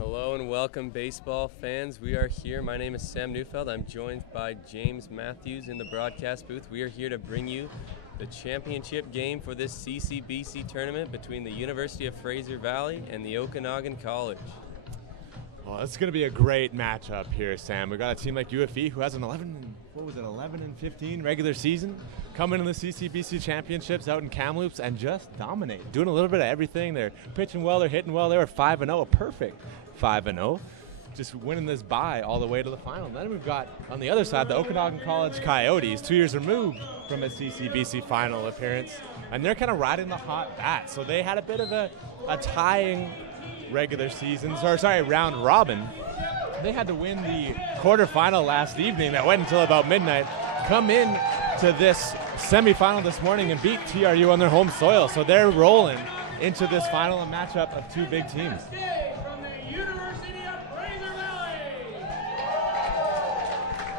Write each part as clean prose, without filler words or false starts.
Hello and welcome, baseball fans. We are here. My name is Sam Neufeld. I'm joined by James Matthews in the broadcast booth. We are here to bring you the championship game for this CCBC tournament between the University of Fraser Valley and the Okanagan College. Well, it's going to be a great matchup here, Sam. We've got a team like UFE who has an 11 and 15 regular season, coming in the CCBC championships out in Kamloops and just dominate, doing a little bit of everything. They're pitching well, they're hitting well. They were 5-0, a perfect 5-0, just winning this bye all the way to the final. And then we've got, on the other side, the Okanagan College Coyotes, 2 years removed from a CCBC final appearance, and they're kind of riding the hot bat. So they had a bit of a tying round robin. They had to win the quarterfinal last evening that went until about midnight, come in to this semifinal this morning and beat TRU on their home soil. So they're rolling into this final matchup of two big teams.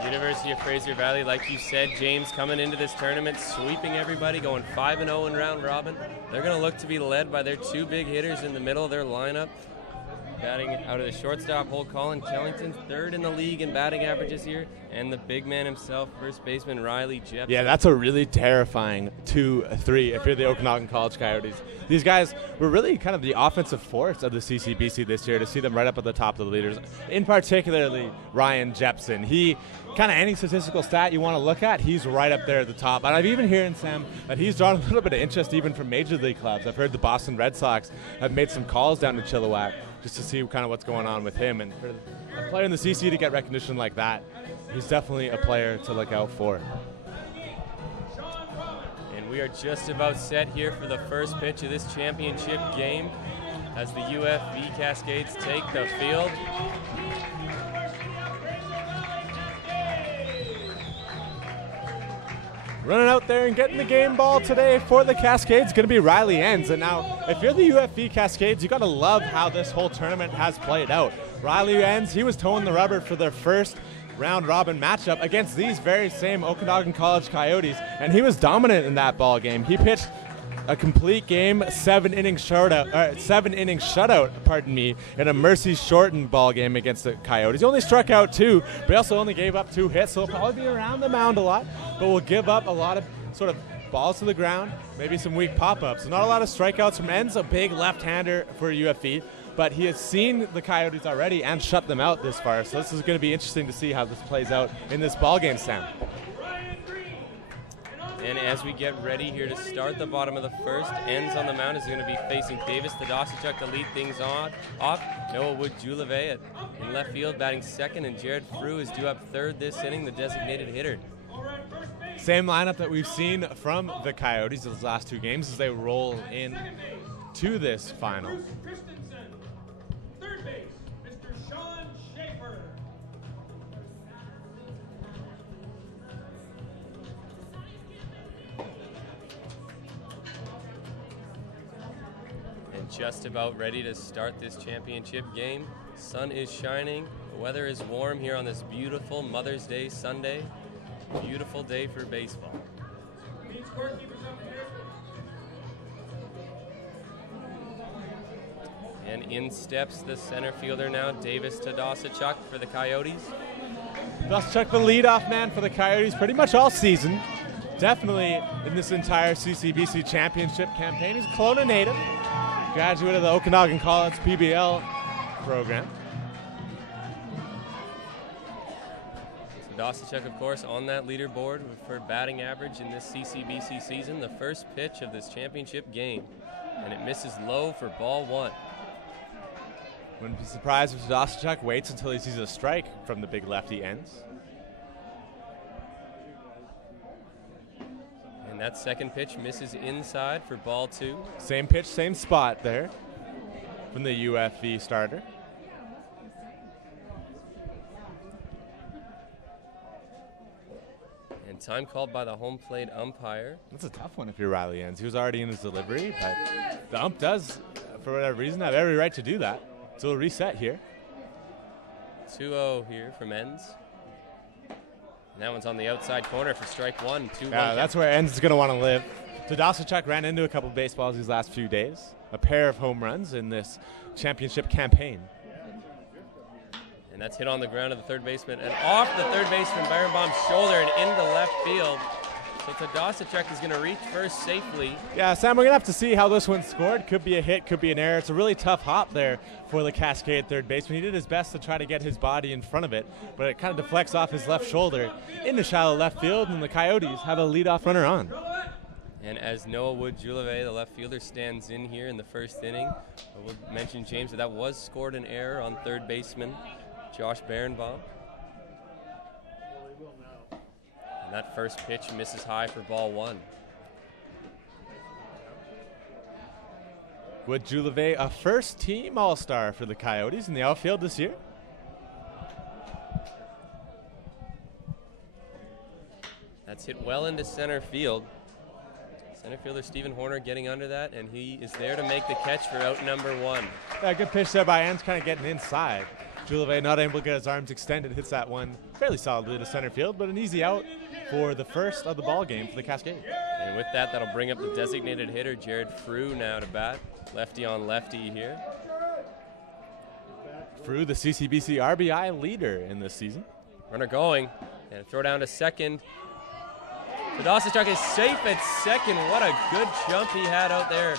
University of Fraser Valley, like you said, James, coming into this tournament, sweeping everybody, going 5-0 in round robin. They're going to look to be led by their two big hitters in the middle of their lineup. Batting out of the shortstop hole, Colin Kellington, third in the league in batting average this year, and the big man himself, first baseman Riley Jepson. Yeah, that's a really terrifying 2-3 if you're the Okanagan College Coyotes. These guys were really kind of the offensive force of the CCBC this year, to see them right up at the top of the leaders, in particularly Ryan Jepson. He, kind of any statistical stat you want to look at, he's right up there at the top. And I've even heard, Sam, that he's drawn a little bit of interest even from major league clubs. I've heard the Boston Red Sox have made some calls down to Chilliwack just to see kind of what's going on with him. And for a player in the CC to get recognition like that, he's definitely a player to look out for. And we are just about set here for the first pitch of this championship game as the UFV Cascades take the field. Running out there and getting the game ball today for the Cascades going to be Riley Enns. And now, if you're the UFV Cascades, you got to love how this whole tournament has played out. Riley Enns, he was towing the rubber for their first round robin matchup against these very same Okanagan College Coyotes, and he was dominant in that ball game. He pitched a complete game, 7 inning shutout, in a mercy shortened ball game against the Coyotes. He only struck out 2, but he also only gave up 2 hits, so he'll probably be around the mound a lot, but will give up a lot of sort of balls to the ground, maybe some weak pop-ups. So not a lot of strikeouts from Enns, a big left-hander for UFE, but he has seen the Coyotes already and shut them out this far, so this is going to be interesting to see how this plays out in this ball game, Sam. And as we get ready here to start the bottom of the first, Enns on the mound is going to be facing Davis Tadasichuk to lead things off. Noah Wood-Julevé in left field batting second, and Jared Frew is due up third this inning, the designated hitter. Same lineup that we've seen from the Coyotes those last 2 games as they roll in to this final. Just about ready to start this championship game. Sun is shining, the weather is warm here on this beautiful Mother's Day Sunday. Beautiful day for baseball. And in steps the center fielder now, Davis Tadasichuk for the Coyotes. Tadasichuk, the leadoff man for the Coyotes pretty much all season. Definitely in this entire CCBC championship campaign. He's a Kelowna native. Graduate of the Okanagan College PBL program. Tadasichuk, of course, on that leaderboard for batting average in this CCBC season. The first pitch of this championship game, and it misses low for ball 1. Wouldn't be surprised if Tadasichuk waits until he sees a strike from the big lefty Enns. That second pitch misses inside for ball 2. Same pitch, same spot there from the UFV starter. And time called by the home plate umpire. That's a tough one if you're Riley Enns. He was already in his delivery, but the ump does, for whatever reason, have every right to do that. So we'll reset here. 2-0 here from Enns. And that one's on the outside corner for strike 1. 2-1. Yeah, that's where Enns is going to want to live. Tadasichuk ran into a couple baseballs these last few days. A pair of home runs in this championship campaign. And that's hit on the ground of the third baseman and off the third baseman Berenbaum's shoulder and into left field. So Tadasicek is going to reach first safely. Yeah, Sam, we're going to have to see how this one's scored. Could be a hit, could be an error. It's a really tough hop there for the Cascade third baseman. He did his best to try to get his body in front of it, but it kind of deflects off his left shoulder into shallow left field, and the Coyotes have a leadoff runner on. And as Noah Wood-Julevé, the left fielder, stands in here in the first inning, I will mention, James, that was scored an error on third baseman Josh Berenbaum. And that first pitch misses high for ball one. Wood-Julevé, a first-team All-Star for the Coyotes in the outfield this year. That's hit well into center field. Center fielder Stephen Horner getting under that, and he is there to make the catch for out number one. Yeah, good pitch there by Ans, kind of getting inside. Julevé not able to get his arms extended, hits that one fairly solidly to center field, but an easy out for the first of the ball game for the Cascades. And with that, that'll bring up the designated hitter, Jared Frew, now to bat. Lefty on lefty here. Frew, the CCBC RBI leader in this season. Runner going, and throw down to second. Tadasicek is safe at second. What a good jump he had out there.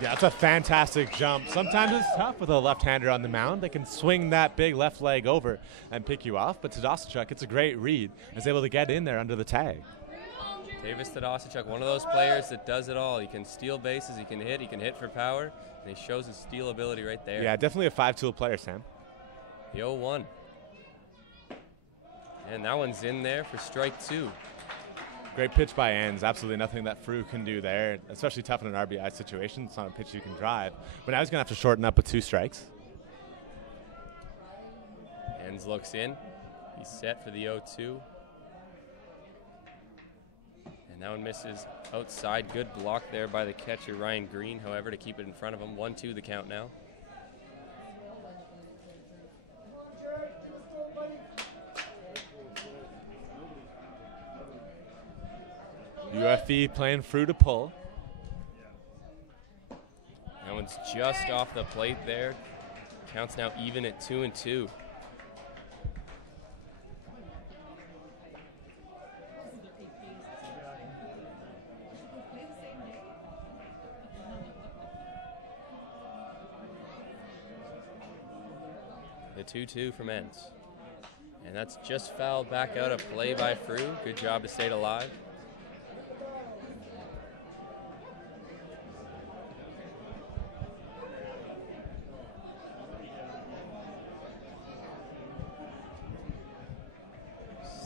Yeah, it's a fantastic jump. Sometimes it's tough with a left-hander on the mound. They can swing that big left leg over and pick you off, but Tadasicek, it's a great read. Is able to get in there under the tag. Davis Tadasicek, one of those players that does it all. He can steal bases, he can hit for power, and he shows his steal ability right there. Yeah, definitely a five-tool player, Sam. The 0-1. And that one's in there for strike two. Great pitch by Ans. Absolutely nothing that Frew can do there, especially tough in an RBI situation. It's not a pitch you can drive. But now he's going to have to shorten up with 2 strikes. Ans looks in. He's set for the 0-2. And that one misses outside. Good block there by the catcher, Ryan Green, however, to keep it in front of him. 1-2 the count now. UFE playing Frew to pull. That one's just off the plate there. Counts now even at 2-2. The 2-2 from Ents. And that's just fouled back out of play by Frew. Good job to stay alive.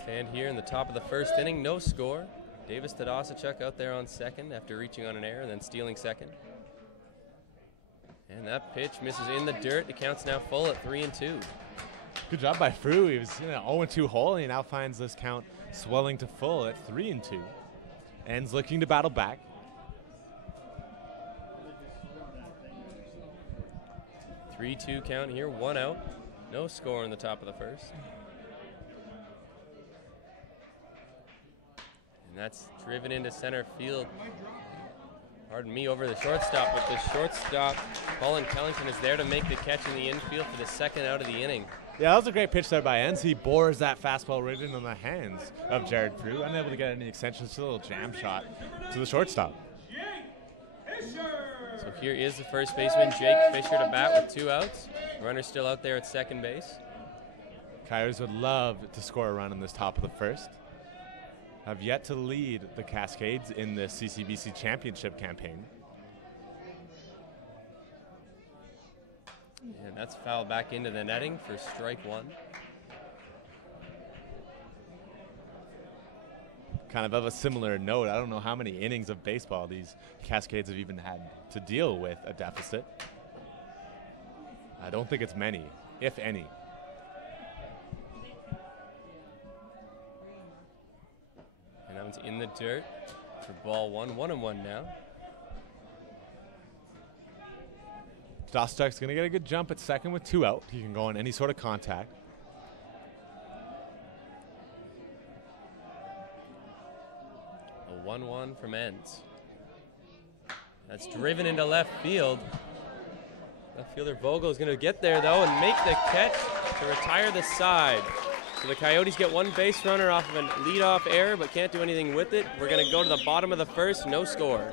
Stand here in the top of the first inning, no score. Davis Tadasicek out there on second after reaching on an error and then stealing second. And that pitch misses in the dirt. The count's now full at 3-2. Good job by Frew. He was in an 0-2 hole, and he now finds this count swelling to full at 3-2. Ends looking to battle back. Three 3-2 count here, 1 out. No score in the top of the first. And that's driven into center field. Pardon me, over the shortstop, but the shortstop, Colin Kellington, is there to make the catch in the infield for the second out of the inning. Yeah, that was a great pitch there by Enns. He bores that fastball right into the hands of Jared Frew, unable to get any extensions. Just a little jam shot to the shortstop. So here is the first baseman, Jake Fisher, to bat with 2 outs. Runner still out there at second base. Coyotes would love to score a run in this top of the first. Have yet to lead the Cascades in the CCBC championship campaign. And that's fouled back into the netting for strike 1. Kind of a similar note, I don't know how many innings of baseball these Cascades have even had to deal with a deficit. I don't think it's many, if any. And that one's in the dirt for ball 1. 1-1 now. Dostak's going to get a good jump at second with 2 out. He can go on any sort of contact. A 1-1 from Enns. That's driven into left field. Left fielder Vogel is going to get there, though, and make the catch to retire the side. So the Coyotes get one base runner off of a leadoff error, but can't do anything with it. We're going to go to the bottom of the first, no score.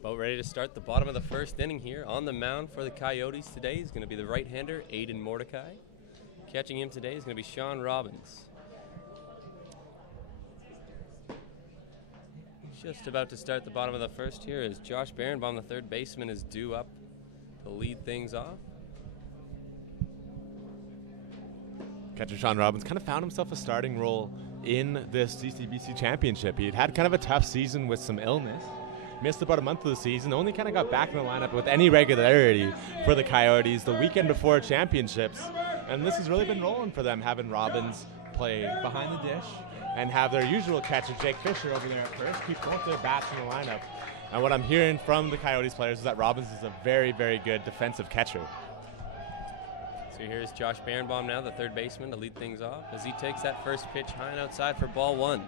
About ready to start the bottom of the first inning here. On the mound for the Coyotes today is going to be the right-hander, Aiden Mordecai. Catching him today is going to be Sean Robbins. Just about to start the bottom of the first here as Josh Barenbaum, the third baseman, is due up to lead things off. Catcher Sean Robbins kind of found himself a starting role in this CCBC championship. He had kind of a tough season with some illness. Missed about a month of the season, only kind of got back in the lineup with any regularity for the Coyotes the weekend before championships. And this has really been rolling for them, having Robbins play behind the dish and have their usual catcher, Jake Fisher, over there at first, keep both their bats in the lineup. And what I'm hearing from the Coyotes players is that Robbins is a very, very good defensive catcher. So here's Josh Barenbaum now, the third baseman, to lead things off as he takes that first pitch high and outside for ball one.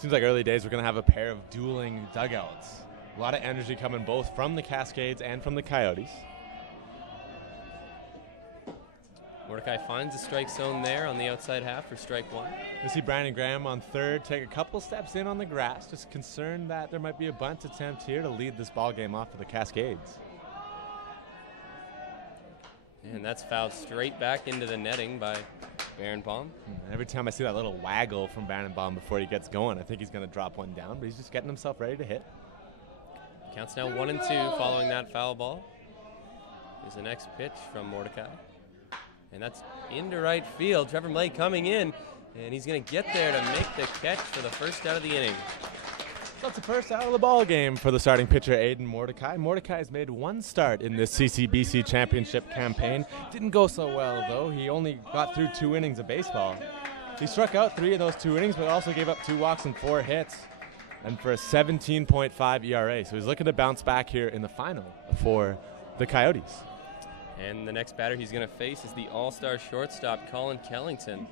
Seems like early days we're going to have a pair of dueling dugouts. A lot of energy coming both from the Cascades and from the Coyotes. Mordecai finds the strike zone there on the outside half for strike one. We see Brandon Graham on third take a couple steps in on the grass, just concerned that there might be a bunt attempt here to lead this ball game off for the Cascades. And that's fouled straight back into the netting by Barenbaum. Every time I see that little waggle from Barenbaum before he gets going, I think he's going to drop one down, but he's just getting himself ready to hit. Counts now 1-2 following that foul ball. Here's the next pitch from Mordecai. And that's into right field. Trevor May coming in, and he's going to get there to make the catch for the first out of the inning. That's the first out of the ball game for the starting pitcher, Aiden Mordecai. Mordecai has made one start in this CCBC championship campaign. Didn't go so well, though. He only got through 2 innings of baseball. He struck out 3 of those 2 innings, but also gave up 2 walks and 4 hits, and for a 17.5 ERA. So he's looking to bounce back here in the final for the Coyotes. And the next batter he's going to face is the all-star shortstop, Colin Kellington.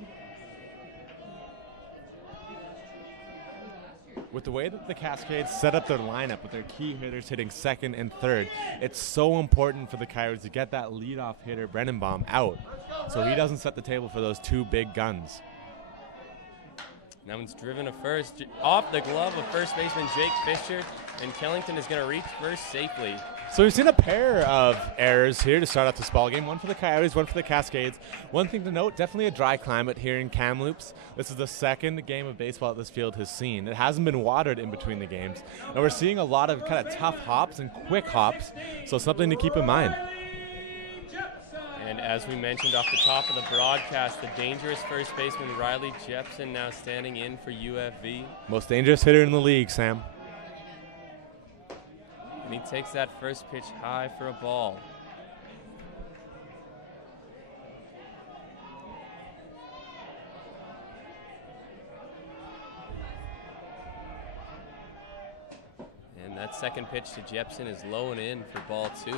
With the way that the Cascades set up their lineup with their key hitters hitting second and third, it's so important for the Coyotes to get that leadoff hitter, Barenbaum, out so he doesn't set the table for those 2 big guns. That one's driven to first, off the glove of first baseman Jake Fisher, and Kellington is going to reach first safely. So we've seen a pair of errors here to start off this ball game. One for the Coyotes, one for the Cascades. One thing to note, definitely a dry climate here in Kamloops. This is the second game of baseball that this field has seen. It hasn't been watered in between the games. And we're seeing a lot of kind of tough hops and quick hops, so something to keep in mind. And as we mentioned off the top of the broadcast, the dangerous first baseman Riley Jepson now standing in for UFV. Most dangerous hitter in the league, Sam. And he takes that first pitch high for a ball. And that second pitch to Jepson is low and in for ball 2.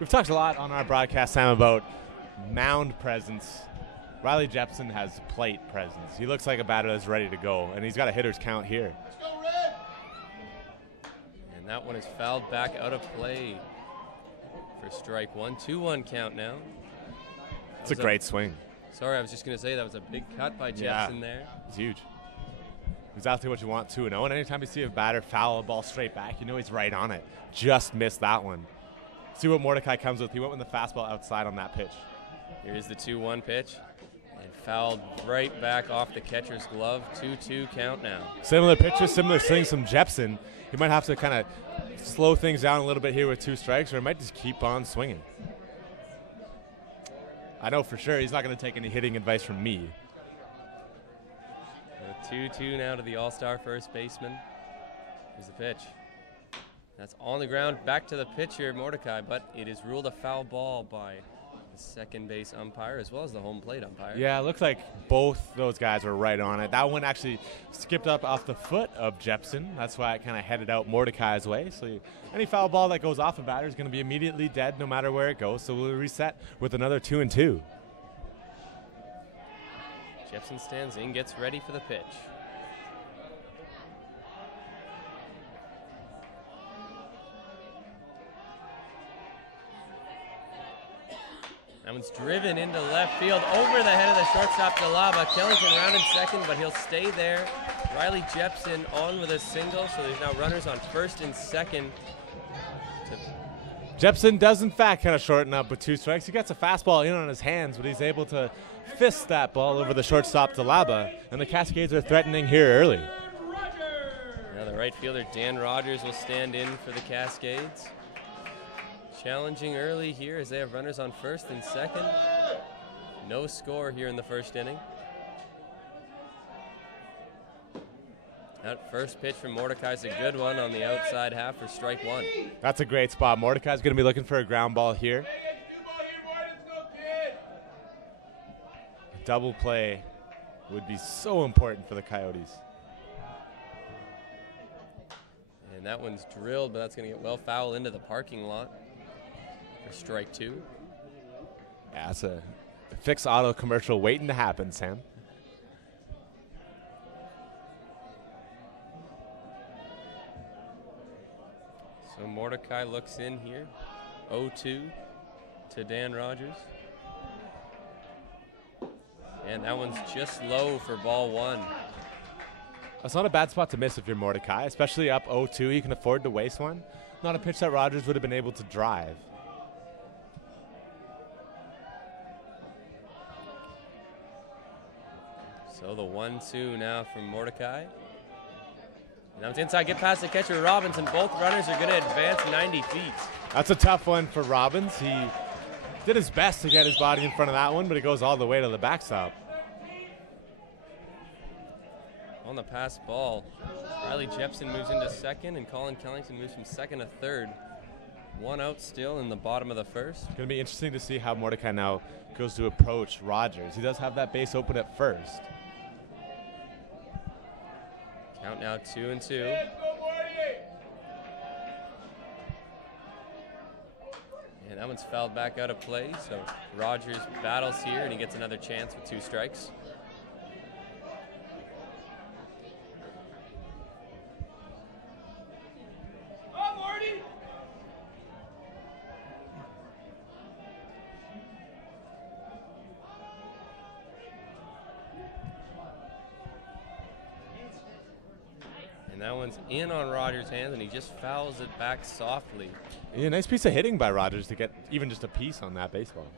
We've talked a lot on our broadcast, Sam, about mound presence. Riley Jepson has plate presence. He looks like a batter that's ready to go, and he's got a hitter's count here. And that one is fouled back out of play for strike one. 2-1 count now. It's a great swing. Sorry, I was just going to say that was a big cut by Jepson there. It's huge. Exactly what you want, 2-0. And anytime you see a batter foul a ball straight back, you know he's right on it. Just missed that one. See what Mordecai comes with. He went with the fastball outside on that pitch. Here's the 2-1 pitch. And fouled right back off the catcher's glove. 2-2 count now. Similar pitches, similar swings from Jepson. He might have to kind of slow things down a little bit here with 2 strikes, or he might just keep on swinging. I know for sure he's not going to take any hitting advice from me. 2-2 now to the all-star first baseman. Here's the pitch. That's on the ground, back to the pitcher, Mordecai, but it is ruled a foul ball by the second base umpire as well as the home plate umpire. Yeah, it looks like both those guys were right on it. That one actually skipped up off the foot of Jepson. That's why it kind of headed out Mordecai's way. So any foul ball that goes off a batter is going to be immediately dead no matter where it goes. So we'll reset with another 2-2. Jepson stands in, gets ready for the pitch. That one's driven into left field over the head of the shortstop, Jalaba. Kellington round in second, but he'll stay there. Riley Jepson on with a single, so there's now runners on first and second. Jepson does, in fact, kind of shorten up with 2 strikes. He gets a fastball in on his hands, but he's able to fist that ball over the shortstop, Jalaba, and the Cascades are threatening here early. Now the right fielder, Dan Rogers, will stand in for the Cascades. Challenging early here as they have runners on first and second. No score here in the first inning. That first pitch from Mordecai is a good one on the outside half for strike one. That's a great spot. Mordecai's going to be looking for a ground ball here. Double play would be so important for the Coyotes. And that one's drilled, but that's going to get well foul into the parking lot for strike two. Yeah, that's a fixed auto commercial waiting to happen, Sam. So Mordecai looks in here. 0-2 to Dan Rogers. And that one's just low for ball one. That's not a bad spot to miss if you're Mordecai, especially up 0-2. You can afford to waste one. Not a pitch that Rogers would have been able to drive. So the 1-2 now from Mordecai. Now it's inside, get past the catcher Robbins, and both runners are going to advance 90 feet. That's a tough one for Robbins. He did his best to get his body in front of that one, but it goes all the way to the backstop. On the pass ball, Riley Jepson moves into second, and Colin Kellington moves from second to third. One out still in the bottom of the first. It's going to be interesting to see how Mordecai now goes to approach Rogers. He does have that base open at first. Count now 2-2. And that one's fouled back out of play, so Rogers battles here, and he gets another chance with 2 strikes. And that one's in on Rogers' hands, and he just fouls it back softly. Yeah, nice piece of hitting by Rogers to get even just a piece on that baseball.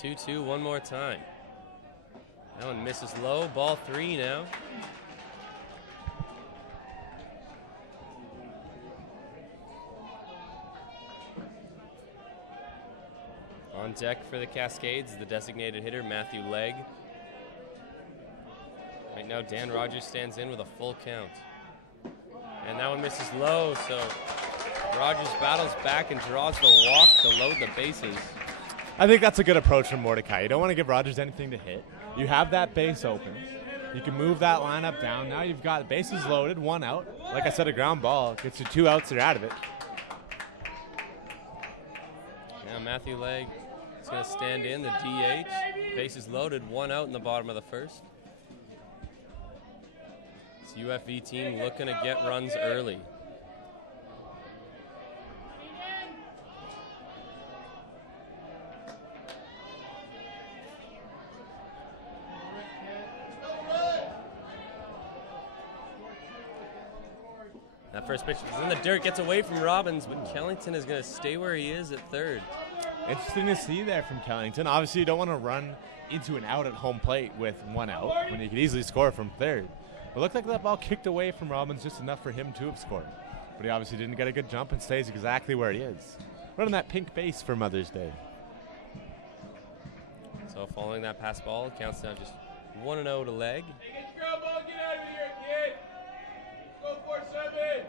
The 2-2 one more time. That one misses low. Ball 3 now. On deck for the Cascades, the designated hitter, Matthew Legg. Right now, Dan Rogers stands in with a full count. And that one misses low, so Rogers battles back and draws the walk to load the bases. I think that's a good approach from Mordecai. You don't want to give Rogers anything to hit. You have that base open. You can move that lineup down. Now you've got bases loaded, 1 out. Like I said, a ground ball gets you 2 outs, you're out of it. Now Matthew Legg It's going to stand in, the DH. Bases loaded, 1 out in the bottom of the first. This UFV team looking to get runs early. That first pitch is in the dirt, gets away from Robbins, but Kellington is going to stay where he is at third. Interesting to see there from Kellington. Obviously, you don't want to run into an out at home plate with 1 out when you could easily score from third. It looked like that ball kicked away from Robbins just enough for him to have scored. But he obviously didn't get a good jump and stays exactly where he is. Running that pink base for Mother's Day. So following that pass ball, it counts now just 1-0 to leg. Hey, get your ground ball, get out of here, kid. Go 4-7.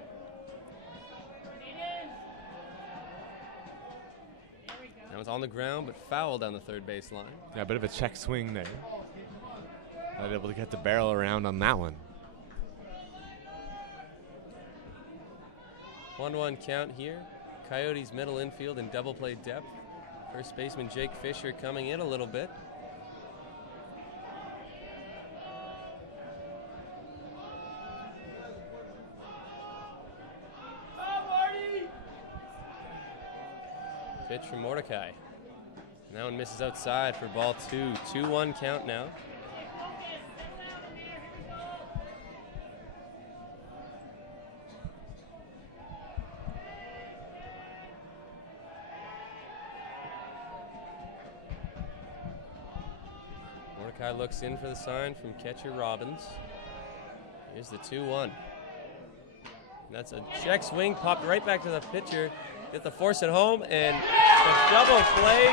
That was on the ground, but foul down the third base line. Yeah, a bit of a check swing there. Not able to get the barrel around on that one. 1-1 count here. Coyotes middle infield and double play depth. First baseman Jake Fisher coming in a little bit. Pitch from Mordecai. And that one misses outside for ball 2. 2-1 count now. Mordecai looks in for the sign from catcher Robbins. Here's the 2-1. That's a check swing, popped right back to the pitcher. Get the force at home, and the double play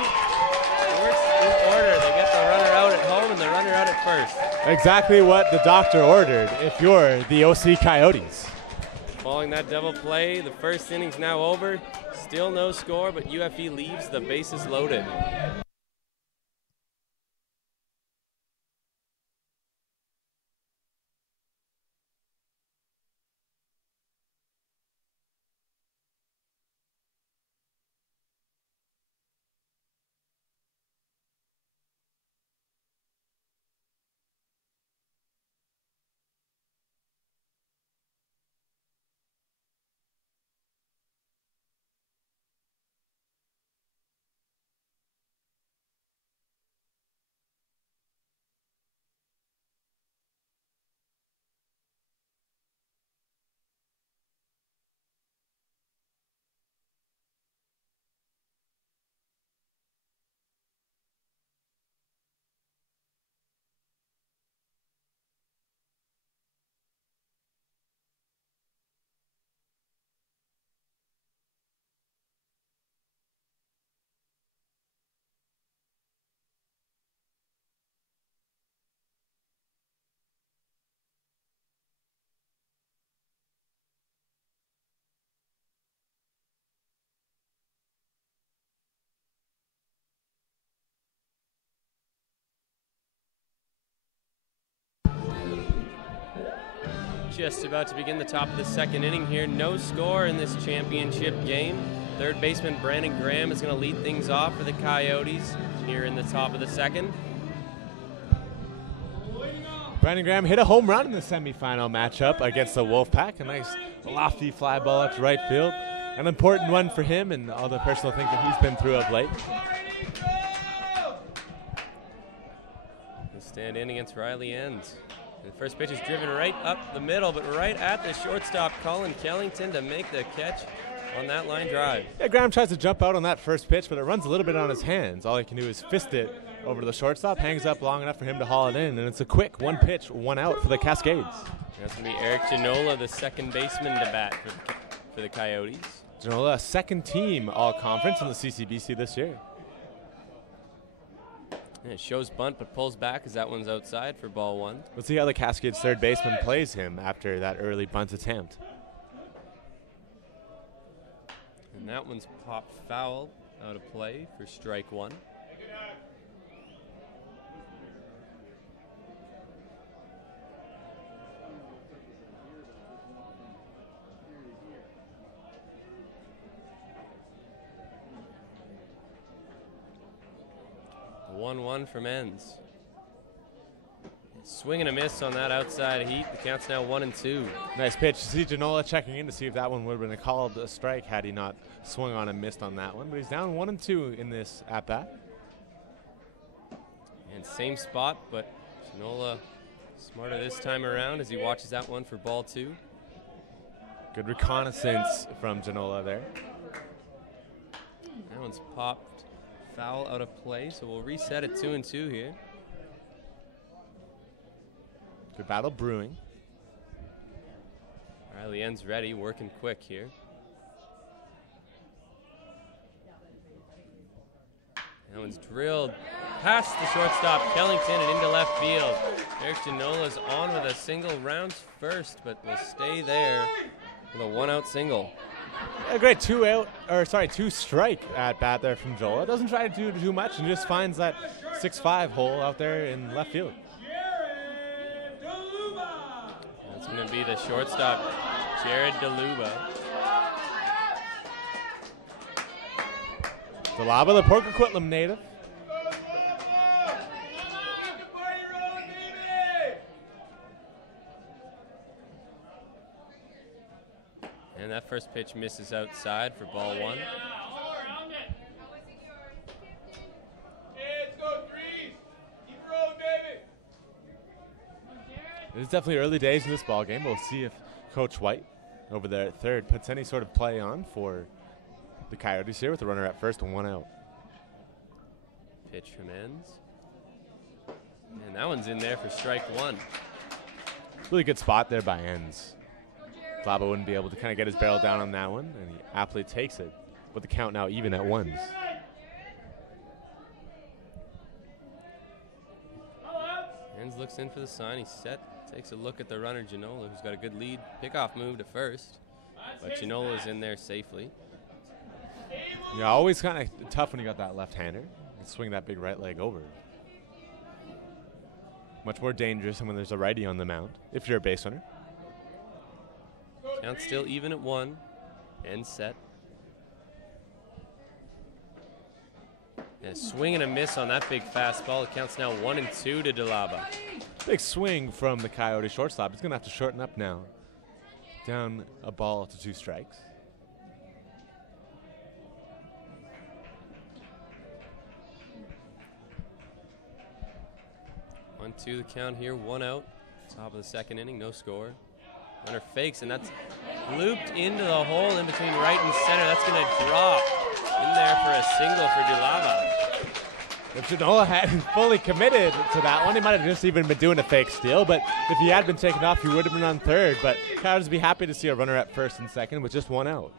works in order. They get the runner out at home and the runner out at first. Exactly what the doctor ordered if you're the OC Coyotes. Following that double play, the first inning's now over. Still no score, but UFE leaves the bases loaded. Just about to begin the top of the second inning here. No score in this championship game. Third baseman Brandon Graham is going to lead things off for the Coyotes here in the top of the second. Brandon Graham hit a home run in the semifinal matchup against the Wolfpack. A nice lofty fly ball up to right field. An important one for him and all the personal things that he's been through of late. He'll stand in against Riley Enns. The first pitch is driven right up the middle, but right at the shortstop, Colin Kellington, to make the catch on that line drive. Yeah, Graham tries to jump out on that first pitch, but it runs a little bit on his hands. All he can do is fist it over to the shortstop, hangs up long enough for him to haul it in, and it's a quick 1 pitch, 1 out for the Cascades. That's going to be Eric Ginola, the second baseman, to bat for the Coyotes. Ginola, second team all-conference in the CCBC this year. And it shows bunt, but pulls back as that one's outside for ball 1. Let's see how the Cascades third baseman plays him after that early bunt attempt. And that one's popped foul out of play for strike 1. 1-1 from ends. Swing and a miss on that outside heat. The count's now 1-2. Nice pitch. You see Janola checking in to see if that one would have been called a strike had he not swung on and missed on that one. But he's down 1-2 in this at-bat. And same spot, but Janola smarter this time around as he watches that one for ball 2. Good reconnaissance from Janola there. That one's popped foul out of play, so we'll reset at 2-2 here. Good battle brewing. Riley ends ready, working quick here. That one's drilled past the shortstop, Kellington, and into left field. Eric Janola's on with a single, rounds first, but will stay there with a 1-out single. A great two strike at bat there from Jola. Doesn't try to do too much and just finds that 6-5 hole out there in left field. That's going to be the shortstop, Jared DeLuba. DeLuba, the Port Coquitlam native. And that first pitch misses outside for ball 1. It's definitely early days in this ball game. We'll see if Coach White over there at third puts any sort of play on for the Coyotes here with a runner at first and 1 out. Pitch from ends. And that one's in there for strike 1. Really good spot there by ends. Flabo wouldn't be able to kind of get his barrel down on that one, and he aptly takes it with the count now even at 1s. Ends looks in for the sign. He's set, takes a look at the runner, Janola, who's got a good lead pickoff move to first. But Janola's in there safely. Yeah, always kind of tough when you got that left-hander. You swing that big right leg over. Much more dangerous than when there's a righty on the mound, if you're a base runner. Count still even at 1. End set. And a swing and a miss on that big fastball. It counts now 1-2 to DeLuba. Big swing from the Coyote shortstop. He's going to have to shorten up now. Down a ball to 2 strikes. One, 2 the count here, 1 out. Top of the second inning, no score. Runner fakes, and that's looped into the hole in between right and center. That's going to drop in there for a single for DeLuba. If Janola had fully committed to that one, he might have just even been doing a fake steal, but if he had been taken off, he would have been on third. But Coyotes would be happy to see a runner at first and second with just 1 out.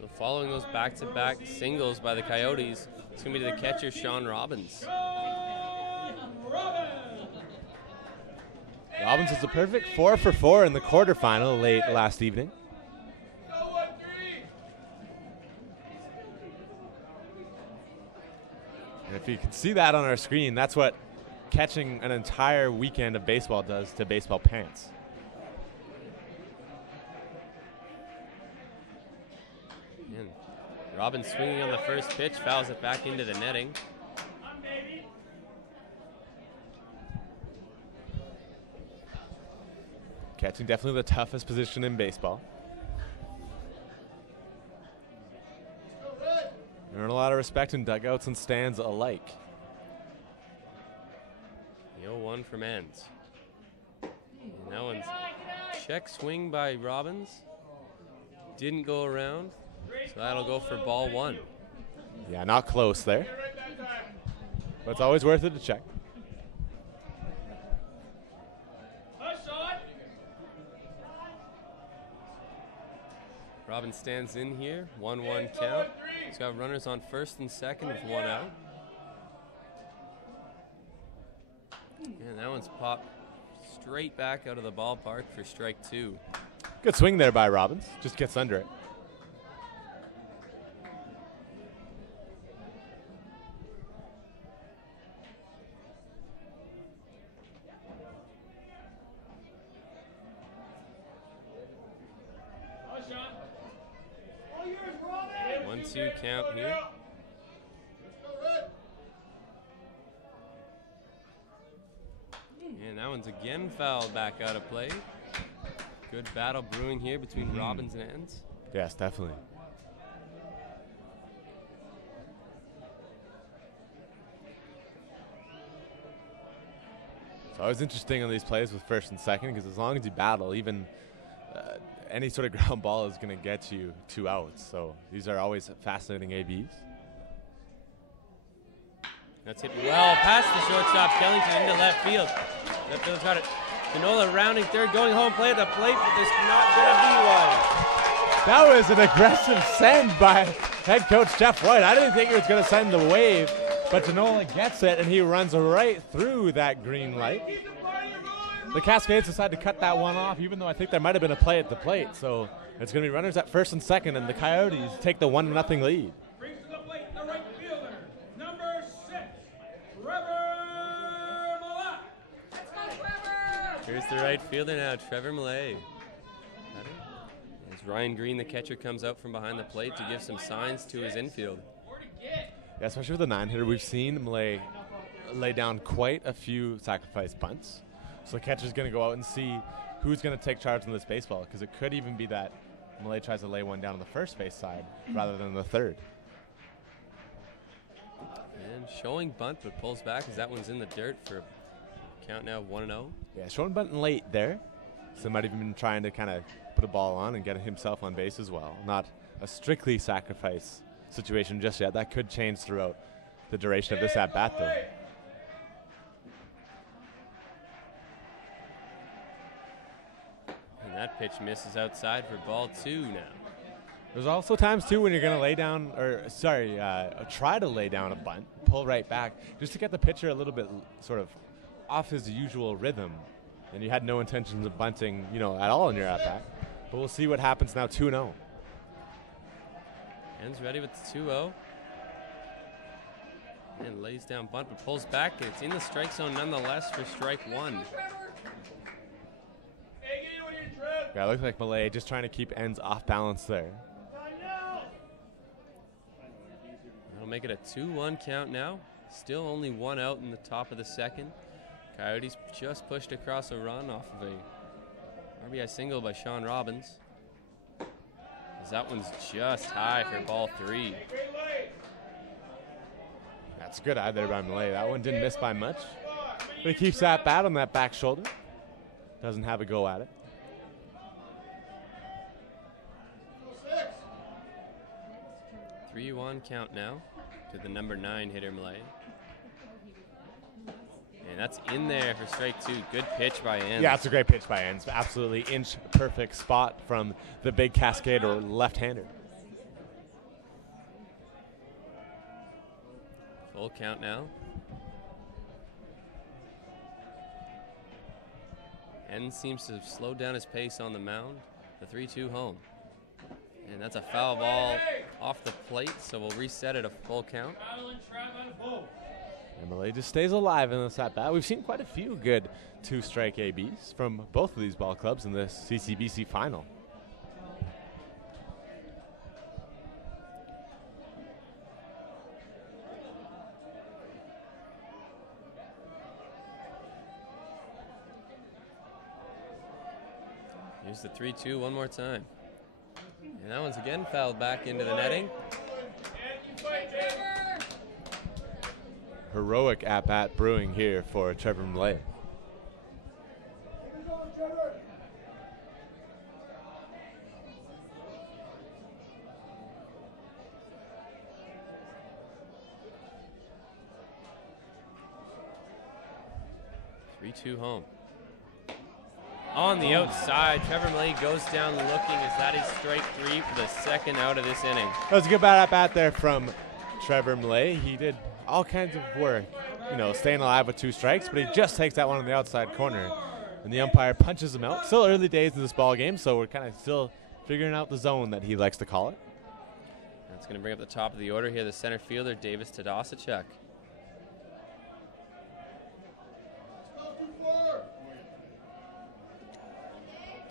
So following those back-to-back singles by the Coyotes, it's going to be to the catcher, Sean Robbins. Robbins is a perfect 4 for 4 in the quarterfinal late last evening. And if you can see that on our screen, that's what catching an entire weekend of baseball does to baseball pants. And Robbins swinging on the first pitch, fouls it back into the netting. Catching definitely the toughest position in baseball. Earn a lot of respect in dugouts and stands alike. The 0-1 from ends. And that one's check swing by Robbins. Didn't go around, so that'll go for ball 1. Yeah, not close there. But it's always worth it to check. Robbins stands in here, 1-1 count. He's got runners on first and second with 1 out. And that one's popped straight back out of the ballpark for strike 2. Good swing there by Robbins. Just gets under it. One, 2 count here. one's again fouled back out of play. Good battle brewing here between Robbins and Ends. Yes, definitely. It's always interesting on these plays with first and second because as long as you battle, even any sort of ground ball is going to get you 2 outs. So these are always fascinating ABs. That's hit well past the shortstop, Kellington into left field. Left field's got it. Canola rounding third, going home, play at the plate, but there's not going to be one. That was an aggressive send by head coach Jeff White. I didn't think he was going to send the wave, but Canola gets it, and he runs right through that green light. The Cascades decide to cut that one off, even though I think there might have been a play at the plate. So it's going to be runners at first and second, and the Coyotes take the 1-0 lead. Brings to the plate the right fielder, number 6, Trevor Malak. Let's go, Trevor! Here's the right fielder now, Trevor Malay. As Ryan Green, the catcher, comes out from behind the plate to give some signs to his infield. Yeah, especially with the 9-hitter, we've seen Malay lay down quite a few sacrifice bunts. So the catcher's going to go out and see who's going to take charge in this baseball, because it could even be that Malay tries to lay one down on the first base side rather than the third. And showing bunt, but pulls back as that one's in the dirt for a count now 1-0. Yeah, showing bunting late there. So might have even been trying to kind of put a ball on and get himself on base as well. Not a strictly sacrifice situation just yet. That could change throughout the duration of this at-bat, though. And that pitch misses outside for ball 2 now. There's also times, too, when you're going to lay down, try to lay down a bunt, pull right back, just to get the pitcher a little bit sort of off his usual rhythm. And you had no intentions of bunting, at all in your at-bat. But we'll see what happens now, 2-0. Ends ready with the 2-0. And lays down bunt, but pulls back. It's in the strike zone nonetheless for strike 1. Yeah, it looks like Malay just trying to keep Ends off balance there. That'll make it a 2-1 count now. Still only 1 out in the top of the second. Coyotes just pushed across a run off of a RBI single by Sean Robbins. As that one's just high for ball 3. That's good eye there by Malay. That one didn't miss by much. But he keeps that bat on that back shoulder. Doesn't have a go at it. 3-1 count now to the number 9 hitter Malay. And that's in there for strike 2. Good pitch by Ends. Yeah, it's a great pitch by Ends. Absolutely inch perfect spot from the big Cascade or left-hander. Full count now. Ends seems to slow down his pace on the mound. The 3-2 home. And that's a foul ball off the plate, so we'll reset it a full count. And Malay just stays alive in this at-bat. We've seen quite a few good 2-strike ABs from both of these ball clubs in this CCBC final. Here's the 3-2 one more time. And that one's again fouled back into the netting. Heroic at-bat brewing here for Trevor Malay. Three-two home. On the outside, Trevor Malay goes down looking as that is strike 3 for the second out of this inning. That was a good at-bat there from Trevor Malay. He did all kinds of work, staying alive with 2 strikes, but he just takes that one on the outside corner, and the umpire punches him out. Still early days in this ball game, so we're kind of still figuring out the zone that he likes to call it. That's going to bring up the top of the order here, the center fielder, Davis Tadasicek.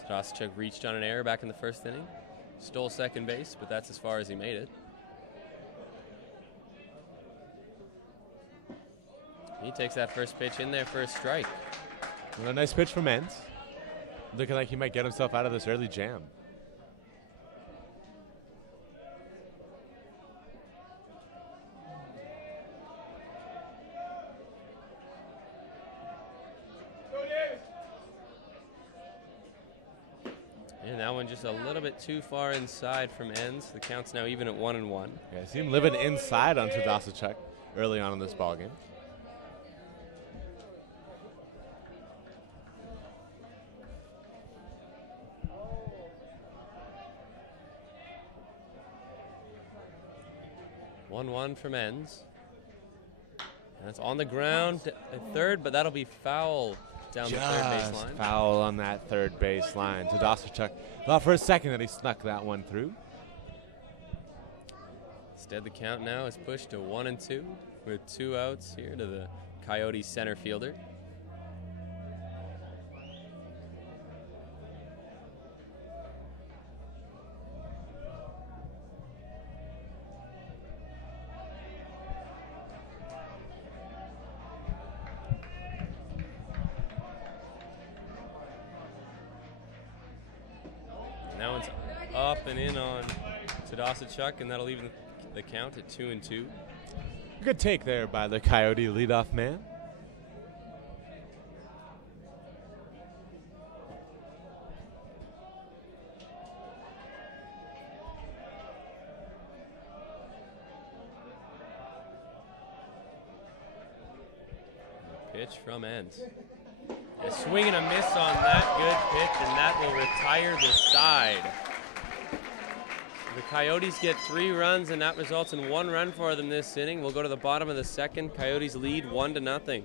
Tadasicek reached on an error back in the first inning, stole second base, but that's as far as he made it. He takes that first pitch in there for a strike. Well, a nice pitch from Ends. Looking like he might get himself out of this early jam. And that one just a little bit too far inside from Ends. The count's now even at 1-1. Yeah, I see him living inside on Tadasachuk early on in this ballgame. One from Ends. And it's on the ground at third, but that'll be foul down the third baseline. Foul on that third baseline. Tadasachuk thought for a second that he snuck that one through. Instead, the count now is pushed to 1-2 with 2 outs here to the Coyotes center fielder. Now it's up and in on Tadasachuk, and that'll even the count at 2-2. Good take there by the Coyote leadoff man. Pitch from Ends. A swing and a miss on that good pitch, and that will retire the side. The Coyotes get 3 runs, and that results in 1 run for them this inning. We'll go to the bottom of the second. Coyotes lead 1-0.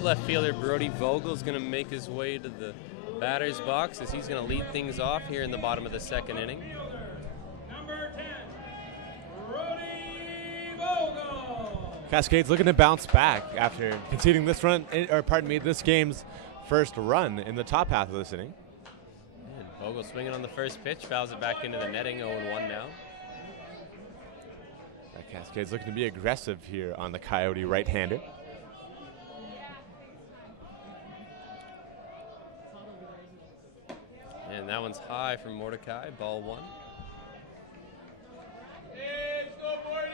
Left fielder Brody Vogel is going to make his way to the batter's box as he's going to lead things off here in the bottom of the second inning. Number 10, Brody Vogel. Cascades looking to bounce back after conceding this this game's first run in the top half of this inning. And Vogel swinging on the first pitch, fouls it back into the netting, 0-1 now. Cascades looking to be aggressive here on the Coyote right-hander. And that one's high from Mordecai, ball 1. Let's go, Morty!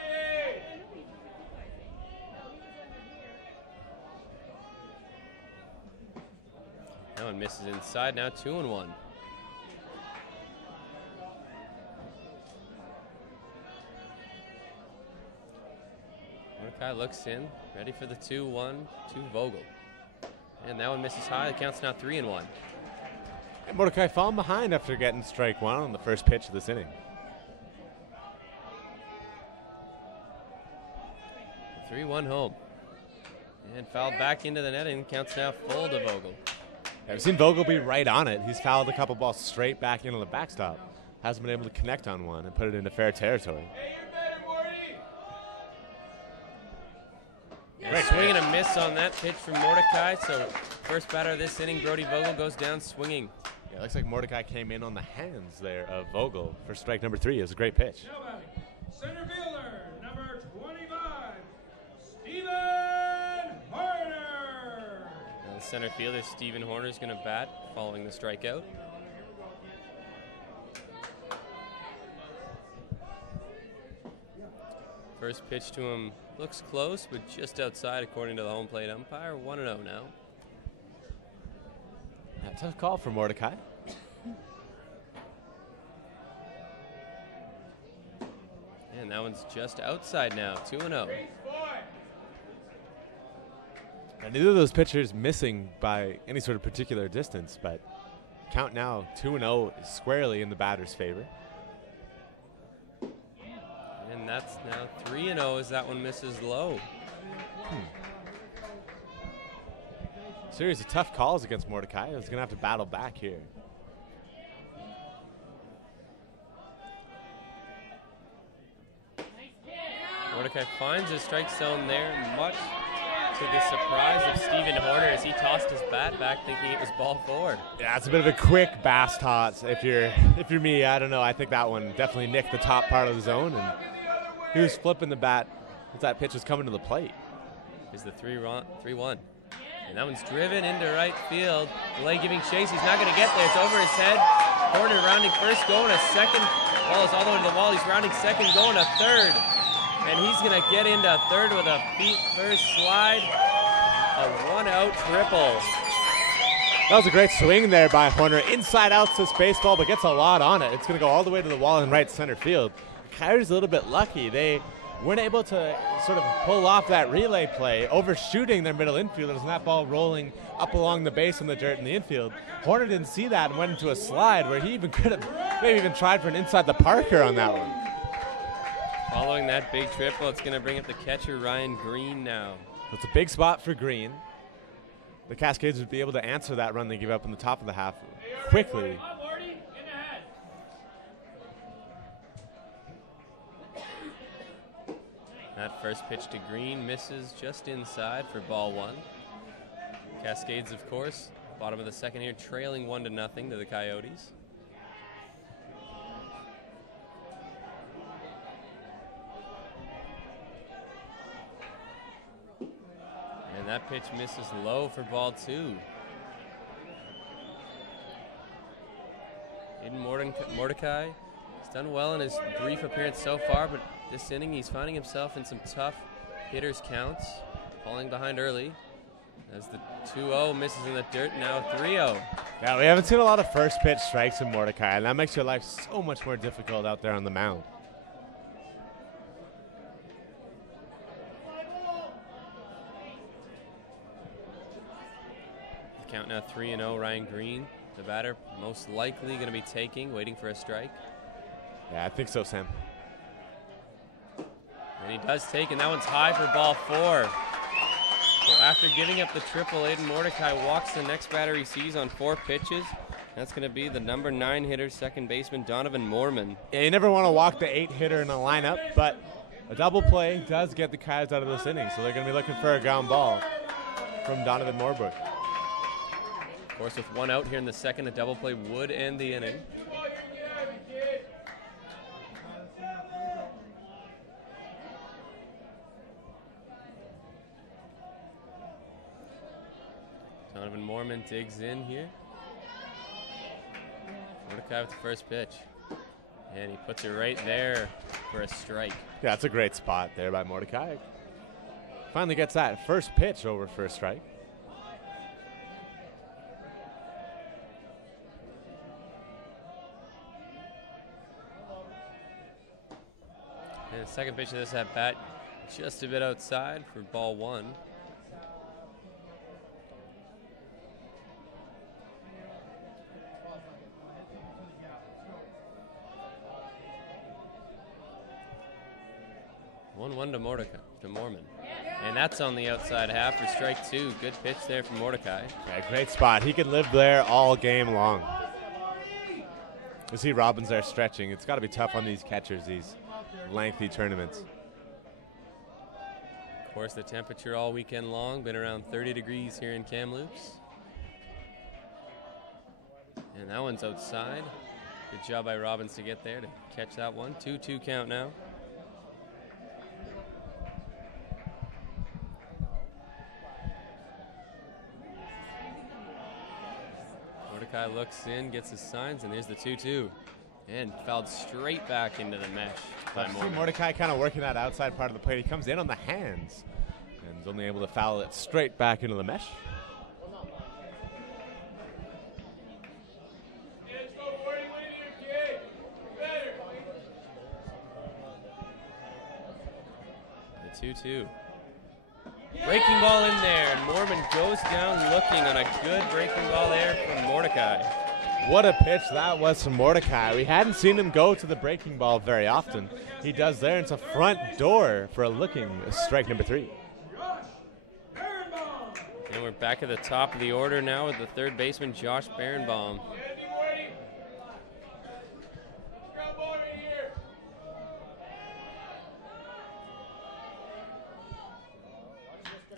That one misses inside, now 2-1. Mordecai looks in, ready for the 2-1 to Vogel. And that one misses high, the count's now 3-1. And Mordecai falling behind after getting strike 1 on the first pitch of this inning. The 3-1 home. And fouled back into the netting. Counts now full to Vogel. Yeah, we've seen Vogel be right on it. He's fouled a couple balls straight back into the backstop. Hasn't been able to connect on one and put it into fair territory. Hey, you're better, Morty. And a swing and a miss on that pitch from Mordecai. So first batter of this inning, Brody Vogel, goes down swinging. Yeah, looks like Mordecai came in on the hands there of Vogel for strike number 3. It was a great pitch. Now batting, center fielder, number 25, Stephen Horner. Now the center fielder, Stephen Horner, is going to bat following the strikeout. First pitch to him looks close, but just outside according to the home plate umpire. 1-0 now. Yeah, tough call for Mordecai. And that one's just outside now. 2-0. And neither of those pitchers missing by any sort of particular distance, but count now 2-0 squarely in the batter's favor. And that's now 3-0 as that one misses low. Series of tough calls against Mordecai. He's going to have to battle back here. Mordecai finds his strike zone there, much to the surprise of Stephen Horner as he tossed his bat back thinking it was ball 4. Yeah, it's a bit of a quick bass toss. If you're me, I don't know. I think that one definitely nicked the top part of the zone, and he was flipping the bat as that pitch was coming to the plate. Is the 3-1. And that one's driven into right field. Delay giving chase. He's not going to get there. It's over his head. Horner rounding first, going to second. Ball is all the way to the wall. He's rounding second, going to third. And he's going to get into third with a feet first slide. A 1-out triple. That was a great swing there by Horner. Inside out this baseball, but gets a lot on it. It's going to go all the way to the wall in right center field. Coyotes a little bit lucky. They weren't able to sort of pull off that relay play, overshooting their middle infielders, and that ball rolling up along the base in the dirt in the infield. Horner didn't see that and went into a slide where he even could have maybe even tried for an inside the Parker on that one. Following that big triple, it's going to bring up the catcher, Ryan Green, now. It's a big spot for Green. The Cascades would be able to answer that run they give up in the top of the half quickly. That first pitch to Green misses just inside for ball 1. Cascades, of course, bottom of the second here, trailing 1-0 to the Coyotes. And that pitch misses low for ball 2. Aiden Mordecai has done well in his brief appearance so far, but this inning he's finding himself in some tough hitters counts, falling behind early as the 2-0 misses in the dirt, now 3-0. Yeah, we haven't seen a lot of first pitch strikes in Mordecai, and that makes your life so much more difficult out there on the mound. The count now 3-0, Ryan Green, the batter, most likely going to be taking, waiting for a strike. Yeah, I think so, Sam. And he does take, and that one's high for ball 4. So after giving up the triple, Aiden Mordecai walks the next batter he sees on 4 pitches. That's going to be the number 9 hitter, second baseman, Donovan Moorman. Yeah, you never want to walk the 8 hitter in a lineup, but a double play does get the Coyotes out of this inning, so they're going to be looking for a ground ball from Donovan Moorbrook. Of course, with 1 out here in the second, a double play would end the inning. Donovan Moorman digs in here. Mordecai with the first pitch. And he puts it right there for a strike. Yeah, that's a great spot there by Mordecai. Finally gets that first pitch over for a strike. And the second pitch of this at bat, just a bit outside for ball 1. One to Mordecai, to Moorman. And that's on the outside half for strike 2. Good pitch there from Mordecai. Yeah, great spot. He can live there all game long. You see Robbins there stretching. It's got to be tough on these catchers, these lengthy tournaments. Of course, the temperature all weekend long, been around 30 degrees here in Kamloops. And that one's outside. Good job by Robbins to get there to catch that one. 2-2 count now. Mordecai looks in, gets his signs, and there's the 2-2. And fouled straight back into the mesh by Mordecai kind of working that outside part of the plate. He comes in on the hands and is only able to foul it straight back into the mesh. The 2-2. Breaking ball in there, and Mormon goes down looking on a good breaking ball there from Mordecai. What a pitch that was from Mordecai. We hadn't seen him go to the breaking ball very often. He does there. It's a front door for a looking strike number 3. And we're back at the top of the order now with the third baseman, Josh Berenbaum.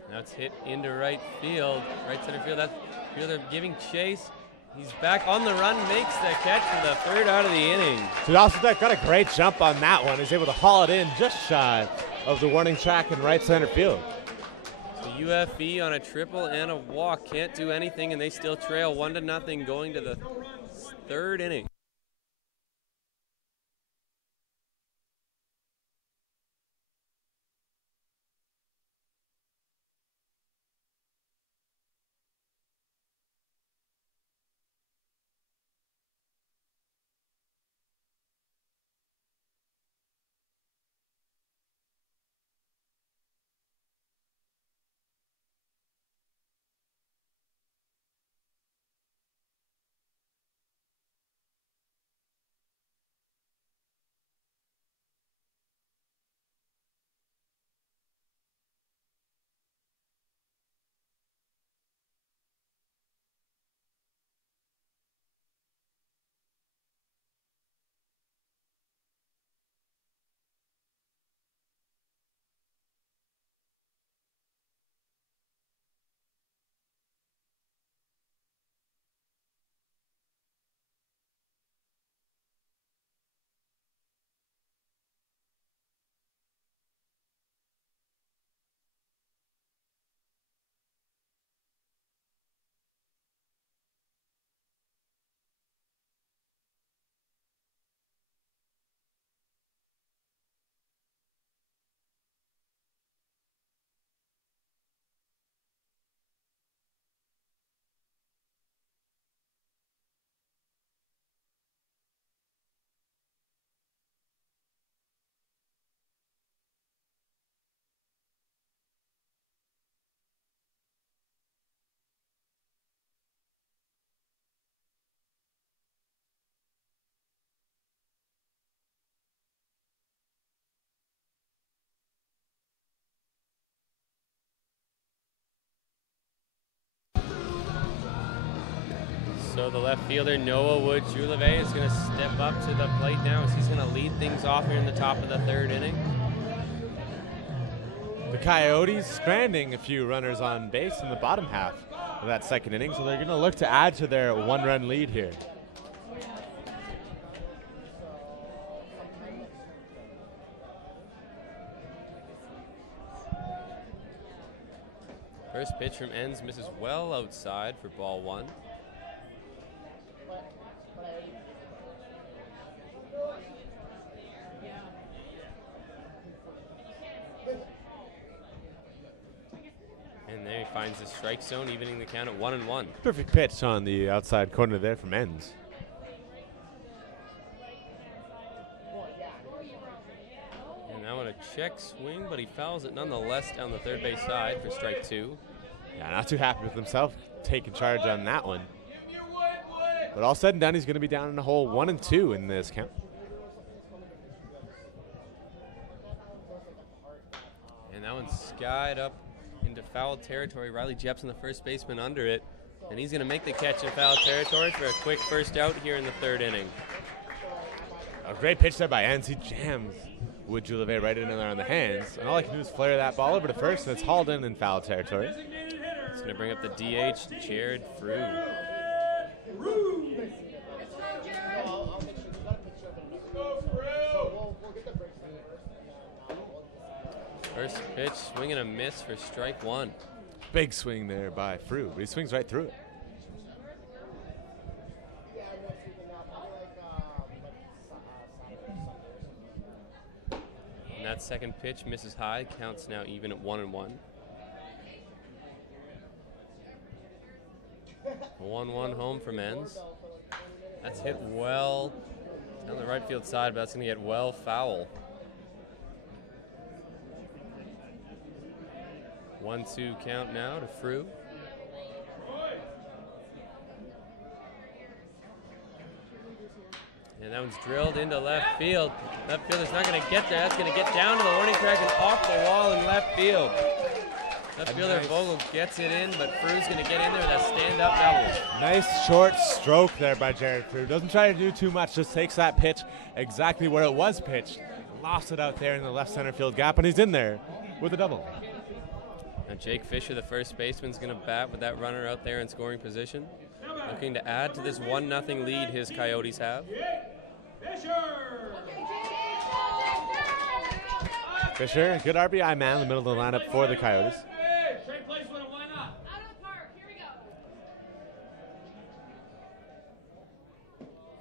Now it's hit into right field, right center field. That fielder giving chase. He's back on the run, makes the catch for the third out of the inning. Tudosvic got a great jump on that one. He's able to haul it in just shy of the warning track in right center field. The UFE on a triple and a walk can't do anything, and they still trail 1-0 going to the third inning. So the left fielder, Noah Wood-Juleve, is going to step up to the plate now as he's going to lead things off here in the top of the third inning. The Coyotes stranding a few runners on base in the bottom half of that second inning, so they're going to look to add to their one-run lead here. First pitch from Enns misses well outside for ball 1. And there he finds the strike zone, evening the count at 1-1. Perfect pitch on the outside corner there from Enns. And now on a check swing, but he fouls it nonetheless down the third base side for strike 2. Yeah, not too happy with himself taking charge on that one. But all said and done, he's going to be down in the hole 1-2 in this count. And that one's one skied up into foul territory. Riley Jepson, the first baseman, under it. And he's going to make the catch in foul territory for a quick first out here in the third inning. A great pitch there by Enns. He jams Wood Julevé right in there on the hands. And all I can do is flare that ball over to first, and it's hauled in foul territory. It's going to bring up the DH, Jared Frew. First pitch, swing and a miss for strike one. Big swing there by Frew, but he swings right through it. And that second pitch misses high, counts now even at 1-1. 1-1 home from Enns. That's hit well down the right field side, but that's going to get well foul. 1-2 count now to Frew. And that one's drilled into left field. Left fielder's not going to get there. That's going to get down to the warning track and off the wall in left field. Left fielder Vogel gets it in, but Frew's going to get in there with a stand-up double. Nice short stroke there by Jared Frew. Doesn't try to do too much, just takes that pitch exactly where it was pitched. Lost it out there in the left center field gap, and he's in there with a double. Now Jake Fisher, the first baseman, is going to bat with that runner out there in scoring position. Looking to add to this 1-0 lead his Coyotes have. Fisher, good RBI man in the middle of the lineup for the Coyotes.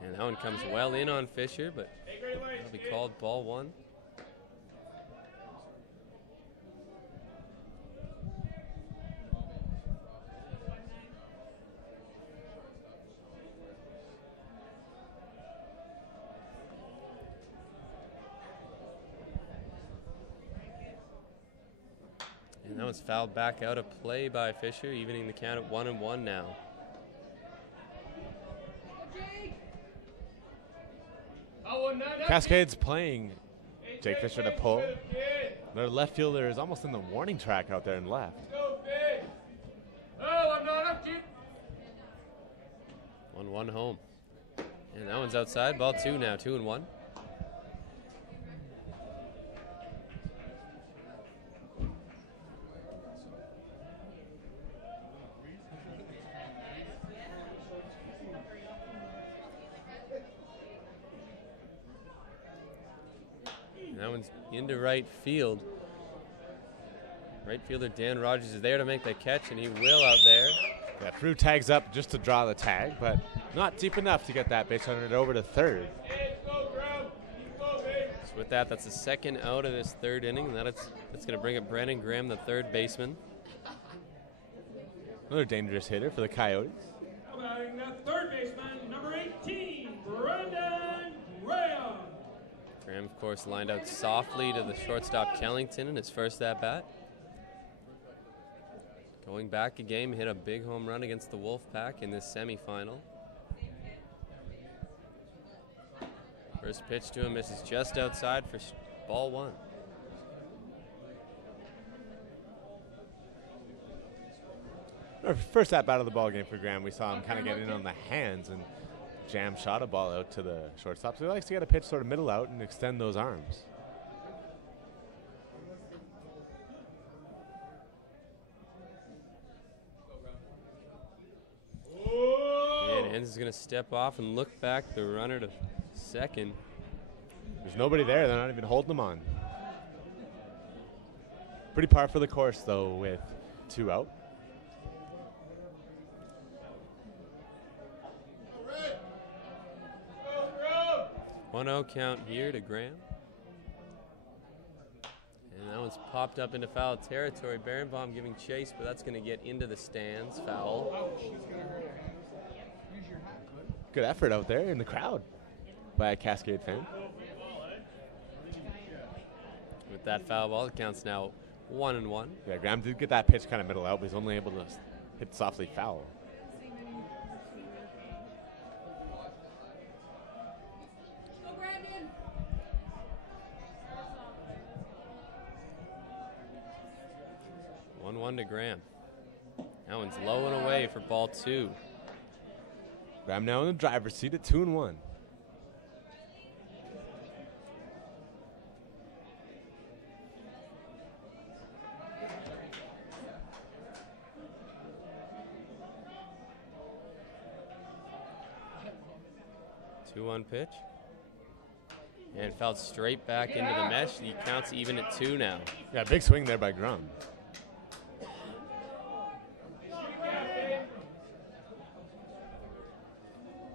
And that one comes well in on Fisher, but that'll be called ball one. And that was fouled back out of play by Fisher, evening the count at 1-1 now. Cascades playing Jake Fisher to pull. Their left fielder is almost in the warning track out there in left. 1-1 home. And that one's outside. Ball two now, 2-1. And that one's into right field. Right fielder Dan Rogers is there to make the catch, and he will out there. Yeah, Frew tags up just to draw the tag, but not deep enough to get that base runner over to third. So with that, that's the second out of this third inning. That's going to bring up Brandon Graham, the third baseman. Another dangerous hitter for the Coyotes. Third baseman, number 18, Brandon Graham. Graham, of course, lined out softly to the shortstop Kellington in his first at-bat. Going back a game, hit a big home run against the WolfPack in this semifinal. First pitch to him misses just outside for ball one. Our first at-bat of the ball game for Graham, we saw him kind of get in on the hands and jam shot a ball out to the shortstop. So he likes to get a pitch sort of middle out and extend those arms. And Enns is going to step off and look back the runner to second. There's nobody there. They're not even holding him on. Pretty par for the course, though, with two out. One 1-0 count here to Graham. And that one's popped up into foul territory. Barenbaum giving chase, but that's going to get into the stands. Foul. Good effort out there in the crowd by a Cascade fan. With that foul ball, it counts now 1-1. Yeah, Graham did get that pitch kind of middle out, but he's only able to hit softly foul. 1 to Graham. That one's low and away for ball 2. Graham now in the driver's seat at 2-1. Two-one pitch. And fell straight back into the mesh. He counts even at 2 now. Yeah, big swing there by Grum.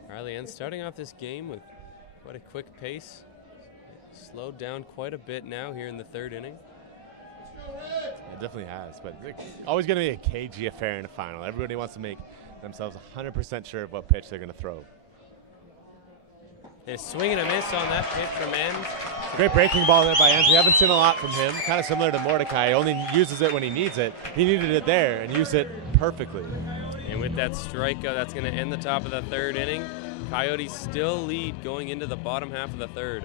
Riley N starting off this game with quite a quick pace. Slowed down quite a bit now here in the 3rd inning. It definitely has, but it's always going to be a cagey affair in a final. Everybody wants to make themselves 100% sure of what pitch they're going to throw. And a swing and a miss on that pitch from Enns. Great breaking ball there by Enns. We haven't seen a lot from him. Kind of similar to Mordecai. He only uses it when he needs it. He needed it there and used it perfectly. And with that strikeout, that's going to end the top of the 3rd inning. Coyotes still lead going into the bottom half of the 3rd.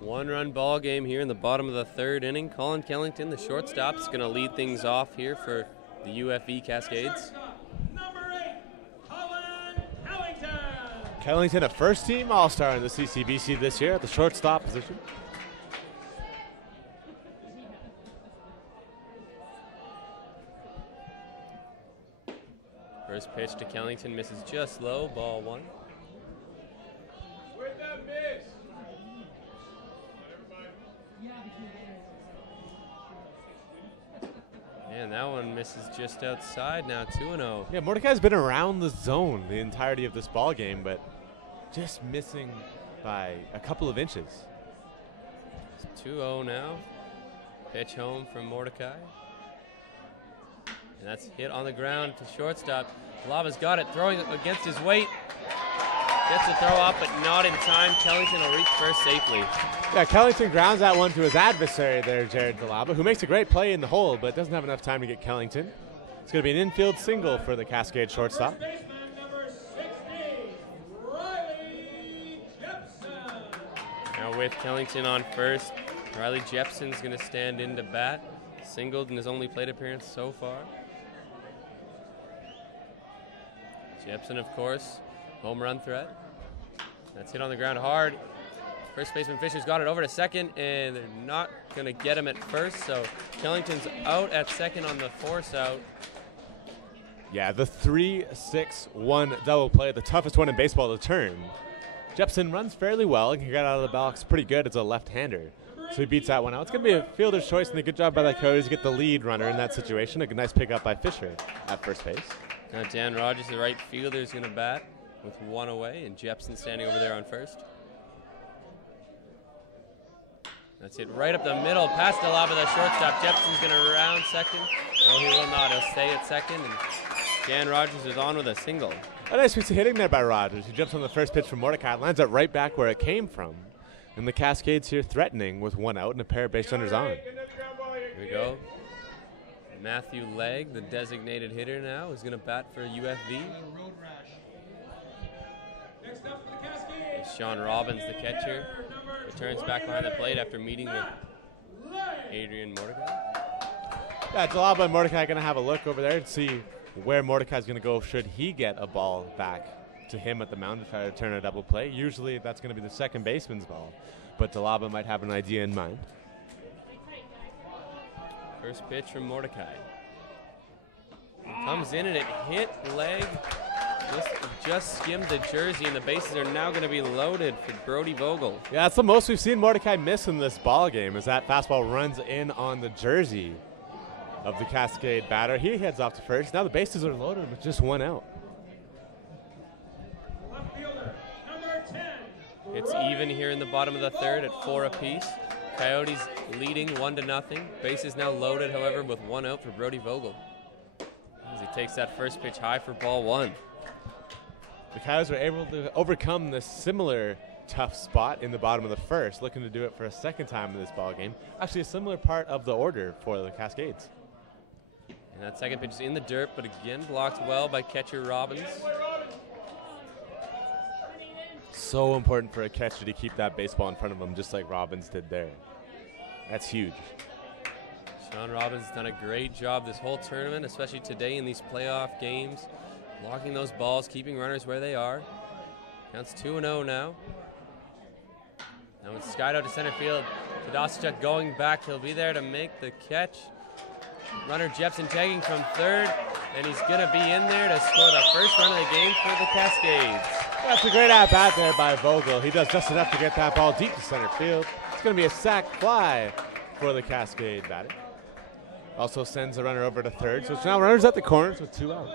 One-run ball game here in the bottom of the 3rd inning. Colin Kellington, the shortstop, is going to lead things off here for the UFE Cascades. Number 8, Colin Kellington. Kellington, a first-team All-Star in the CCBC this year at the shortstop position. First pitch to Kellington misses just low, ball 1. With that miss. And that one misses just outside now, 2-0. Yeah, Mordecai's been around the zone the entirety of this ball game, but just missing by a couple of inches. It's 2-0 now. Pitch home from Mordecai. And that's hit on the ground to shortstop. Lava's got it, throwing it against his weight. Gets the throw up, but not in time. Kellington will reach first safely. Yeah, Kellington grounds that one to his adversary there, Jared Dalaba, who makes a great play in the hole, but doesn't have enough time to get Kellington. It's going to be an infield single for the Cascade shortstop. Baseman number 60, Riley Jepson. Now with Kellington on first, Riley Jepson's going to stand in to bat. Singled in his only plate appearance so far. Jepson, of course, home run threat. That's hit on the ground hard. First baseman Fisher's got it over to second, and they're not going to get him at first, so Kellington's out at second on the force out. Yeah, the 3-6-1 double play, the toughest one in baseball to turn. Jepson runs fairly well and can get out of the box pretty good as a left-hander. So he beats that one out. It's going to be a fielder's choice, and a good job by the Coyotes to get the lead runner in that situation. A nice pickup by Fisher at first base. Now Dan Rogers, the right fielder, is going to bat with one away, and Jepson standing over there on first. That's it right up the middle, past the lob of the shortstop. Jepson's going to round second. No, he will not. He'll stay at second, and Dan Rogers is on with a single. A nice piece of hitting there by Rogers. He jumps on the first pitch from Mordecai, lands it right back where it came from. And the Cascades here threatening with one out and a pair of base runners on. Here we go. Matthew Legg, the designated hitter now, is going to bat for UFV. Next up for the Cascades. Sean Robbins, the catcher, returns back behind the plate after meeting with Adrian Mordecai. Yeah, Jalaba and Mordecai going to have a look over there to see where Mordecai's going to go should he get a ball back to him at the mound to try to turn a double play. Usually that's going to be the second baseman's ball, but Dalaba might have an idea in mind. First pitch from Mordecai. It comes in and it hit leg. Just skimmed the jersey, and the bases are now going to be loaded for Brody Vogel. Yeah, that's the most we've seen Mordecai miss in this ball game, is that fastball runs in on the jersey of the Cascade batter. He heads off to first. Now the bases are loaded with just one out. Left fielder, number 10. It's even here in the bottom of the third at 4 apiece. Coyotes leading 1-0. Bases now loaded, however, with 1 out for Brody Vogel, as he takes that first pitch high for ball 1. The Coyotes were able to overcome this similar tough spot in the bottom of the first, looking to do it for a second time in this ball game. Actually, a similar part of the order for the Cascades. And that second pitch is in the dirt, but again blocked well by catcher Robbins. So important for a catcher to keep that baseball in front of him, just like Robbins did there. That's huge. Sean Robbins has done a great job this whole tournament, especially today in these playoff games. Blocking those balls, keeping runners where they are. Counts 2-0 now. Now it's skied out to center field. Tadasichuk going back. He'll be there to make the catch. Runner Jepson tagging from third, and he's going to be in there to score the first run of the game for the Cascades. That's a great at-bat there by Vogel. He does just enough to get that ball deep to center field. It's going to be a sac fly for the Cascade batter. Also sends the runner over to third, so it's now runners at the corners with 2 out.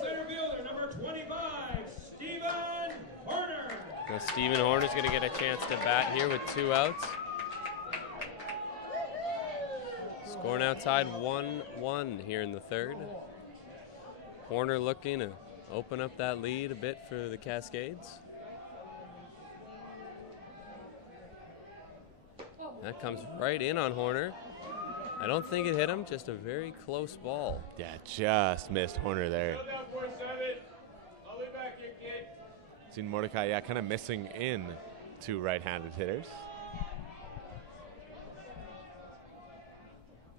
Center fielder, number 25, Stephen Horner. Now Stephen Horner's going to get a chance to bat here with 2 outs. Score now tied 1-1 here in the third. Horner looking to open up that lead a bit for the Cascades. That comes right in on Horner. I don't think it hit him, just a very close ball. Yeah, just missed Horner there. Field down 4-7. I'll be back here, kid. Seen Mordecai, kind of missing in 2 right-handed hitters.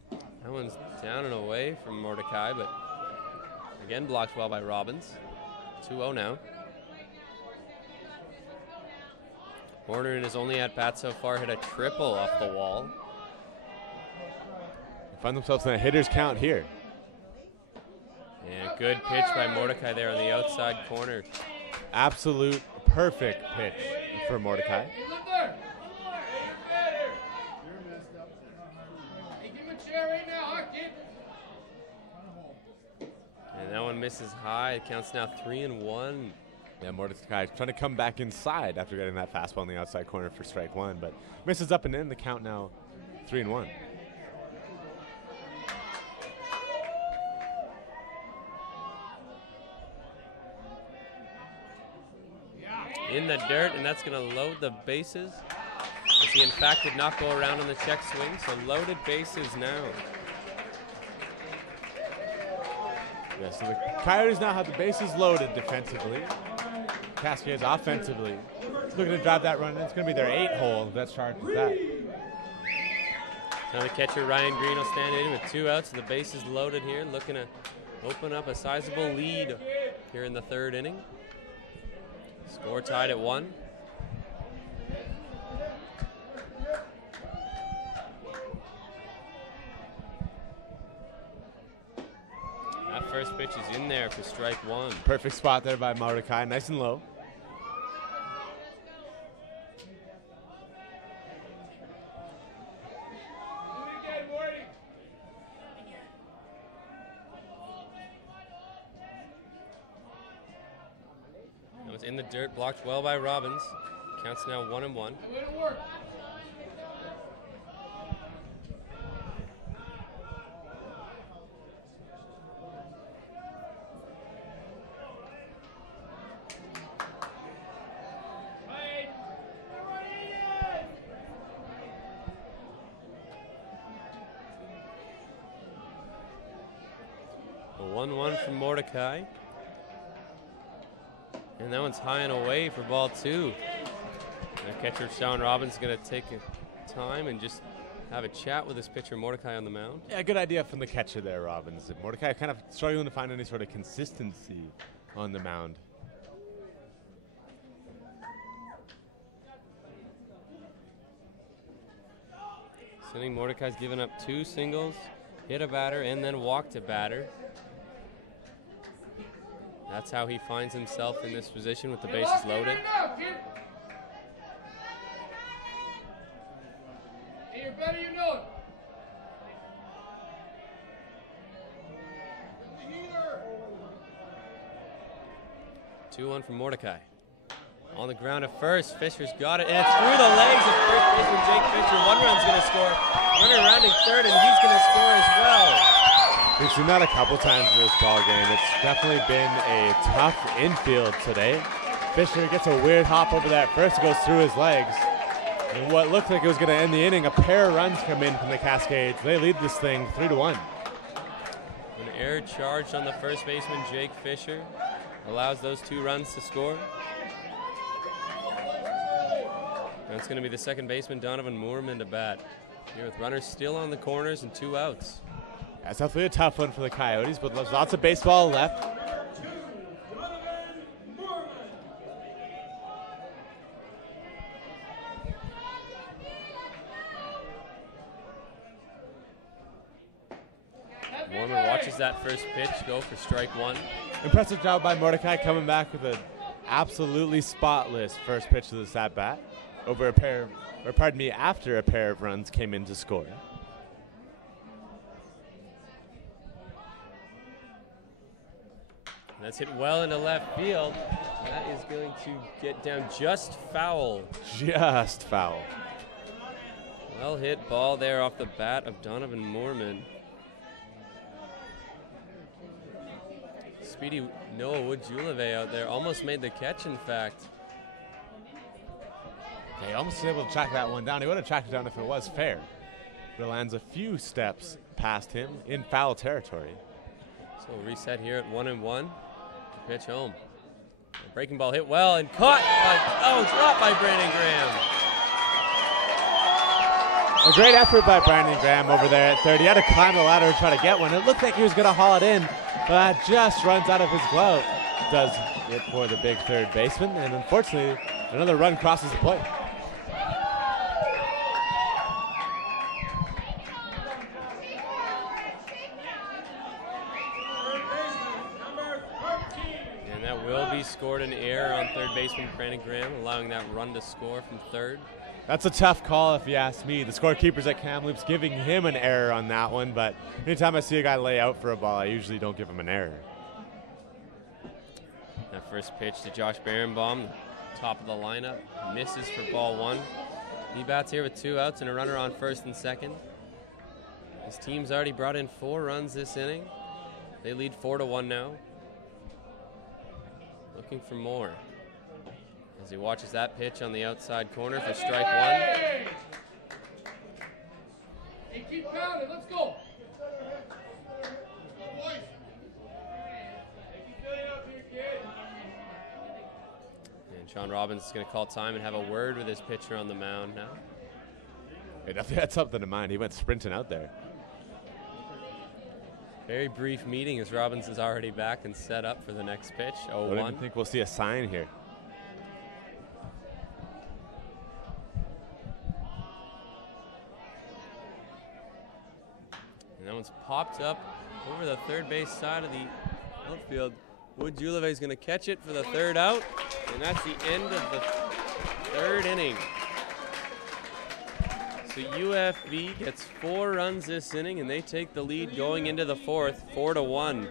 That one's down and away from Mordecai, but again blocked well by Robbins. 2-0 now. Horner in his only at-bat so far hit a triple off the wall. They find themselves in a hitter's count here. And good pitch by Mordecai there on the outside corner. Absolute perfect pitch for Mordecai. Hey, look there. Hey, give him a chair right now, huh, kid? And that one misses high. It counts now 3-1. Yeah, Mordecai trying to come back inside after getting that fastball on the outside corner for strike 1, but misses up and in. The count now 3-1. In the dirt, and that's going to load the bases. As he in fact did not go around on the check swing, so loaded bases now. Yeah, so the Coyotes now have the bases loaded defensively. Cascades offensively looking to drive that run in. It's going to be their 8 hole that's charged with that. Now the catcher Ryan Green will stand in with 2 outs, and the bases loaded here, looking to open up a sizable lead here in the third inning. Score tied at 1. That first pitch is in there for strike 1. Perfect spot there by Mordecai, nice and low. That was in the dirt, blocked well by Robbins. Counts now 1-1. A 1-1 from Mordecai. And that one's high and away for ball 2. Now catcher Sean Robbins is going to take time and just have a chat with his pitcher Mordecai on the mound. Yeah, good idea from the catcher there, Robbins. Mordecai kind of struggling to find any sort of consistency on the mound. This inning, Mordecai's given up 2 singles, hit a batter, and then walked a batter. That's how he finds himself in this position with the bases loaded. Hey, you're better, you know it. 2-1 from Mordecai. On the ground at first, Fisher's got it, and it's through the legs of first baseman Jake Fisher. 1 run's going to score. Runner rounding third, and he's going to score as well. We've seen that a couple times in this ball game. It's definitely been a tough infield today. Fisher gets a weird hop over that first, goes through his legs. And what looked like it was going to end the inning, a pair of runs come in from the Cascades. They lead this thing 3-1. An error charged on the first baseman Jake Fisher allows those 2 runs to score. That's going to be the second baseman Donovan Moorman to bat. Here with runners still on the corners and 2 outs. That's definitely a tough one for the Coyotes, but there's lots of baseball left. Moorman watches that first pitch go for strike 1. Impressive job by Mordecai coming back with an absolutely spotless first pitch to this at bat over after a pair of runs came in to score. That's hit well into left field. That is going to get down just foul. Just foul. Well hit ball there off the bat of Donovan Moorman. Speedy Noah Wood-Juleve out there almost made the catch, in fact. He almost was able to track that one down. He would have tracked it down if it was fair. But it lands a few steps past him in foul territory. So we'll reset here at 1-1. Pitch home. The breaking ball hit well and caught by, dropped by Brandon Graham. A great effort by Brandon Graham over there at third. He had to climb the ladder to try to get one. It looked like he was going to haul it in, but that just runs out of his glove. Does it for the big third baseman, and unfortunately, another run crosses the plate. And that will be scored an error on third baseman Brandon Graham, allowing that run to score from third. That's a tough call if you ask me. The scorekeeper's at Kamloops giving him an error on that one, but anytime I see a guy lay out for a ball, I usually don't give him an error. That first pitch to Josh Berenbaum, top of the lineup, misses for ball 1. He bats here with 2 outs and a runner on first and second. His team's already brought in 4 runs this inning. They lead 4-1 now. Looking for more. As he watches that pitch on the outside corner for strike 1. Hey, keep pounding. Let's go. And Sean Robbins is going to call time and have a word with his pitcher on the mound now. He definitely had something in mind. He went sprinting out there. Very brief meeting as Robbins is already back and set up for the next pitch. 0-1. I don't even think we'll see a sign here. And that one's popped up over the third base side of the outfield. Wood-Juleve is going to catch it for the 3rd out, and that's the end of the 3rd inning. So UFV gets 4 runs this inning, and they take the lead going into the 4th, 4-1.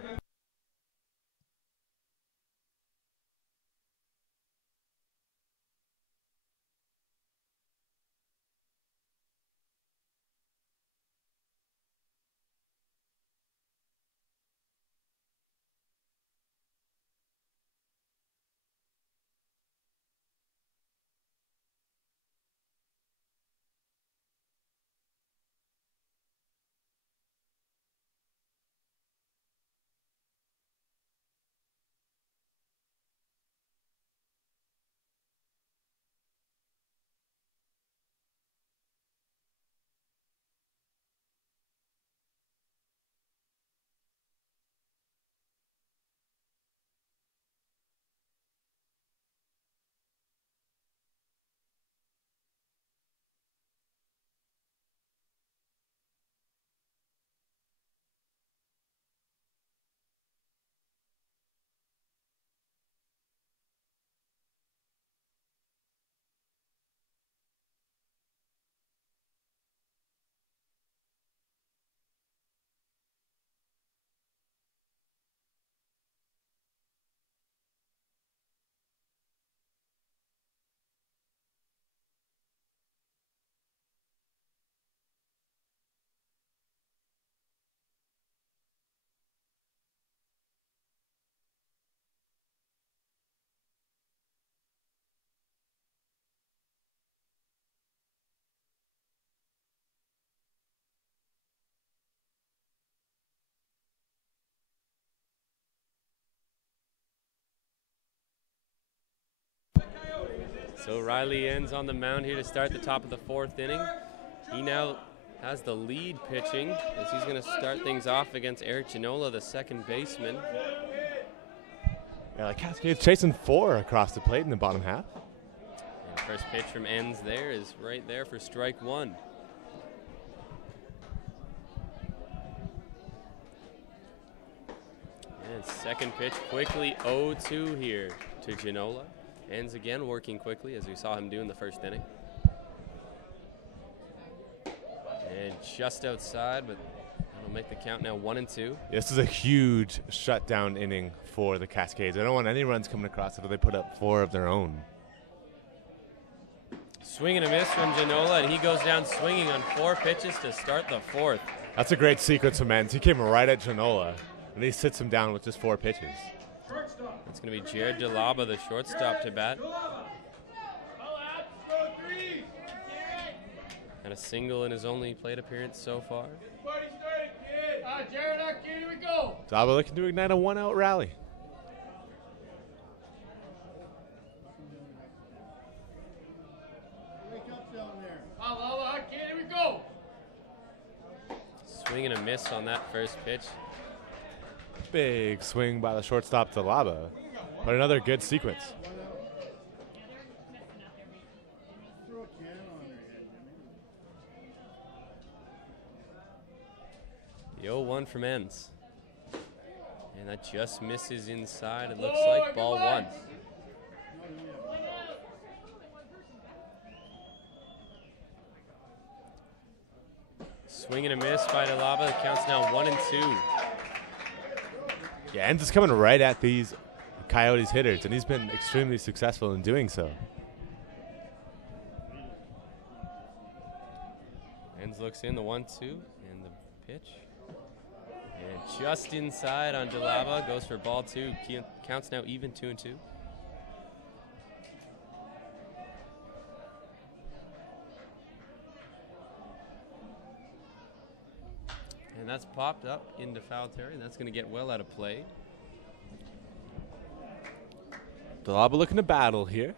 So Riley Enns on the mound here to start the top of the 4th inning. He now has the lead pitching as he's going to start things off against Eric Ginola, the second baseman. Yeah, like Cascades chasing 4 across the plate in the bottom half. And first pitch from Enns there is right there for strike 1. And second pitch quickly 0-2 here to Ginola. Enns again working quickly as we saw him do in the first inning. And just outside, but that'll make the count now 1-2. This is a huge shutdown inning for the Cascades. I don't want any runs coming across until they put up 4 of their own. Swing and a miss from Ginola, and he goes down swinging on 4 pitches to start the 4th. That's a great sequence from Enns. He came right at Ginola, and he sits him down with just 4 pitches. It's going to be Jared DeLaba, the shortstop, to bat. Had a single in his only plate appearance so far. Jared, here we go. DeLaba looking to ignite a 1-out rally. Wake up down there. Here we go. Swing and a miss on that first pitch. Big swing by the shortstop DeLaba, but another good sequence. The 0-1 from Enns. And that just misses inside. It looks like ball 1. Swing and a miss by DeLaba. The count's now 1-2. Yeah, Enns is coming right at these Coyotes hitters, and he's been extremely successful in doing so. Enns looks in the 1-2 and the pitch. And just inside on DeLaba, goes for ball 2. Counts now even 2-2. And that's popped up into foul territory. That's going to get well out of play. DeLaba looking to battle here.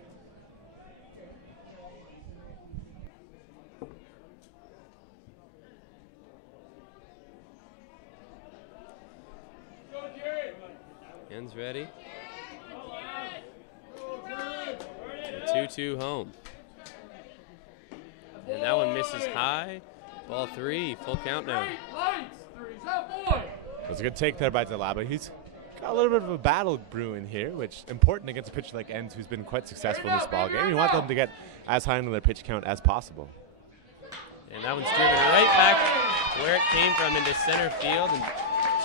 Enns ready. 2-2 home. And that one misses high. Ball 3, full count now. That's a good take there by DeLaba. He's got a little bit of a battle brewing here, which is important against a pitcher like Enns, who's been quite successful in this ballgame. You want them to get as high into their pitch count as possible. And that one's driven right back where it came from into center field. And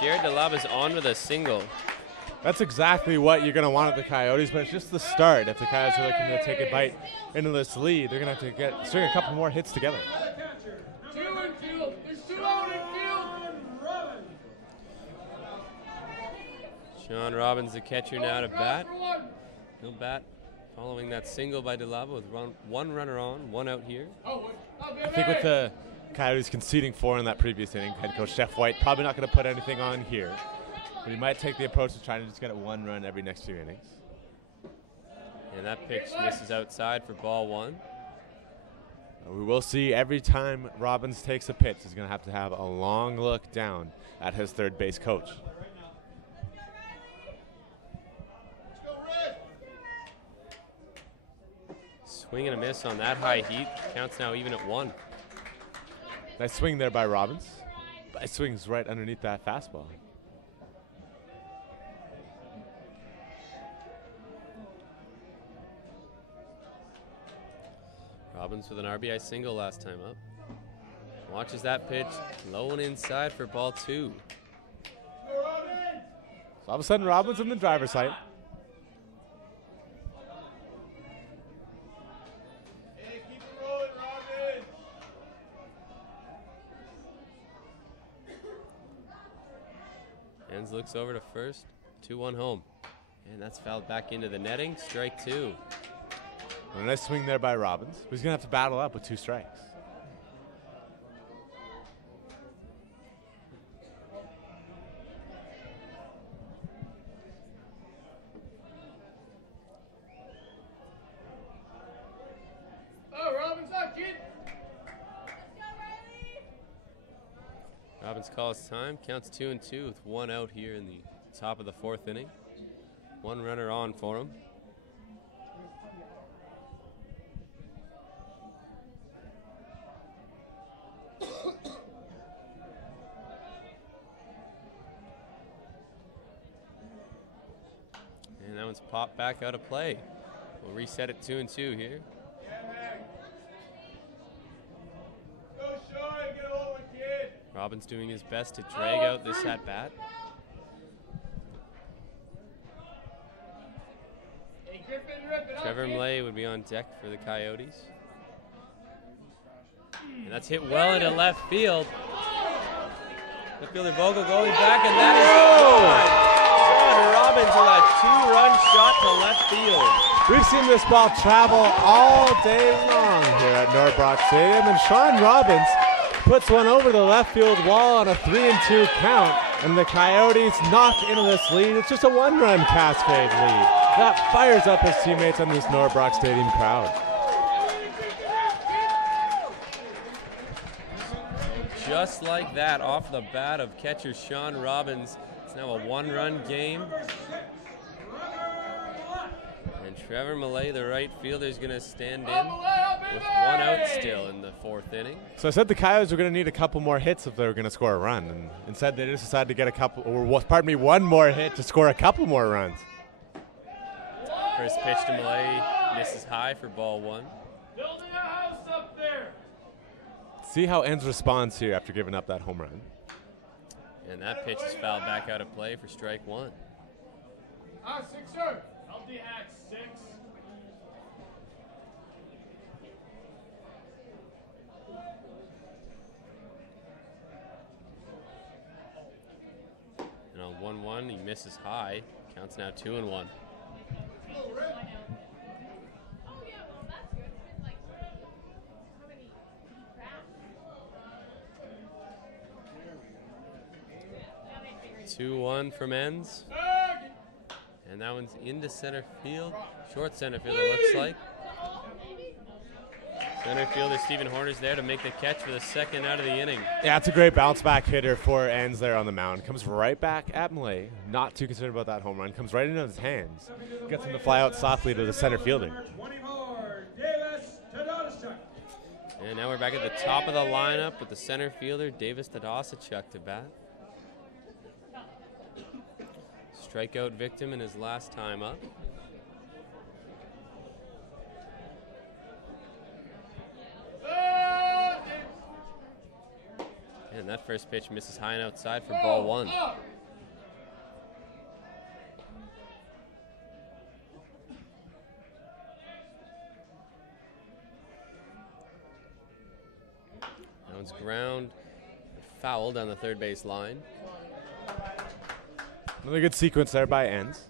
Jared DeLaba's on with a single. That's exactly what you're going to want at the Coyotes, but it's just the start. If the Coyotes are looking to take a bite into this lead, they're going to have to string a couple more hits together. Sean Robbins, the catcher, now to bat. He'll bat following that single by DeLaba with one runner on, 1 out here. I think with the Coyotes conceding 4 in that previous inning, head coach Jeff White probably not going to put anything on here. But he might take the approach of trying to just get it 1 run every next 2 innings. And that pitch misses outside for ball 1. We will see every time Robbins takes a pitch, he's going to have a long look down at his third base coach. Swing and a miss on that high heat. Counts now even at 1. Nice swing there by Robbins. But it swings right underneath that fastball. Robbins with an RBI single last time up. Watches that pitch, low and inside for ball 2. So all of a sudden, Robbins in the driver's side. Hey, keep it rolling, Robin. Enns looks over to first, 2-1 home. And that's fouled back into the netting, strike 2. A nice swing there by Robbins. But he's going to have to battle up with 2 strikes. Robbins calls time. Counts 2-2 with one out here in the top of the fourth inning. One runner on for him. And that one's popped back out of play. We'll reset it 2-2 here. Robbins doing his best to drag out this at-bat. Trevor Mlay would be on deck for the Coyotes. And that's hit well into left field. Left fielder Vogel going back, and that is gone. Sean Robbins with a two-run shot to left field. We've seen this ball travel all day long here at Norbrock Stadium, and Sean Robbins puts one over the left field wall on a 3-2 count, and the Coyotes knock into this lead. It's just a one-run Cascade lead. That fires up his teammates on this Norbrock Stadium crowd. Just like that, off the bat of catcher Sean Robbins, it's now a one-run game. And Trevor Mlay, the right fielder, is going to stand in with one out still in the fourth inning. So I said the Coyotes were going to need a couple more hits if they were going to score a run, and instead they just decided to get one more hit to score a couple more runs. First pitch to Mlay misses high for ball one. Building a house up there. See how Enns responds here after giving up that home run. And that pitch is fouled back out of play for strike one. Sixer. Healthy hack, 6. And on 1-1, he misses high. Counts now 2-1. Two one from Enns. And that one's into center field. Short center field, it looks like. Center fielder Stephen Horner's there to make the catch for the second out of the inning. Yeah, it's a great bounce back hitter for Enns there on the mound. Comes right back at Mlay. Not too concerned about that home run. Comes right into his hands. Gets him to fly out softly to the center fielder. And now we're back at the top of the lineup with the center fielder, Davis Tadasachuk, to bat. Strikeout victim in his last time up. And that first pitch misses high and outside for ball one. That one's ground foul down the third base line. Another good sequence there by Enns.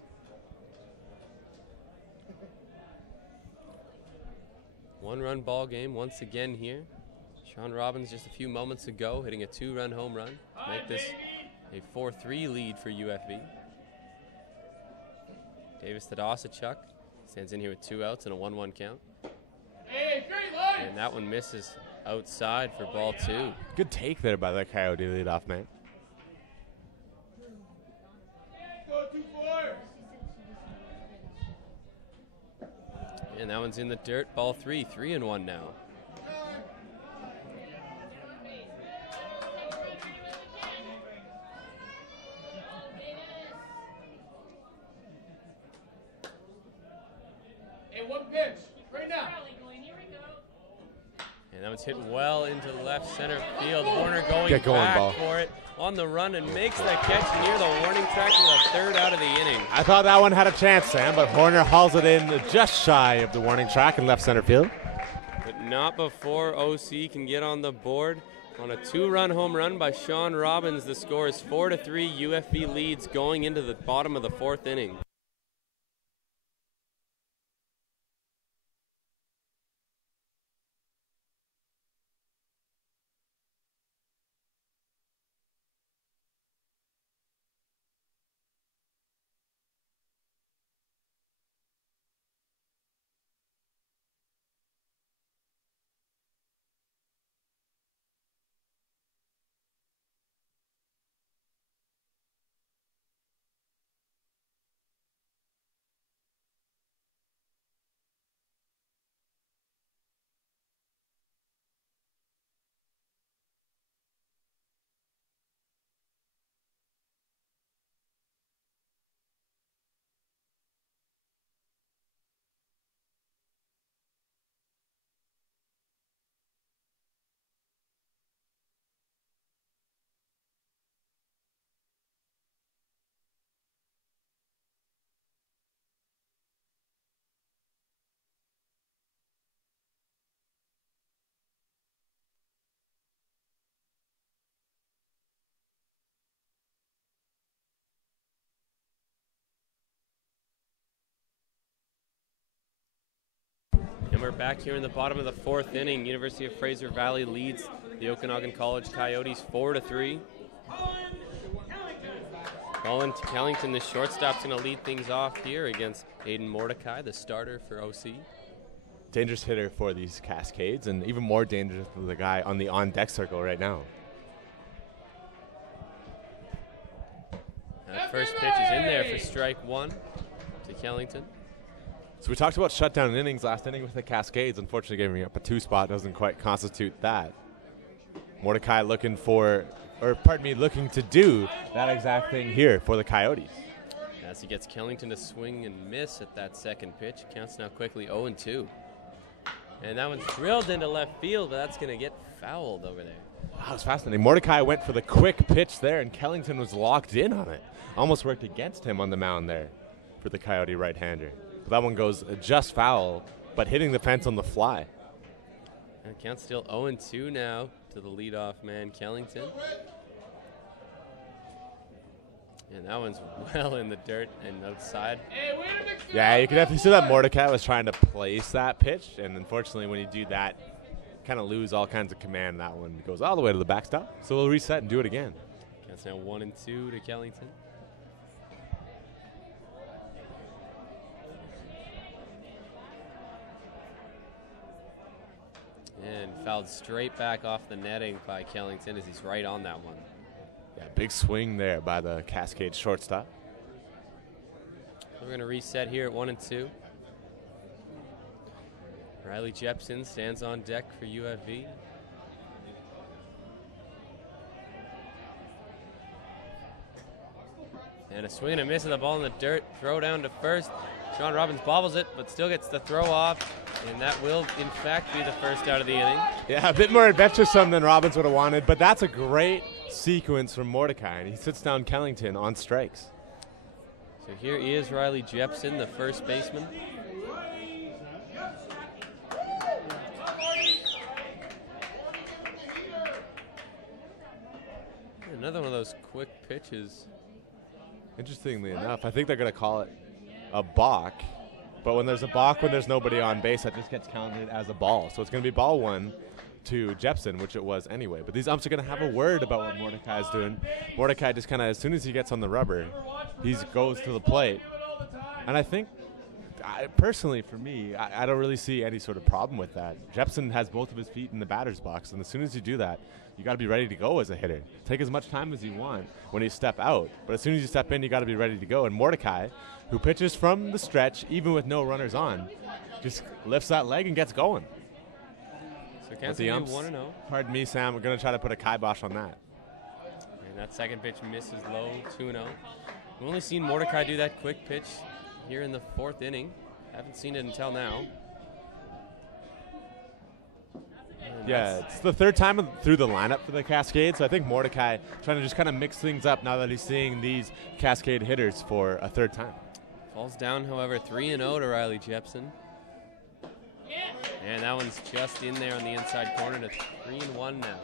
One-run ball game once again here. Sean Robbins just a few moments ago hitting a two-run home run to make this a 4-3 lead for UFV. Davis Tadasachuk stands in here with 2 outs and a 1-1 count. And that one misses outside for ball 2. Good take there by that Coyote leadoff man. And that one's in the dirt. Ball 3, 3-1 now. Hey, one pitch, right now. And that one's hit well into left center field. Horner going Get going, back ball. for it on the run and makes that catch near the warning track for the third out of the inning. I thought that one had a chance, Sam, but Horner hauls it in just shy of the warning track in left center field. But not before OC can get on the board. On a 2-run home run by Sean Robbins, the score is 4-3. UFV leads going into the bottom of the 4th inning. we're back here in the bottom of the 4th inning. University of Fraser Valley leads the Okanagan College Coyotes 4-3. Colin Kellington, the shortstop's going to lead things off here against Aiden Mordecai, the starter for OC. Dangerous hitter for these Cascades, and even more dangerous than the guy on the on-deck circle right now. That first pitch is in there for strike 1 to Kellington. So we talked about shutdown innings last inning with the Cascades. Unfortunately, giving up a 2 spot doesn't quite constitute that. Mordecai looking to do that exact thing here for the Coyotes. As he gets Kellington to swing and miss at that second pitch. Counts now quickly 0-2. And that one's drilled into left field, but that's going to get fouled over there. Wow, it's fascinating. Mordecai went for the quick pitch there, and Kellington was locked in on it. Almost worked against him on the mound there for the Coyote right-hander. But that one goes just foul, but hitting the fence on the fly. And count's still 0-2 now to the leadoff man, Kellington. And that one's well in the dirt and outside. Yeah, you can definitely see that Mordecai was trying to place that pitch, and unfortunately when you do that, kind of lose all kinds of command. That one goes all the way to the backstop. So we'll reset and do it again. Counts now 1-2 to Kellington. And fouled straight back off the netting by Kellington as he's right on that one. Yeah, big swing there by the Cascade shortstop. We're going to reset here at 1-2. Riley Jepson stands on deck for UFV. And a swing and a miss of the ball in the dirt. Throw down to first. Sean Robbins bobbles it, but still gets the throw off. And that will, in fact, be the first out of the inning. Yeah, a bit more adventuresome than Robbins would have wanted, but that's a great sequence from Mordecai, and he sits down Kellington on strikes. So here is Riley Jepson, the first baseman. Another one of those quick pitches. Interestingly enough, I think they're going to call it a balk. But when there's a balk, when there's nobody on base, that just gets counted as a ball. So it's going to be ball 1 to Jepson, which it was anyway. But these umps are going to have a word about what Mordecai is doing. Mordecai just kind of, as soon as he gets on the rubber, he goes to the plate. And I think, personally, for me, I don't really see any sort of problem with that. Jepson has both of his feet in the batter's box, and as soon as you do that, you got to be ready to go as a hitter. Take as much time as you want when you step out, but as soon as you step in, you got to be ready to go. And Mordecai, who pitches from the stretch, even with no runners on, just lifts that leg and gets going. So Kansas City 1-0. Pardon me, Sam. We're going to try to put a kibosh on that. And that second pitch misses low, 2-0. We've only seen Mordecai do that quick pitch here in the 4th inning. Haven't seen it until now. Yeah, it's the 3rd time through the lineup for the Cascades. So I think Mordecai trying to just kind of mix things up now that he's seeing these Cascade hitters for a 3rd time. Falls down, however, 3-0 to Riley Jepson. And that one's just in there on the inside corner to 3-1 now.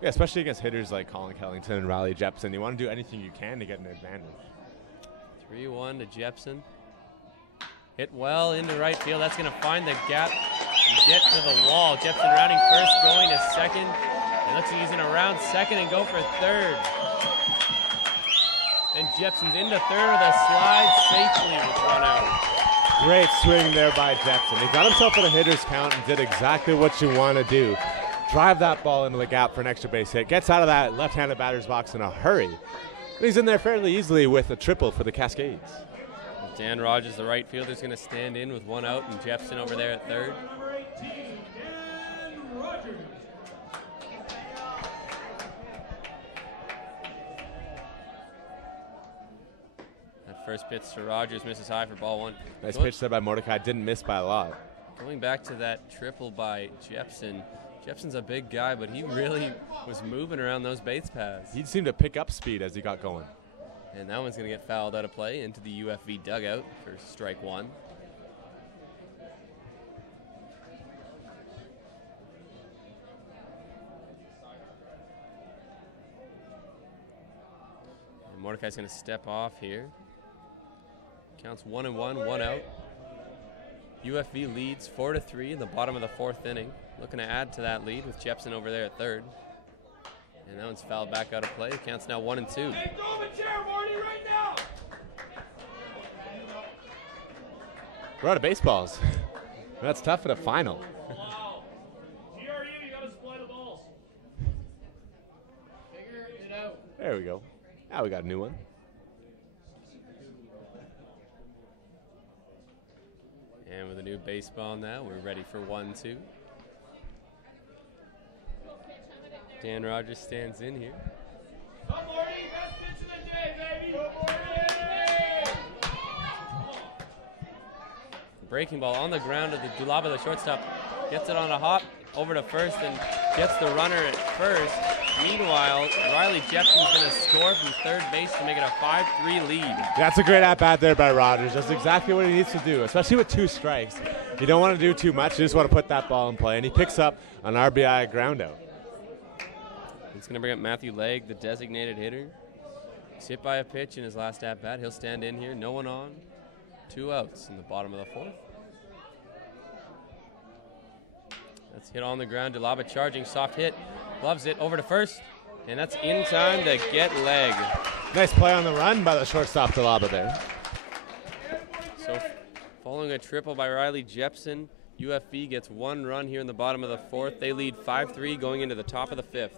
Yeah, especially against hitters like Colin Kellington and Riley Jepson. You want to do anything you can to get an advantage. 3-1 to Jepson. Hit well into right field. That's going to find the gap and get to the wall. Jepson rounding first, going to second. It looks like he's going to round second and go for third. And Jepson's into third with a slide safely with 1 out. Great swing there by Jepson. He got himself at a hitter's count and did exactly what you want to do. Drive that ball into the gap for an extra base hit. Gets out of that left-handed batter's box in a hurry. And he's in there fairly easily with a triple for the Cascades. Dan Rogers, the right fielder, is going to stand in with 1 out, and Jepson over there at third. That first pitch to Rogers misses high for ball 1. Nice pitch there by Mordecai. Didn't miss by a lot. Going back to that triple by Jepson, Jepson's a big guy, but he really was moving around those base paths. He seemed to pick up speed as he got going. And that one's going to get fouled out of play into the UFV dugout for strike 1. And Mordecai's going to step off here. Counts 1-1, 1 out. UFV leads 4-3 in the bottom of the 4th inning. Looking to add to that lead with Jepson over there at third. And that one's fouled back out of play. It counts now 1-2. Hey, throw him a chair, Marty, right now! We're out of baseballs. That's tough at a final. Wow. TRU, you gotta supply the balls. Figure it out. There we go. Now we got a new one. And with a new baseball now, we're ready for 1-2. Dan Rogers stands in here. Come, Marty, best pitch of the day, baby! Go, Marty! Breaking ball on the ground to the Dulaba, the shortstop. Gets it on a hop over to first and gets the runner at first. Meanwhile, Riley Jepson's going to score from third base to make it a 5-3 lead. That's a great at-bat there by Rogers. That's exactly what he needs to do, especially with 2 strikes. You don't want to do too much. You just want to put that ball in play. And he picks up an RBI ground out. He's going to bring up Matthew Legg, the designated hitter. He's hit by a pitch in his last at-bat. He'll stand in here. No one on. 2 outs in the bottom of the 4th. That's hit on the ground. Dulaba charging, soft hit. Loves it over to first. And that's in time to get Legg. Nice play on the run by the shortstop Dulaba there. So following a triple by Riley Jepson, UFV gets 1 run here in the bottom of the 4th. They lead 5-3 going into the top of the 5th.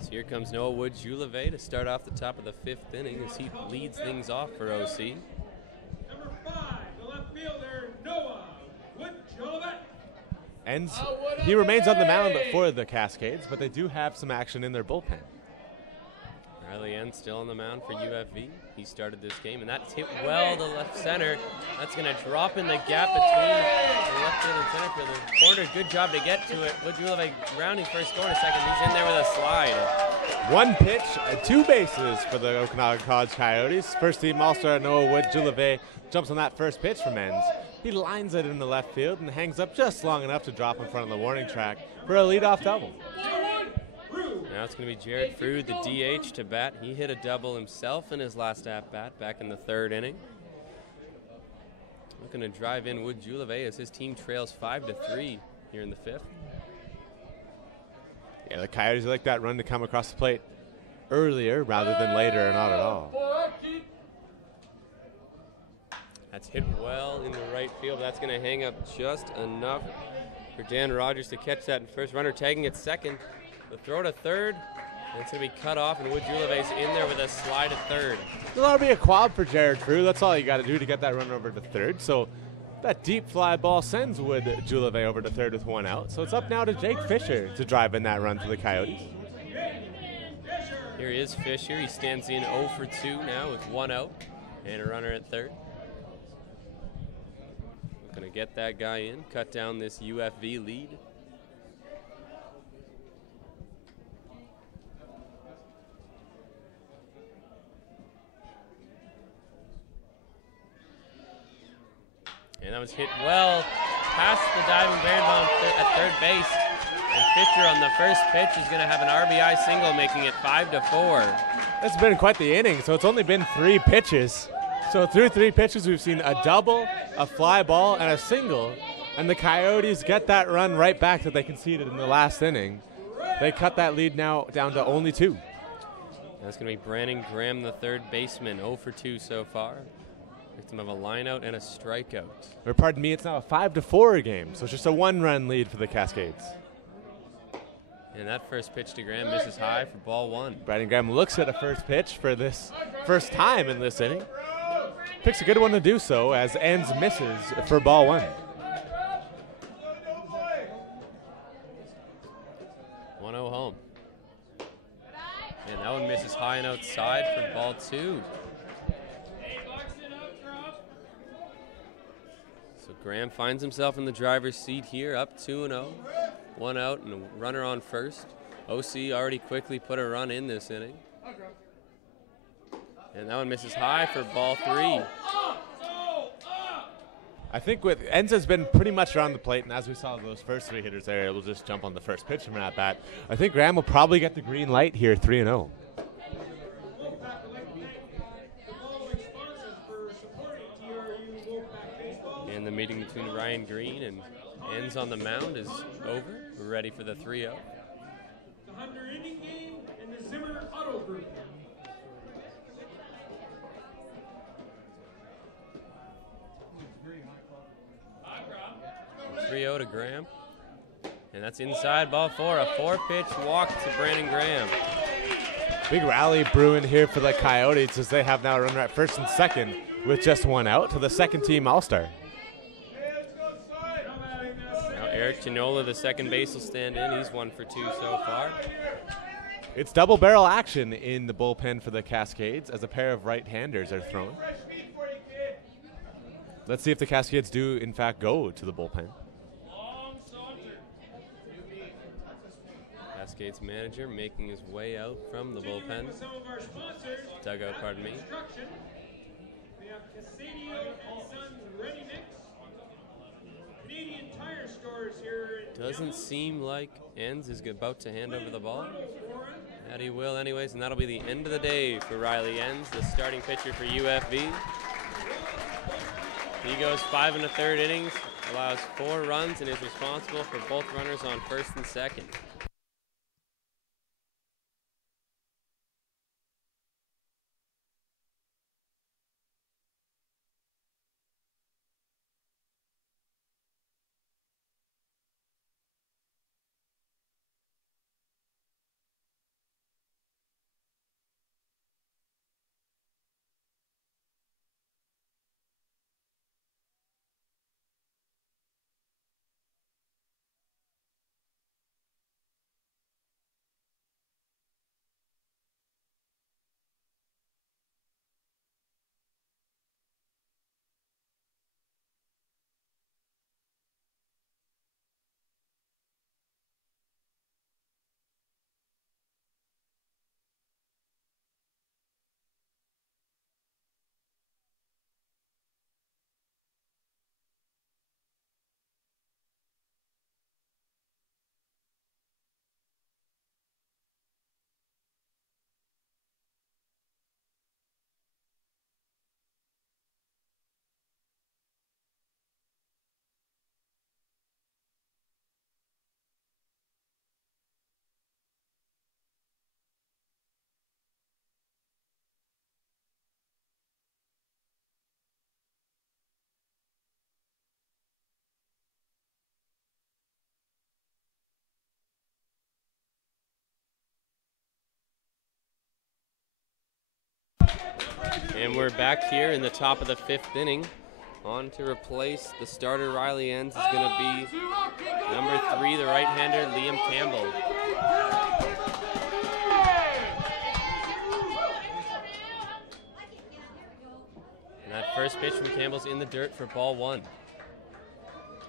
So here comes Noah Wood-Julevé to start off the top of the 5th inning as he leads things off for OC. Number 5, the left fielder, Noah Wood-Julevé. He remains on the mound for the Cascades, but they do have some action in their bullpen. Riley N still on the mound for UFV. He started this game, and that's hit well to left center. That's going to drop in the gap between the left field and center field. The corner, good job to get to it. Wood-Julevé grounding first, scoring a second. He's in there with a slide. 1 pitch, 2 bases for the Okanagan College Coyotes. First team All-Star Noah Wood-Julevé jumps on that first pitch from Enns. He lines it in the left field and hangs up just long enough to drop in front of the warning track for a leadoff double. Now it's going to be Jared Freud, the DH, to bat. He hit a double himself in his last at-bat back in the 3rd inning. Looking to drive in Wood-Julevé as his team trails 5-3 here in the 5th. Yeah, the Coyotes like that run to come across the plate earlier rather than later or not at all. That's hit well in the right field. That's going to hang up just enough for Dan Rogers to catch that in first. Runner tagging at second. The throw to third, and it's going to be cut off, and Wood-Julevé's in there with a slide at third. That'll be a quad for Jared Frew. That's all you got to do to get that run over to third. So that deep fly ball sends Wood-Julevé over to third with 1 out. So it's up now to Jake Fisher to drive in that run for the Coyotes. Here is Fisher. He stands in 0 for 2 now with 1 out and a runner at third. Going to get that guy in, cut down this UFV lead. was hit well past the diving Baron at third base. And Fisher on the first pitch is going to have an RBI single, making it 5-4. It's been quite the inning, so it's only been 3 pitches. So through 3 pitches, we've seen a double, a fly ball, and a single. And the Coyotes get that run right back that they conceded in the last inning. They cut that lead now down to only 2. That's going to be Brandon Graham, the third baseman, 0 for 2 so far. Victim of a lineout and a strikeout. Or pardon me, it's now a 5-4 game, so it's just a 1-run lead for the Cascades. And that first pitch to Graham misses high for ball 1. Brandon Graham looks at a first pitch for this first time in this inning. Picks a good one to do so as Enns misses for ball 1. 1-0 home. And that one misses high and outside for ball 2. So Graham finds himself in the driver's seat here, up 2-0. 1 out and a runner on first. OC already quickly put a run in this inning. And that one misses high for ball 3. I think with Enns has been pretty much around the plate, and as we saw those first 3 hitters there, able to just jump on the first pitch from that bat. I think Graham will probably get the green light here, 3-0. And the meeting between Ryan Green and Enns on the mound is over. We're ready for the 3-0. The Hunter inning game and the Zimmer Auto Group. 3-0 to Graham. And that's inside ball 4. A 4-pitch walk to Brandon Graham. Big rally brewing here for the Coyotes as they have now a runner at first and second with just 1 out to the second-team All-Star. Now Eric Ginola, the second base, will stand in. He's 1 for 2 so far. It's double barrel action in the bullpen for the Cascades as a pair of right-handers are thrown. Let's see if the Cascades do, in fact, go to the bullpen. Cascades manager making his way out from the bullpen. Dugout, pardon me. We have Cascades and Sons Ready Mix. Canadian Tire Stores here. Doesn't seem like Enns is about to hand over the ball. That he will anyways, and that'll be the end of the day for Riley Enns, the starting pitcher for UFV. He goes 5 1/3 innings, allows 4 runs, and is responsible for both runners on first and second. And we're back here in the top of the 5th inning. On to replace the starter Riley Enns is going to be number 3, the right-hander Liam Campbell. And that first pitch from Campbell's in the dirt for ball 1.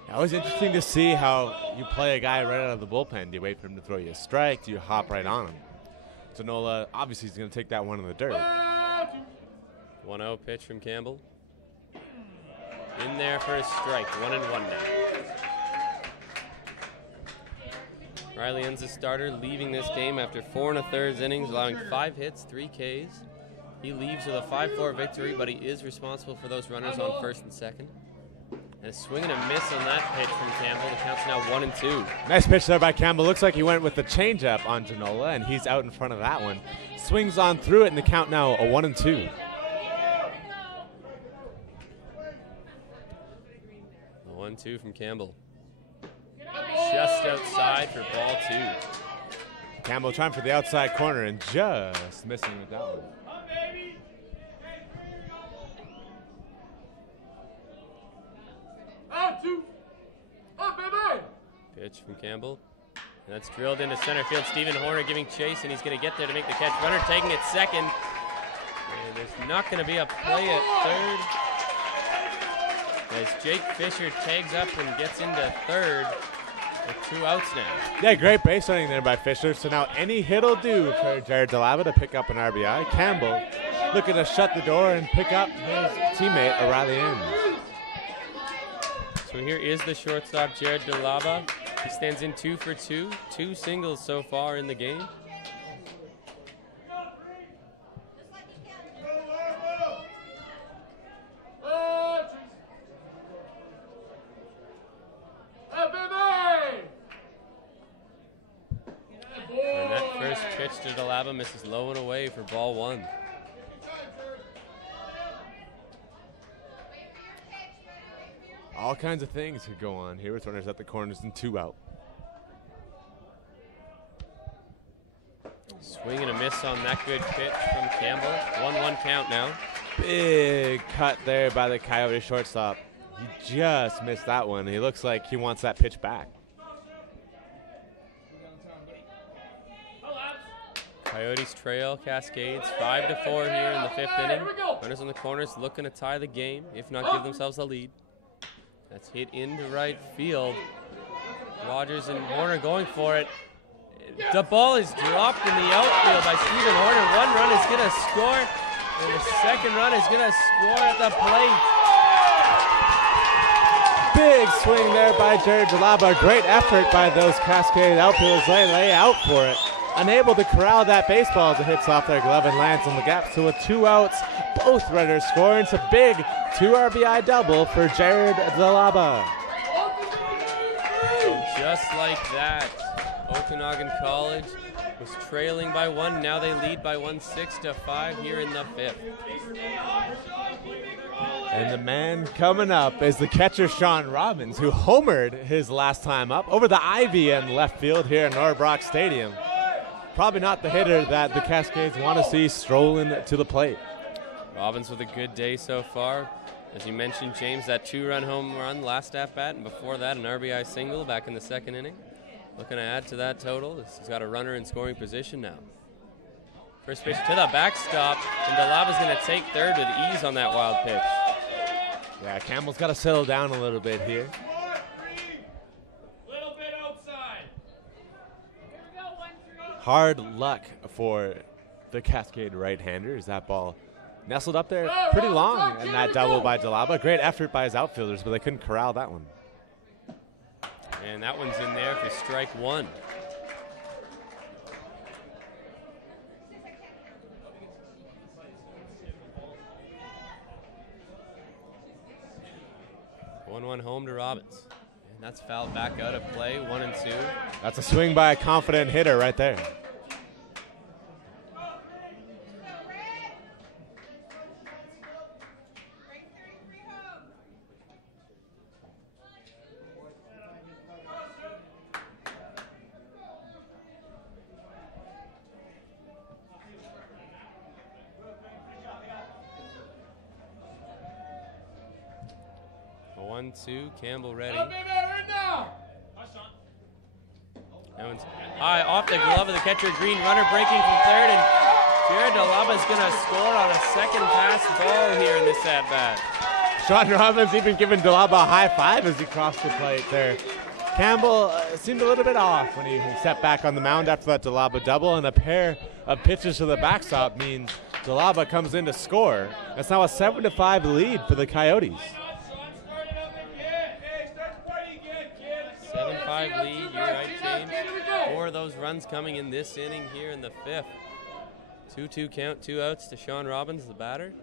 It was interesting to see how you play a guy right out of the bullpen. Do you wait for him to throw you a strike? Do you hop right on him? Ginola obviously is going to take that one in the dirt. 1-0 pitch from Campbell. In there for a strike, 1-1 now. Riley ends the starter, leaving this game after 4 1/3 innings, allowing 5 hits, 3 Ks. He leaves with a 5-4 victory, but he is responsible for those runners on first and second. And a swing and a miss on that pitch from Campbell. The count's now 1-2. Nice pitch there by Campbell. Looks like he went with the changeup on Janola, and he's out in front of that one. Swings on through it, and the count now a 1-2. The 1-2 from Campbell. Just outside for ball 2. Campbell trying for the outside corner and just missing with that one. Pitch from Campbell. And that's drilled into center field. Stephen Horner giving chase, and he's going to get there to make the catch. Runner taking it second. And there's not going to be a play at third, as Jake Fisher tags up and gets into third with 2 outs now. Yeah, great base running there by Fisher. So now any hit will do for Jared DeLava to pick up an RBI. Campbell looking to shut the door and pick up his teammate O'Reilly Inns. So here is the shortstop, Jared DeLava. He stands in 2 for 2. 2 singles so far in the game. And that first pitch to DeLava misses low and away for ball 1. All kinds of things could go on here with runners at the corners and 2 out. Swing and a miss on that good pitch from Campbell. 1-1 count now. Big cut there by the Coyote shortstop. He just missed that one. He looks like he wants that pitch back. Coyotes trail Cascades 5-4 here in the 5th inning. Runners on the corners looking to tie the game, if not give themselves a lead. That's hit into right field. Rogers and Horner going for it. The ball is dropped in the outfield by Stephen Horner. 1 run is going to score, and the 2nd run is going to score at the plate. Big swing there by Jared DeLava. Great effort by those Cascade outfielders. They lay out for it. Unable to corral that baseball as it hits off their glove and lands in the gap. So with 2 outs, both runners scoring. It's a big 2 RBI double for Jared DeLava. So just like that, Okanagan College was trailing by 1. Now they lead by 1, 6-5 here in the 5th. And the man coming up is the catcher, Sean Robbins, who homered his last time up over the ivy in left field here in Norbrock Stadium. Probably not the hitter that the Cascades want to see strolling to the plate. Robbins with a good day so far. As you mentioned, James, that 2-run home run last at-bat, and before that an RBI single back in the 2nd inning. Looking to add to that total. He's got a runner in scoring position now. First pitch to the backstop, and DeLava's going to take third with ease on that wild pitch. Yeah, Campbell's got to settle down a little bit here. Hard luck for the Cascade right-hander as that ball nestled up there pretty long, and that double by DeLava. Great effort by his outfielders, but they couldn't corral that one. And that one's in there for strike 1. One home to Robbins. And that's fouled back out of play, 1-2. That's a swing by a confident hitter right there. A 1-2, Campbell ready. That one's high off the glove of the catcher. Green runner breaking from third, and Jared DeLava is going to score on a second pass ball here in this at-bat. Sean Robbins even giving DeLava a high five as he crossed the plate there. Campbell seemed a little bit off when he stepped back on the mound after that DeLava double, and a pair of pitches to the backstop means DeLava comes in to score. That's now a 7-5 lead for the Coyotes. 7-5 lead. You're right, James. 4 of those runs coming in this inning here in the 5th. 2-2 count, 2 outs to Sean Robbins, the batter.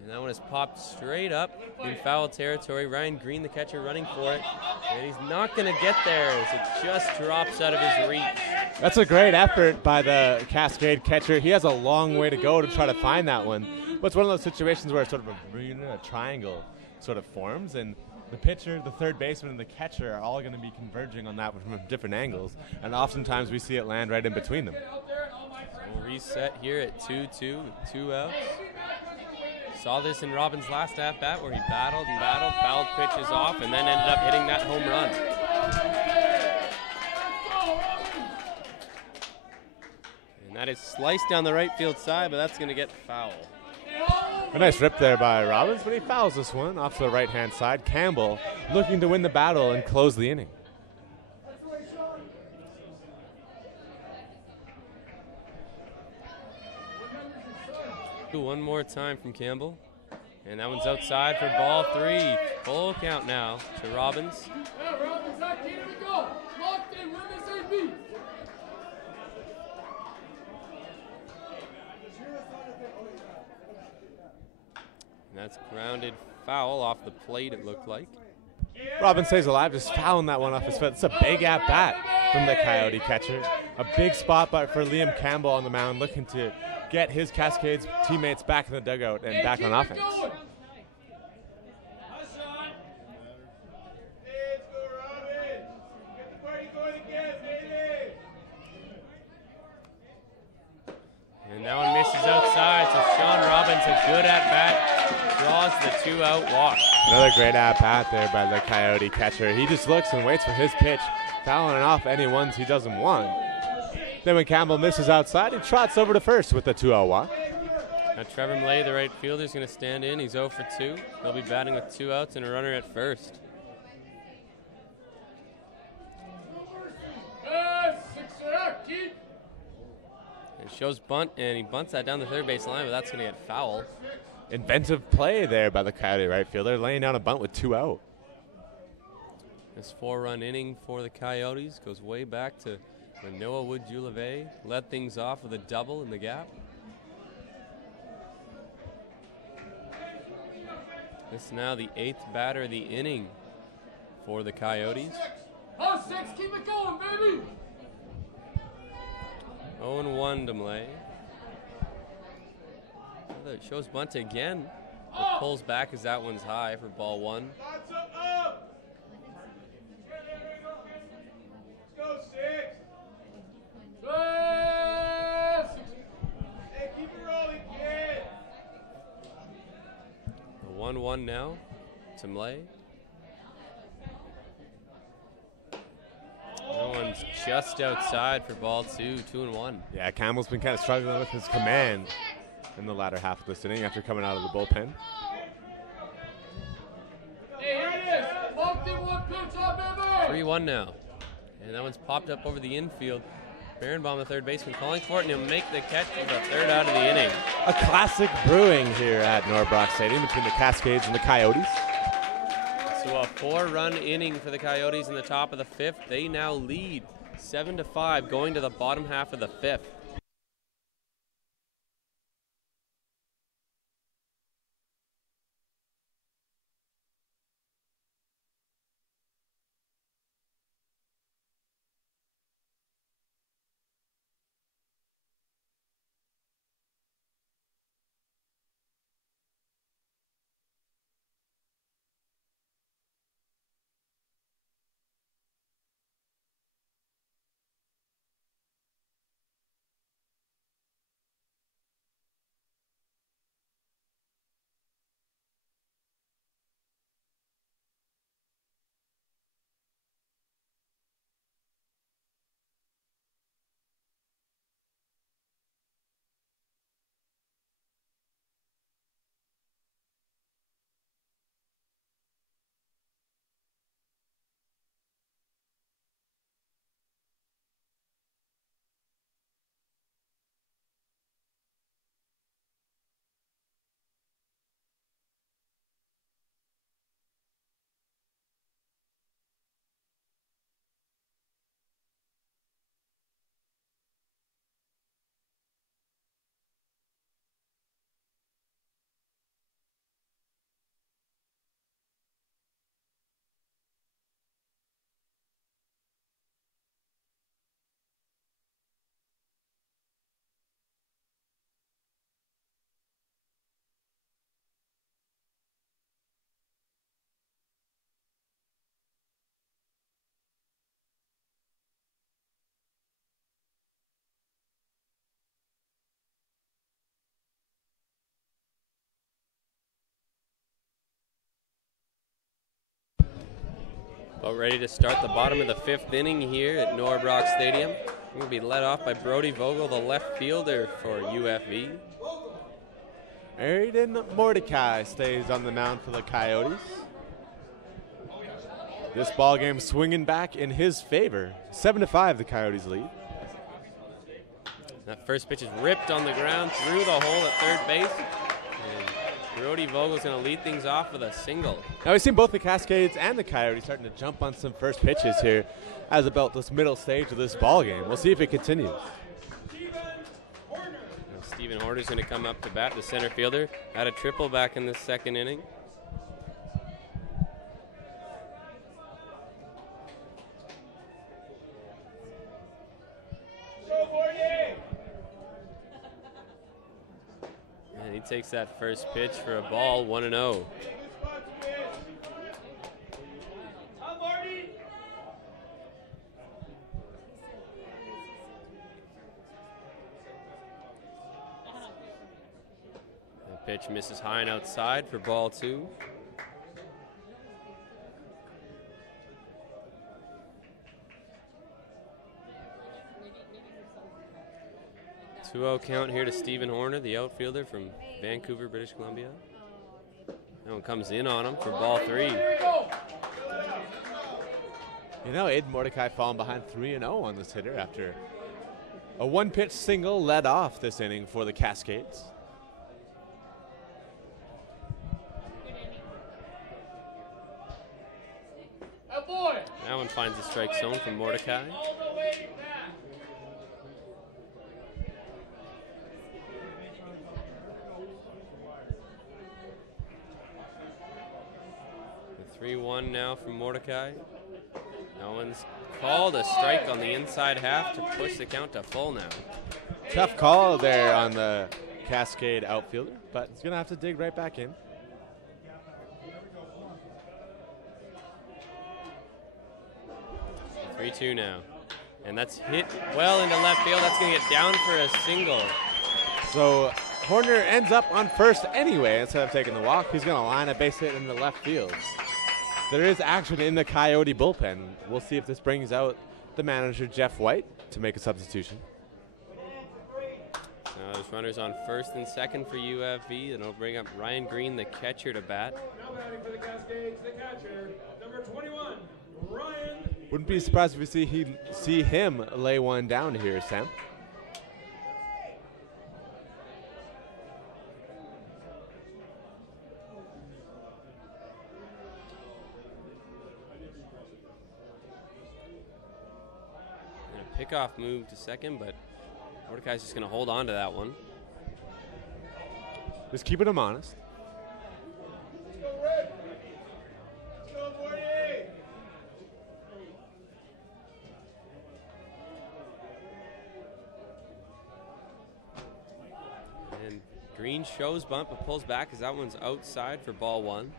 And that one is popped straight up in foul territory. Ryan Green, the catcher, running for it. And he's not going to get there as it just drops out of his reach. That's a great effort by the Cascade catcher. He has a long way to go to try to find that one. But it's one of those situations where sort of a triangle sort of forms, and the pitcher, the third baseman, and the catcher are all going to be converging on that from different angles. And oftentimes we see it land right in between them. We'll reset here at 2-2 with 2 outs. Saw this in Robbins' last at-bat where he battled and battled, fouled pitches off, and then ended up hitting that home run. And that is sliced down the right field side, but that's going to get foul. A nice rip there by Robbins, but he fouls this one off to the right-hand side. Campbell looking to win the battle and close the inning. One more time from Campbell. And that one's outside for ball 3. Full count now to Robbins. And that's grounded foul off the plate, it looked like. Robbins stays alive, just fouling that one off his foot. It's a big at-bat from the Coyote catcher. A big spot for Liam Campbell on the mound, looking to get his Cascades teammates back in the dugout and back on offense. And that one misses outside, so Sean Robbins, a good at-bat, draws the 2-out walk. Another great at-bat there by the Coyote catcher. He just looks and waits for his pitch, fouling it off any ones he doesn't want. Then when Campbell misses outside, he trots over to first with the 2-0 walk. Now Trevor Millay, the right fielder, is going to stand in. He's 0 for 2. He'll be batting with 2 outs and a runner at first. And shows bunt, and he bunts that down the third base line, but that's going to get foul. Inventive play there by the Coyote right fielder, laying down a bunt with 2 out. This 4-run inning for the Coyotes goes way back to when Noah Wood-Juleve led things off with a double in the gap. This is now the 8th batter of the inning for the Coyotes. Oh, 6, keep it going, baby! 0-1 to Millay. It shows bunt again. It pulls back as that one's high for ball 1. Let's go, 6. Hey, keep it rolling, kid. The 1-1 now to Millay. That one's just outside for ball 2, 2-1. Yeah, Campbell's been kind of struggling with his command in the latter half of this inning after coming out of the bullpen. Hey, here it is. Locked in one pitch up, baby. 3-1 now. And that one's popped up over the infield. Barenbaum, the third baseman, calling for it, and he'll make the catch for the 3rd out of the inning. A classic brewing here at Norbrock Stadium between the Cascades and the Coyotes. So a 4-run inning for the Coyotes in the top of the 5th. They now lead 7-5 going to the bottom half of the 5th. About ready to start the bottom of the 5th inning here at Norbrock Stadium. Going to be led off by Brody Vogel, the left fielder for UFV. Aiden Mordecai stays on the mound for the Coyotes. This ball game swinging back in his favor. 7-5, the Coyotes lead. That first pitch is ripped on the ground through the hole at third base. And Brody Vogel's going to lead things off with a single. Now we've seen both the Cascades and the Coyotes starting to jump on some first pitches here as about this middle stage of this ball game. We'll see if it continues. Stephen Horner's going to come up to bat, the center fielder. Had a triple back in the 2nd inning. And he takes that first pitch for a ball, 1-0. Pitch misses high and outside for ball 2. Count here to Stephen Horner, the outfielder from Vancouver, British Columbia. That one comes in on him for ball 3. You know, Aiden Mordecai falling behind 3-0 on this hitter after a 1-pitch single led off this inning for the Cascades. That one finds the strike zone from Mordecai. The 3-1 now from Mordecai. No one's called a strike on the inside half to push the count to full now. Tough call there on the Cascade outfielder, but he's going to have to dig right back in. 3-2 now. And that's hit well into left field. That's going to get down for a single. So Horner ends up on first anyway. Instead of taking the walk, he's going to line a base hit into left field. There is action in the Coyote bullpen. We'll see if this brings out the manager, Jeff White, to make a substitution. Now there's runners on first and second for UFV, and it'll bring up Ryan Green, the catcher, to bat. Now batting for the Cascades, the catcher, number 21, Ryan. Wouldn't be surprised if we see him lay one down here, Sam. And a pickoff move to second, but Mordecai's just going to hold on to that one. Just keeping him honest. And Green shows bunt but pulls back as that one's outside for ball 1.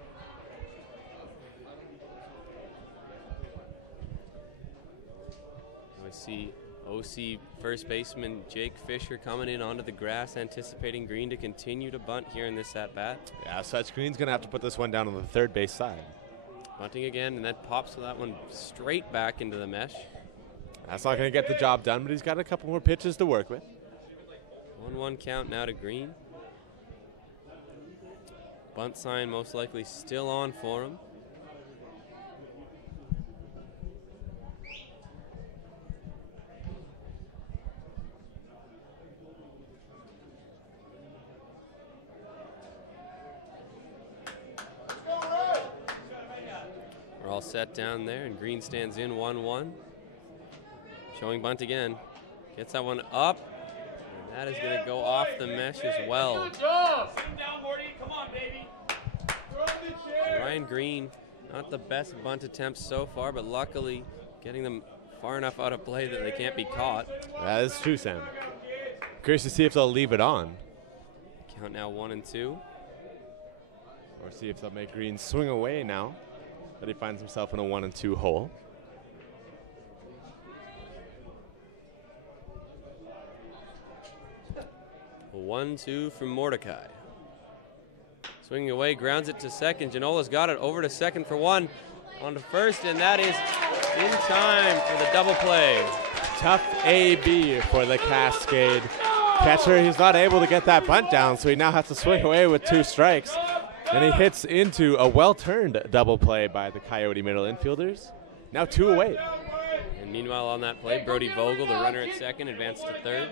We see OC first baseman Jake Fisher coming in onto the grass, anticipating Green to continue to bunt here in this at-bat. Yeah, Such Green's going to have to put this one down on the third base side. Bunting again, and that pops that one straight back into the mesh. That's not going to get the job done, but he's got a couple more pitches to work with. 1-1 count now to Green. Bunt sign most likely still on for him. We're all set down there, and Green stands in 1-1. Showing bunt again. Gets that one up. And that is going to go off the mesh as well. Good job. Sit down, Morty. Come on, baby. Throw the chair. Ryan Green, not the best bunt attempts so far, but luckily getting them far enough out of play that they can't be caught. That is true, Sam. Curious to see if they'll leave it on. Count now 1-2. Or see if they'll make Green swing away now that he finds himself in a 1-2 hole. A 1-2 from Mordecai. Swinging away, grounds it to second. Janola's got it over to second for one. on to first, and that is in time for the double play. Tough AB for the Cascade catcher. He's not able to get that bunt down, so he now has to swing away with 2 strikes. And he hits into a well-turned double play by the Coyote middle infielders. Now 2 away. And meanwhile on that play, Brody Vogel, the runner at second, advanced to third.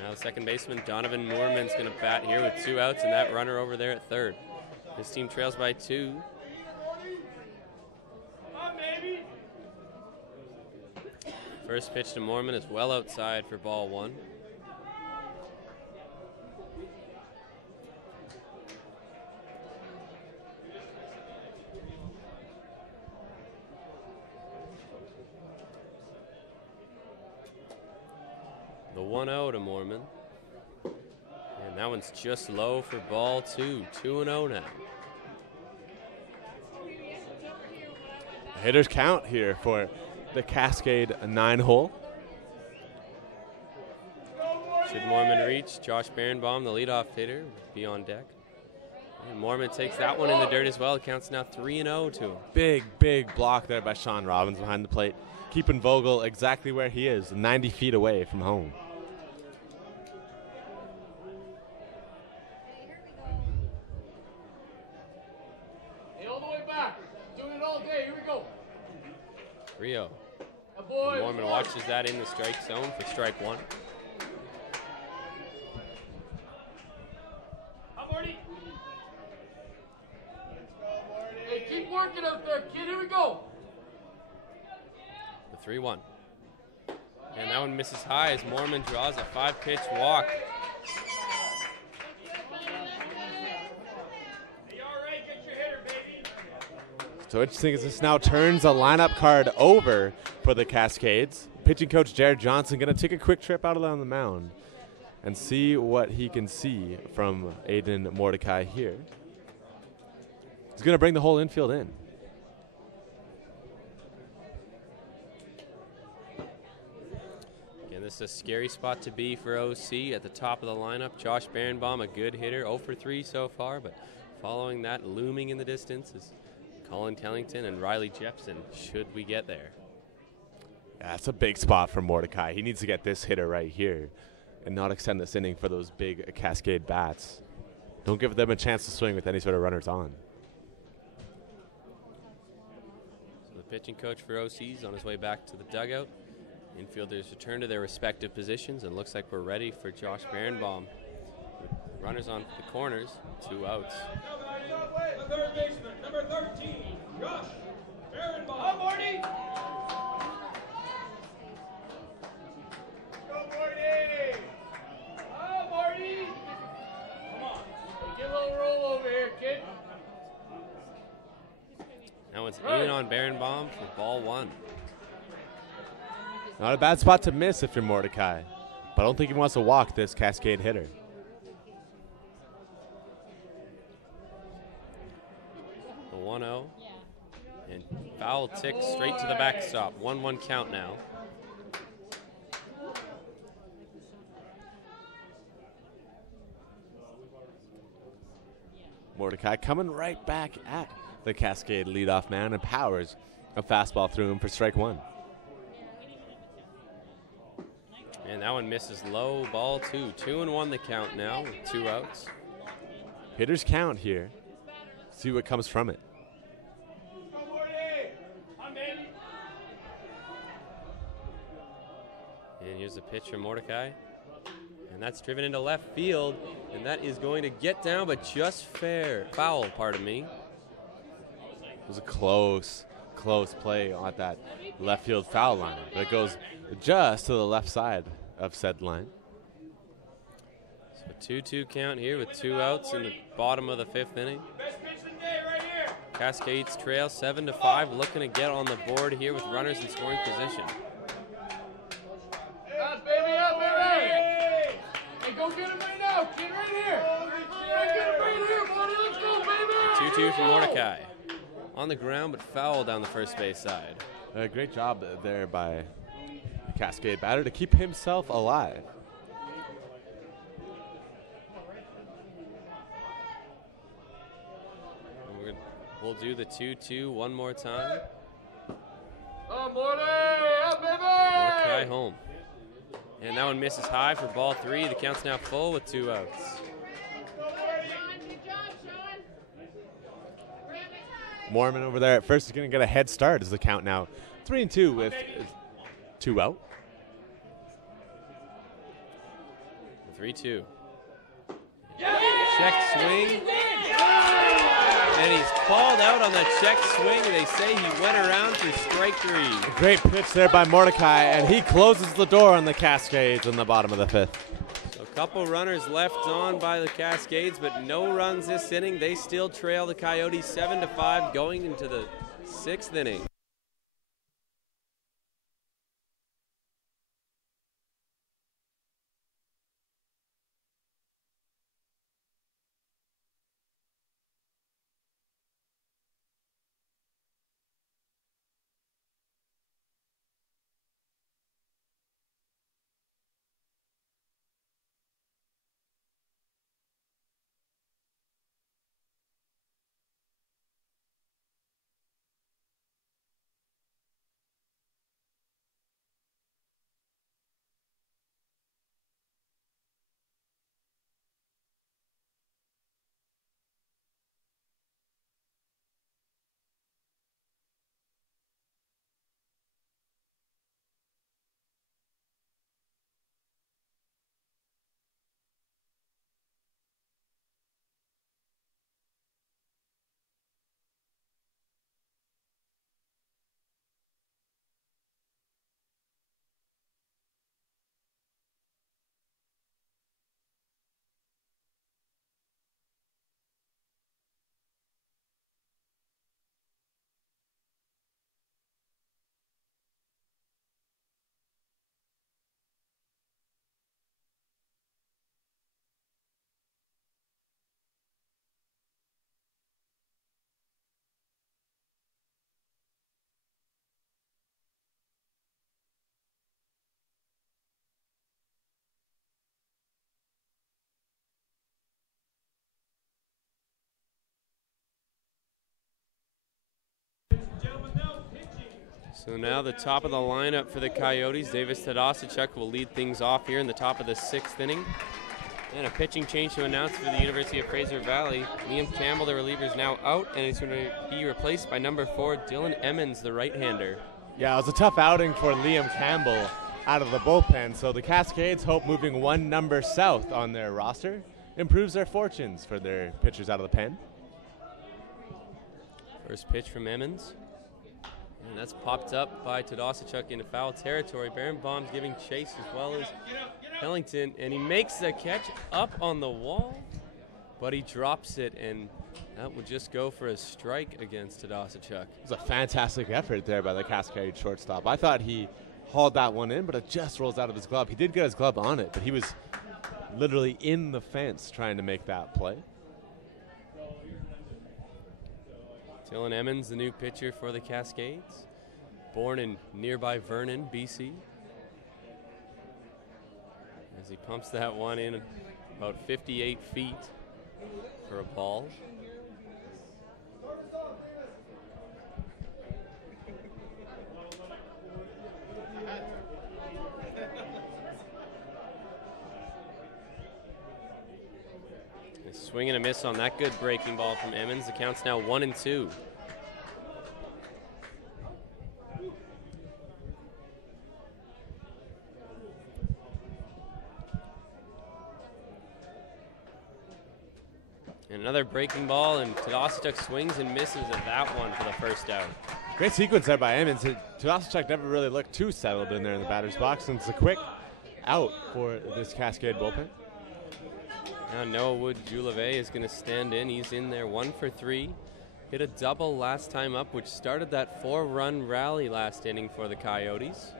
Now the second baseman, Donovan Moorman's going to bat here with 2 outs, and that runner over there at third. His team trails by 2. First pitch to Moorman is well outside for ball 1. The 1-0 to Moorman. And that one's just low for ball 2. 2-0 now. Hitters count here for the Cascade 9-hole. Should Moorman reach, Josh Berenbaum, the leadoff hitter, be on deck. And Moorman takes that one in the dirt as well. It counts now 3-0 to him. Big block there by Sean Robbins behind the plate, keeping Vogel exactly where he is, 90 feet away from home. Hey, all the way back. Doing it all day. Here we go. Rio. Boy, Moorman watches that in the strike zone for strike 1. Hey, keep working out there, kid. Here we go. The 3-1. And that one misses high as Moorman draws a 5-pitch walk. So interesting as this now turns a lineup card over for the Cascades. Pitching coach Jared Johnson going to take a quick trip out on the mound and see what he can see from Aiden Mordecai here. He's going to bring the whole infield in. Again, this is a scary spot to be for OC at the top of the lineup. Josh Berenbaum, a good hitter, 0 for 3 so far, but following that, looming in the distance is Colin Tellington and Riley Jepson, should we get there. Yeah, it's a big spot for Mordecai. He needs to get this hitter right here and not extend this inning for those big Cascade bats. Don't give them a chance to swing with any sort of runners on. So the pitching coach for OC is on his way back to the dugout. Infielders return to their respective positions, and looks like we're ready for Josh Berenbaum. Runners on the corners, 2 outs. The third baseman, number 13, Josh Berenbaum. Hi, Marty. Go, Marty. Hi, Marty. Come on. Get a little roll over here, kid. That one's in on Berenbaum for ball 1. Not a bad spot to miss if you're Mordecai, but I don't think he wants to walk this Cascade hitter. The 1-0. And foul tick straight to the backstop. 1-1 count now. Mordecai coming right back at the Cascade leadoff man and powers a fastball through him for strike 1. And that one misses low, ball 2. 2-1 the count now with 2 outs. Hitters count here. See what comes from it. And here's the pitch from Mordecai. And that's driven into left field. And that is going to get down, but just fair. Foul, pardon me. It was a close play on that left field foul line, but it goes just to the left side of said line. So 2-2 count here with 2 outs in the bottom of the 5th inning. Cascades trail 7-5, looking to get on the board here with runners in scoring position. Up, baby, up, baby! Hey, go get him right now, kid, right here! Get him right here, buddy, let's go, baby! 2-2 for Mordecai. On the ground, but foul down the first base side. Great job there by the Cascade batter to keep himself alive. We'll do the 2-2 one more time. Mordecai home. And that one misses high for ball 3. The count's now full with 2 outs. Mormon over there at first is going to get a head start as the count now 3-2 with 2 out. 3-2. Check swing. And he's called out on that check swing. They say he went around for strike 3. A great pitch there by Mordecai, and he closes the door on the Cascades in the bottom of the 5th. So a couple runners left on by the Cascades, but no runs this inning. They still trail the Coyotes 7-5 going into the 6th inning. So now the top of the lineup for the Coyotes. Davis Tadasicuk will lead things off here in the top of the 6th inning. And a pitching change to announce for the University of Fraser Valley. Liam Campbell, the reliever, is now out, and he's going to be replaced by number 4, Dylan Emmons, the right-hander. Yeah, it was a tough outing for Liam Campbell out of the bullpen, so the Cascades hope moving 1 number south on their roster improves their fortunes for their pitchers out of the pen. First pitch from Emmons. And that's popped up by Tadasicuk into foul territory. Barenbaum's giving chase as well as Ellington, and he makes the catch up on the wall, but he drops it, and that would just go for a strike against Tadasicuk. It was a fantastic effort there by the Cascade shortstop. I thought he hauled that one in, but it just rolls out of his glove. He did get his glove on it, but he was literally in the fence trying to make that play. Dylan Emmons, the new pitcher for the Cascades, born in nearby Vernon, BC. As he pumps that one in about 58 feet for a ball. A swing and a miss on that good breaking ball from Emmons. The count's now 1-2. And another breaking ball, and Tadasicuk swings and misses at that one for the first out. Great sequence there by Emmons. Tadasicuk never really looked too settled in there in the batter's box, and it's a quick out for this Cascade bullpen. Now Noah Wood-Julevé is going to stand in. He's in there 1 for 3. Hit a double last time up, which started that 4-run rally last inning for the Coyotes.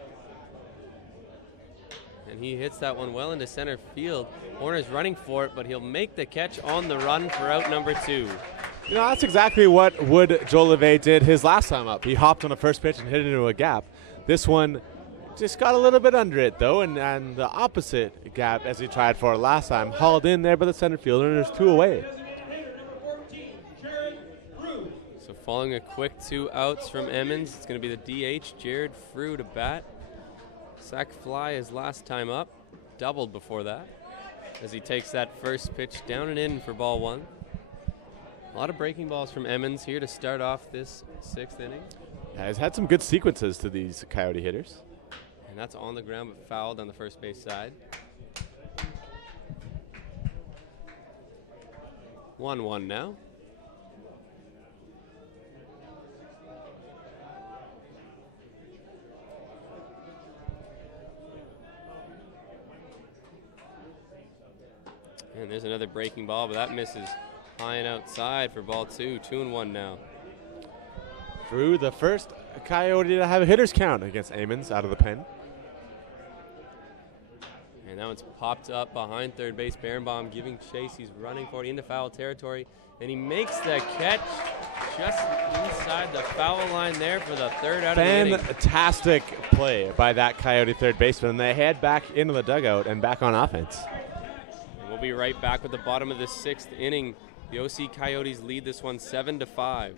And he hits that one well into center field. Horner's running for it, but he'll make the catch on the run for out number 2. You know, that's exactly what Wood-Julevé did his last time up. He hopped on the first pitch and hit it into a gap. This one just got a little bit under it, though, and the opposite gap as he tried for last time. Hauled in there by the center fielder, and there's 2 away. So Following a quick 2 outs from Emmons, it's going to be the DH, Jared Frew, to bat. Sac fly his last time up, doubled before that, as he takes that first pitch down and in for ball 1. A lot of breaking balls from Emmons here to start off this 6th inning. Yeah, he's had some good sequences to these Coyote hitters. And that's on the ground but fouled on the first base side. 1-1 now. And there's another breaking ball, but that misses high and outside for ball 2. 2-1 now. Drew, the first Coyote to have a hitter's count against Emmons out of the pen. And that one's popped up behind third base. Berenbaum giving chase. He's running for it into foul territory. And he makes the catch just inside the foul line there for the third out of the inning. Fantastic play by that Coyote third baseman. And they head back into the dugout and back on offense. And we'll be right back with the bottom of the 6th inning. The OC Coyotes lead this one 7-5.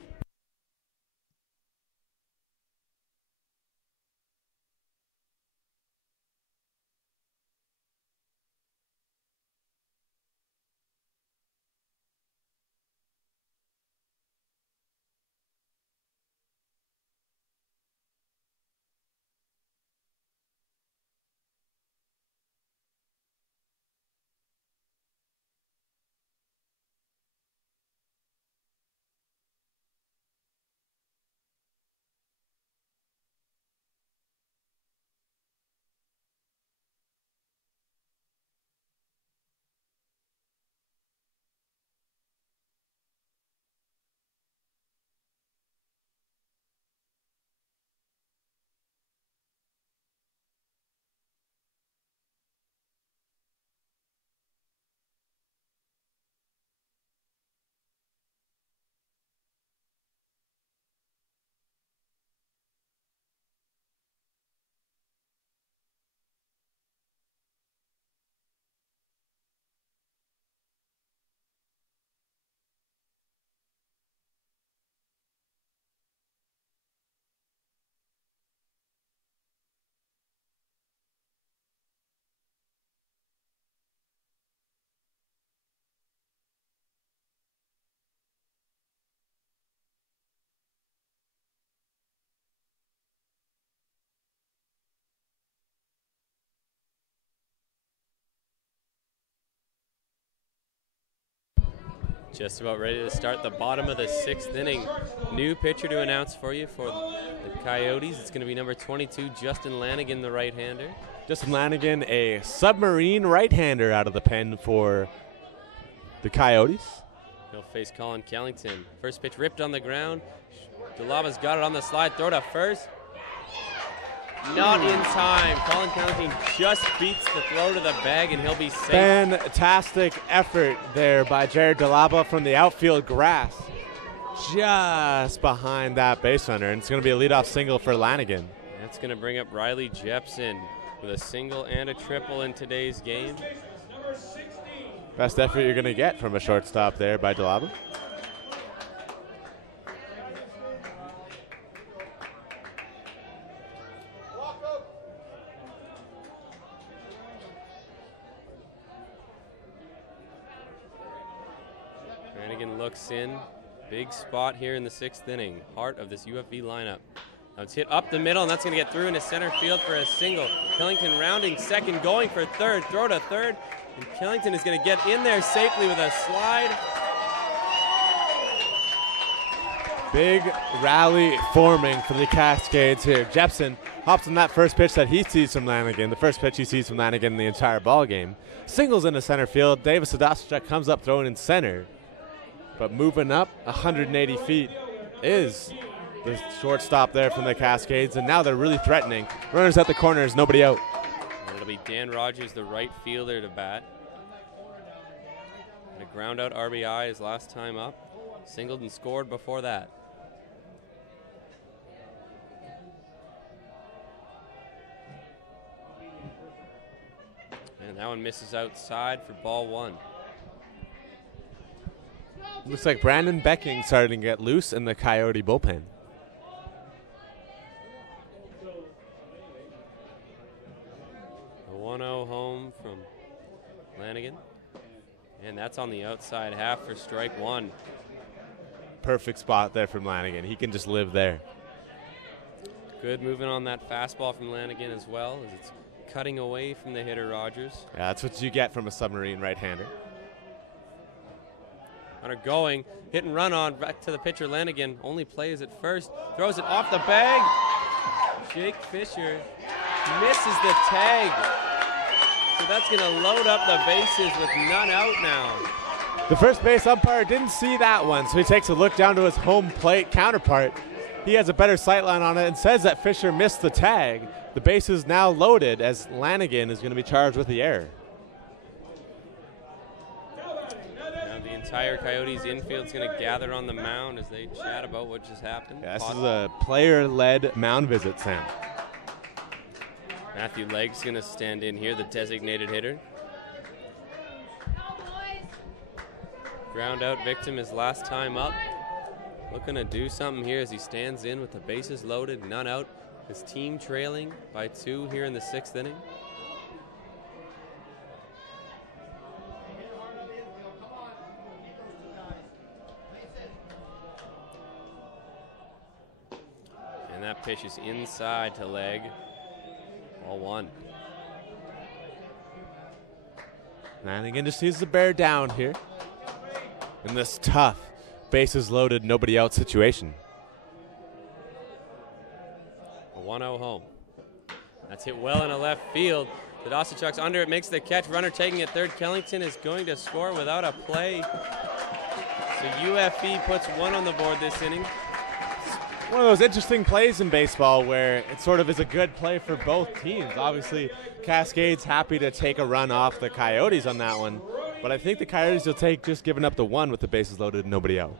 Just about ready to start the bottom of the 6th inning. New pitcher to announce for you for the Coyotes. It's going to be number 22, Justin Lanigan, the right-hander. Justin Lanigan, a submarine right-hander out of the pen for the Coyotes. He'll face Colin Kellington. First pitch ripped on the ground. Delaba's got it on the slide. Throw to first. Not in time. Colin Kellington just beats the throw to the bag, and he'll be safe. Fantastic effort there by Jared Delaba from the outfield grass. Just behind that base runner, and it's going to be a leadoff single for Lanigan. That's going to bring up Riley Jepson with a single and a triple in today's game. Best effort you're going to get from a shortstop there by Delaba. Lanigan looks in. Big spot here in the 6th inning. Heart of this UFV lineup. Now it's hit up the middle, and that's going to get through into center field for a single. Kellington rounding second, going for third. Throw to third. And Kellington is going to get in there safely with a slide. Big rally forming for the Cascades here. Jepson hops on that first pitch that he sees from Lanigan, the first pitch he sees from Lanigan in the entire ball game. Singles into center field. Davis Adasczyk comes up throwing in center. But moving up 180 feet is the shortstop there from the Cascades, and now they're really threatening. Runners at the corners, nobody out. And it'll be Dan Rogers, the right fielder, to bat. And a ground out RBI his last time up. Singled and scored before that. And that one misses outside for ball 1. Looks like Brandon Becking starting to get loose in the Coyote bullpen. A 1-0 home from Lanigan. And that's on the outside half for strike one. Perfect spot there from Lanigan. He can just live there. Good movement on that fastball from Lanigan as well, as it's cutting away from the hitter Rogers. Yeah, that's what you get from a submarine right-hander. Runner going, hit and run on, back to the pitcher Lanigan. Only plays at first, throws it off the bag. Jake Fisher misses the tag. So that's going to load up the bases with none out now. The first base umpire didn't see that one, so he takes a look down to his home plate counterpart. He has a better sightline on it and says that Fisher missed the tag. The base is now loaded as Lanigan is going to be charged with the error. Now the entire Coyotes infield is going to gather on the mound as they chat about what just happened. Yeah, this is a player-led mound visit, Sam. Matthew Legg's going to stand in here, the designated hitter. Ground out victim his last time up. Looking to do something here as he stands in with the bases loaded, none out. His team trailing by 2 here in the 6th inning. And that pitch is inside to Legg. Ball 1. Lanigan just needs to bear down here in this tough, bases loaded, nobody out situation. A 1-0 home. That's hit well into left field. The Dawson-Chuck's under it, makes the catch. Runner taking it third. Kellington is going to score without a play. So UFE puts 1 on the board this inning. One of those interesting plays in baseball where it sort of is a good play for both teams. Obviously, Cascades happy to take a run off the Coyotes on that one, but I think the Coyotes will take just giving up the 1 with the bases loaded and nobody out.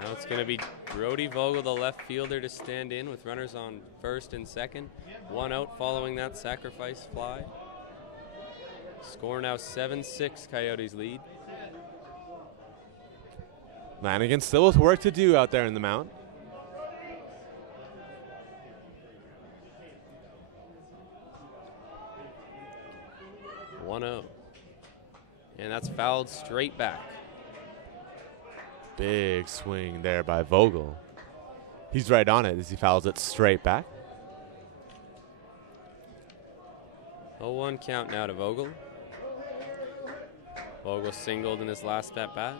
Now it's going to be Brody Vogel, the left fielder, to stand in with runners on first and second. 1 out following that sacrifice fly. Score now 7-6, Coyotes lead. Lanigan still with work to do out there in the mound. And that's fouled straight back. Big swing there by Vogel. He's right on it as he fouls it straight back. 0-1 count now to Vogel. Vogel singled in his last at bat.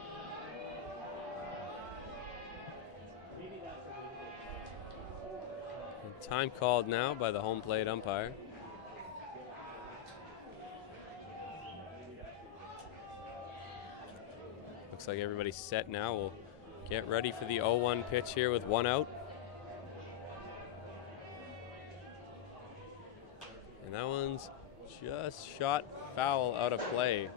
Time called now by the home plate umpire. Looks like everybody's set now. We'll get ready for the 0-1 pitch here with 1 out. And that one's just shot foul out of play.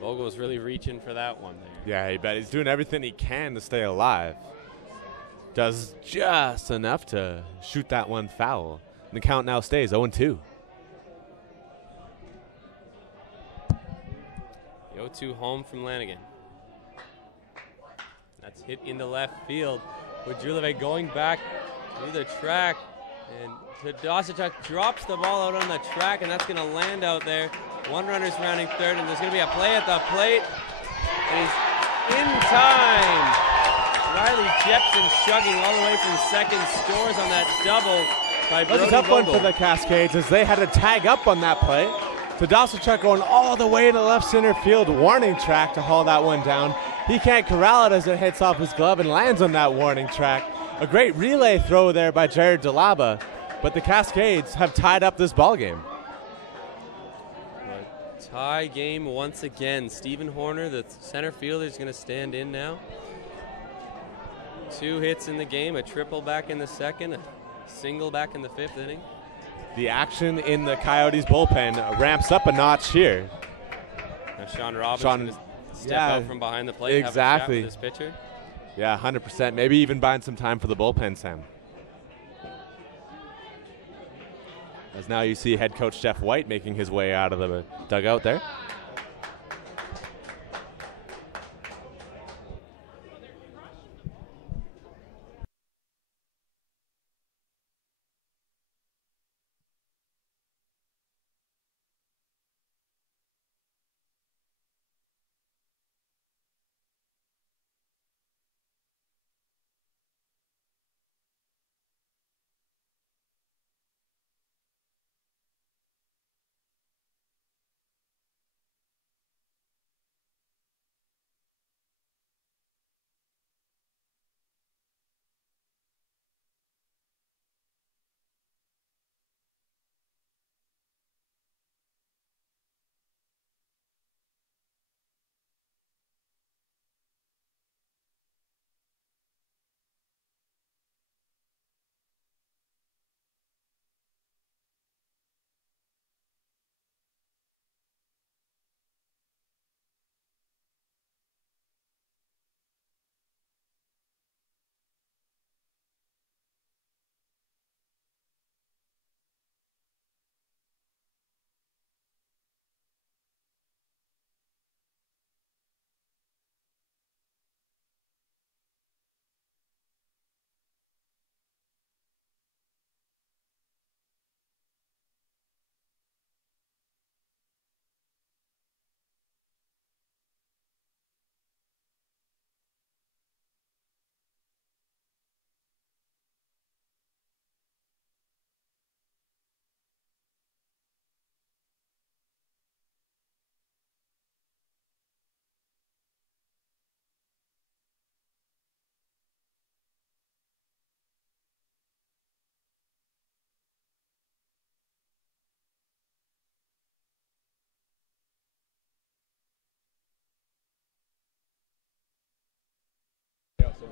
Vogel's really reaching for that one there. Yeah, you bet. He's doing everything he can to stay alive. Does just enough to shoot that one foul. And the count now stays 0-2. The 0-2 home from Lanigan. That's hit into left field with Juleve going back to the track. And Dawson-Chuck drops the ball out on the track, and that's going to land out there. 1 runner surrounding third, and there's going to be a play at the plate. And he's in time. Riley Jepson shugging all the way from second, scores on that double by Brody That's a tough Vogel. one for the Cascades as they had to tag up on that play. So Dawson-Chuck going all the way to left center field, warning track to haul that one down. He can't corral it as it hits off his glove and lands on that warning track. A great relay throw there by Jared DeLaba, but the Cascades have tied up this ball game. Tie game once again. Stephen Horner, the center fielder, is going to stand in now. 2 hits in the game, a triple back in the second, a single back in the 5th inning. The action in the Coyotes bullpen ramps up a notch here. Now Sean Robinson is step out from behind the plate, exactly. Have a chat with this pitcher. Yeah, 100%. Maybe even buying some time for the bullpen, Sam. As now you see head coach Jeff White making his way out of the dugout there.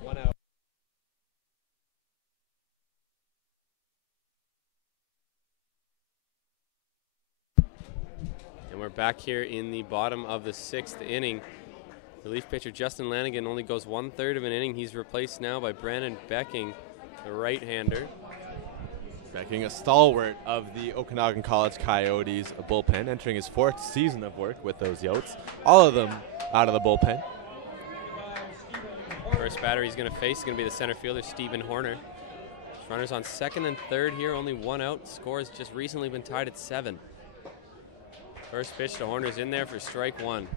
One out. And we're back here in the bottom of the 6th inning. Relief pitcher Justin Lanigan only goes 1/3 of an inning. He's replaced now by Brandon Becking, the right-hander. Becking, a stalwart of the Okanagan College Coyotes bullpen, entering his 4th season of work with those Yotes. All of them out of the bullpen. First batter he's going to face is going to be the center fielder, Stephen Horner. Runners on 2nd and 3rd here, only 1 out. Score has just recently been tied at 7. First pitch to Horner's in there for strike 1.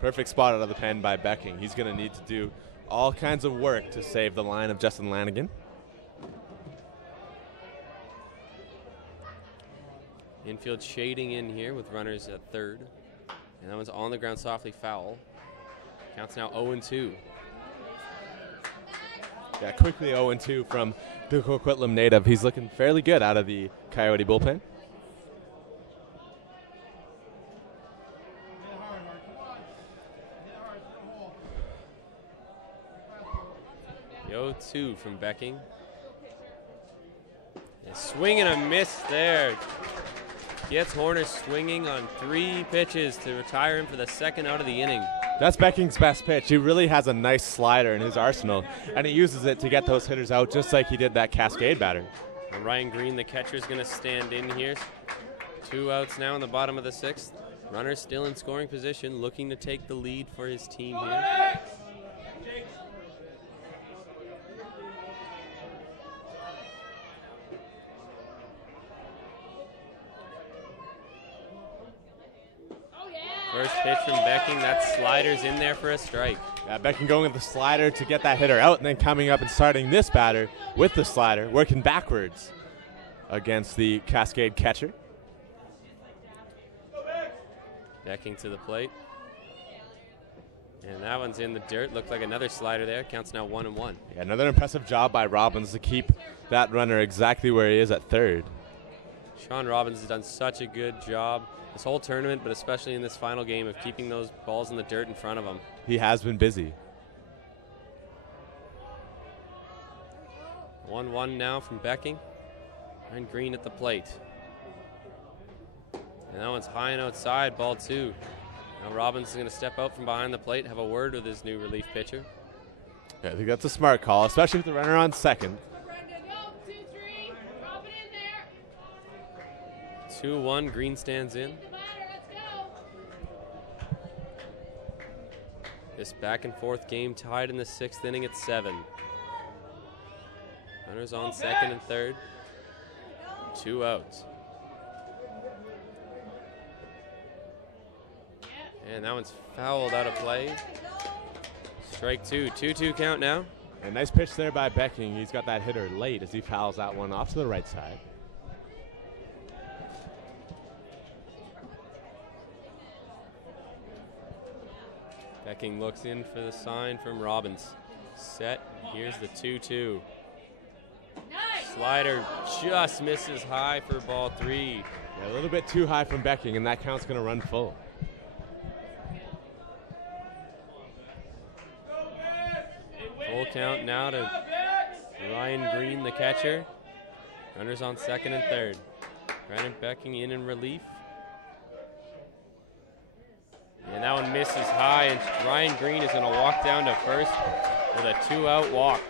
Perfect spot out of the pen by Becking. He's going to need to do all kinds of work to save the line of Justin Lanigan. Infield shading in here with runners at 3rd. And that one's on the ground softly foul. Counts now 0-2. Yeah, quickly 0-2 from the Coquitlam native. He's looking fairly good out of the Coyote bullpen. The 0-2 from Becking. A swing and a miss there. Gets Horner swinging on 3 pitches to retire him for the 2nd out of the inning. That's Becking's best pitch. He really has a nice slider in his arsenal, and he uses it to get those hitters out just like he did that Cascade batter. And Ryan Green, the catcher, is going to stand in here. 2 outs now in the bottom of the 6th. Runner still in scoring position, looking to take the lead for his team here. First pitch from Becking, that slider's in there for a strike. Yeah, Becking going with the slider to get that hitter out, and then coming up and starting this batter with the slider, working backwards against the Cascade catcher. Becking to the plate. And that one's in the dirt. Looked like another slider there. Counts now 1-1. Yeah, another impressive job by Robbins to keep that runner exactly where he is at 3rd. Sean Robbins has done such a good job this whole tournament, but especially in this final game, of keeping those balls in the dirt in front of him. He has been busy. 1-1 now from Becking. And Green at the plate. And that one's high and outside, ball 2. Now Robbins is going to step out from behind the plate, have a word with his new relief pitcher. Yeah, I think that's a smart call, especially with the runner on 2nd. 2-1, Green stands in. This back and forth game tied in the 6th inning at 7. Runners on second and third. 2 outs. And that one's fouled out of play. Strike 2. 2-2 count now. A nice pitch there by Becking. He's got that hitter late as he fouls that one off to the right side. Becking looks in for the sign from Robbins. Set. Here's the 2-2. Slider just misses high for ball 3. Yeah, a little bit too high from Becking, and that count's going to run full. Full count now to Ryan Green, the catcher. Runners on second and third. Brandon Becking in relief. And that one misses high, and Ryan Green is going to walk down to first with a 2-out walk.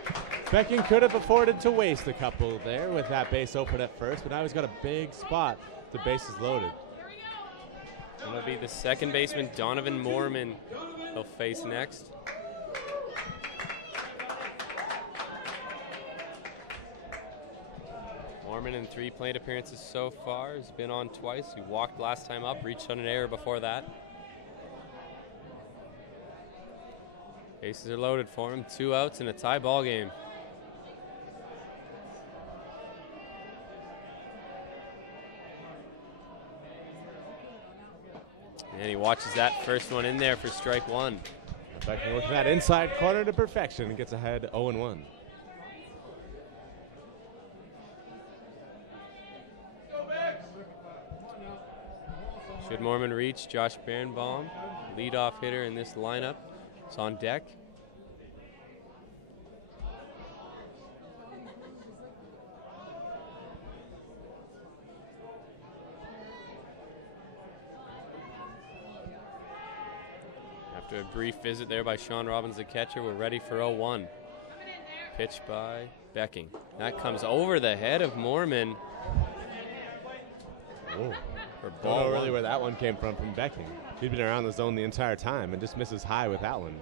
Becking could have afforded to waste a couple there with that base open at first, but now he's got a big spot. The base is loaded. It'll be the second baseman, Donovan Moorman, he'll face next. Moorman in 3 plate appearances so far. He's been on twice. He walked last time up, reached on an error before that. Bases are loaded for him. 2 outs in a tie ball game. And he watches that first one in there for strike 1. Becking looking at inside corner to perfection and gets ahead 0-1. Should Moorman reach, Josh Birnbaum, leadoff hitter in this lineup, is on deck. After a brief visit there by Sean Robbins, the catcher, we're ready for 0-1. Pitch by Becking. That comes over the head of Moorman. Oh. Don't know really where that one came from Becking. He's been around the zone the entire time and just misses high with that one.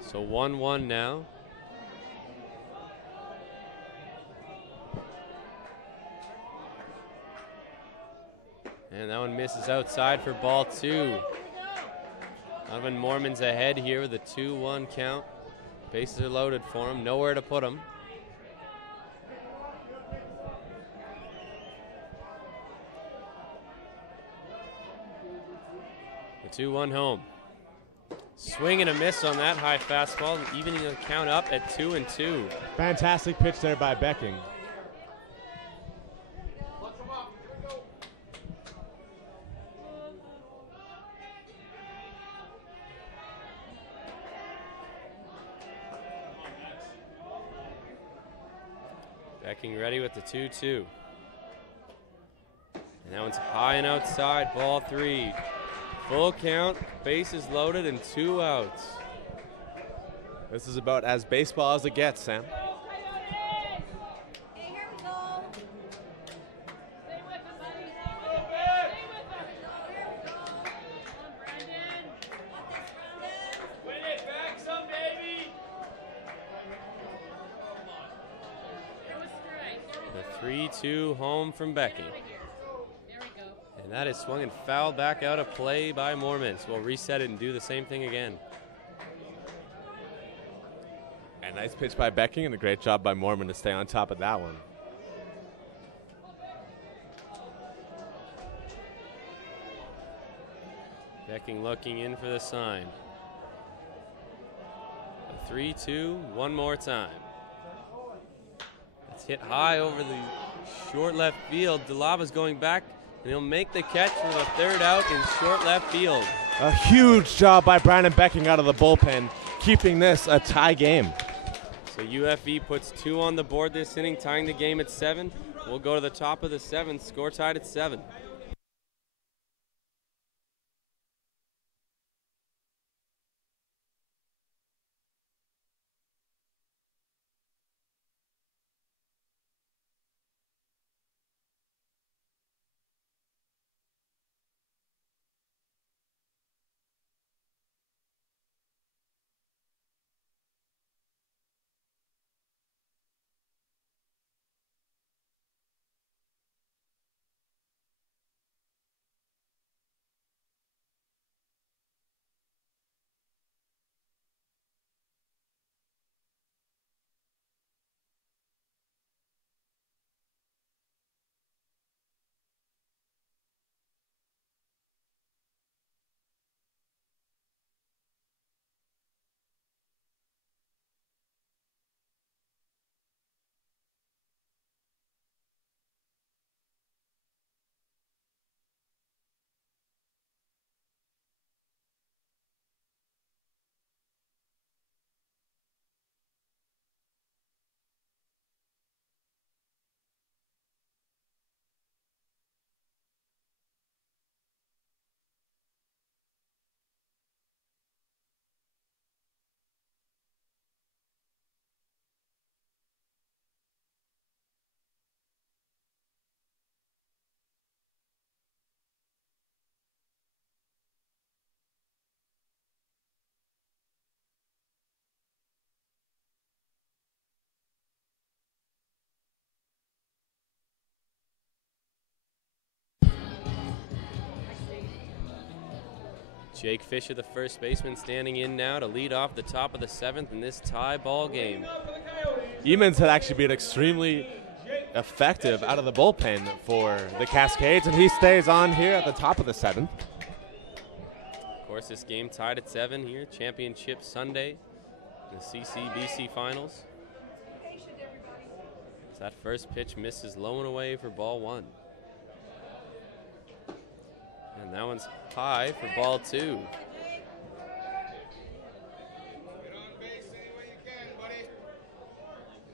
So 1-1 now. And that one misses outside for ball 2. Donovan Moorman's ahead here with a 2-1 count. Bases are loaded for him. Nowhere to put him. The 2-1 home. Swing and a miss on that high fastball, evening the count up at 2-2. Fantastic pitch there by Becking. Becking ready with the 2-2. And that one's high and outside, ball 3. Full count, bases loaded, and 2 outs. This is about as baseball as it gets, Sam. The 3-2 home from Becking. And that is swung and fouled back out of play by Moorman. So we'll reset it and do the same thing again. A nice pitch by Becking and a great job by Moorman to stay on top of that one. Becking looking in for the sign. A 3-2, one more time. It's hit high over the short left field. DeLava's going back. And he'll make the catch for the 3rd out in short left field. A huge job by Brandon Becking out of the bullpen, keeping this a tie game. So UFE puts 2 on the board this inning, tying the game at 7. We'll go to the top of the 7th, score tied at 7. Jake Fisher, the first baseman, standing in now to lead off the top of the 7th in this tie ball game. Emons had actually been extremely effective out of the bullpen for the Cascades, and he stays on here at the top of the 7th. Of course, this game tied at 7 here. Championship Sunday, the CCBC Finals. So that first pitch misses low and away for ball 1. And that one's high for ball 2.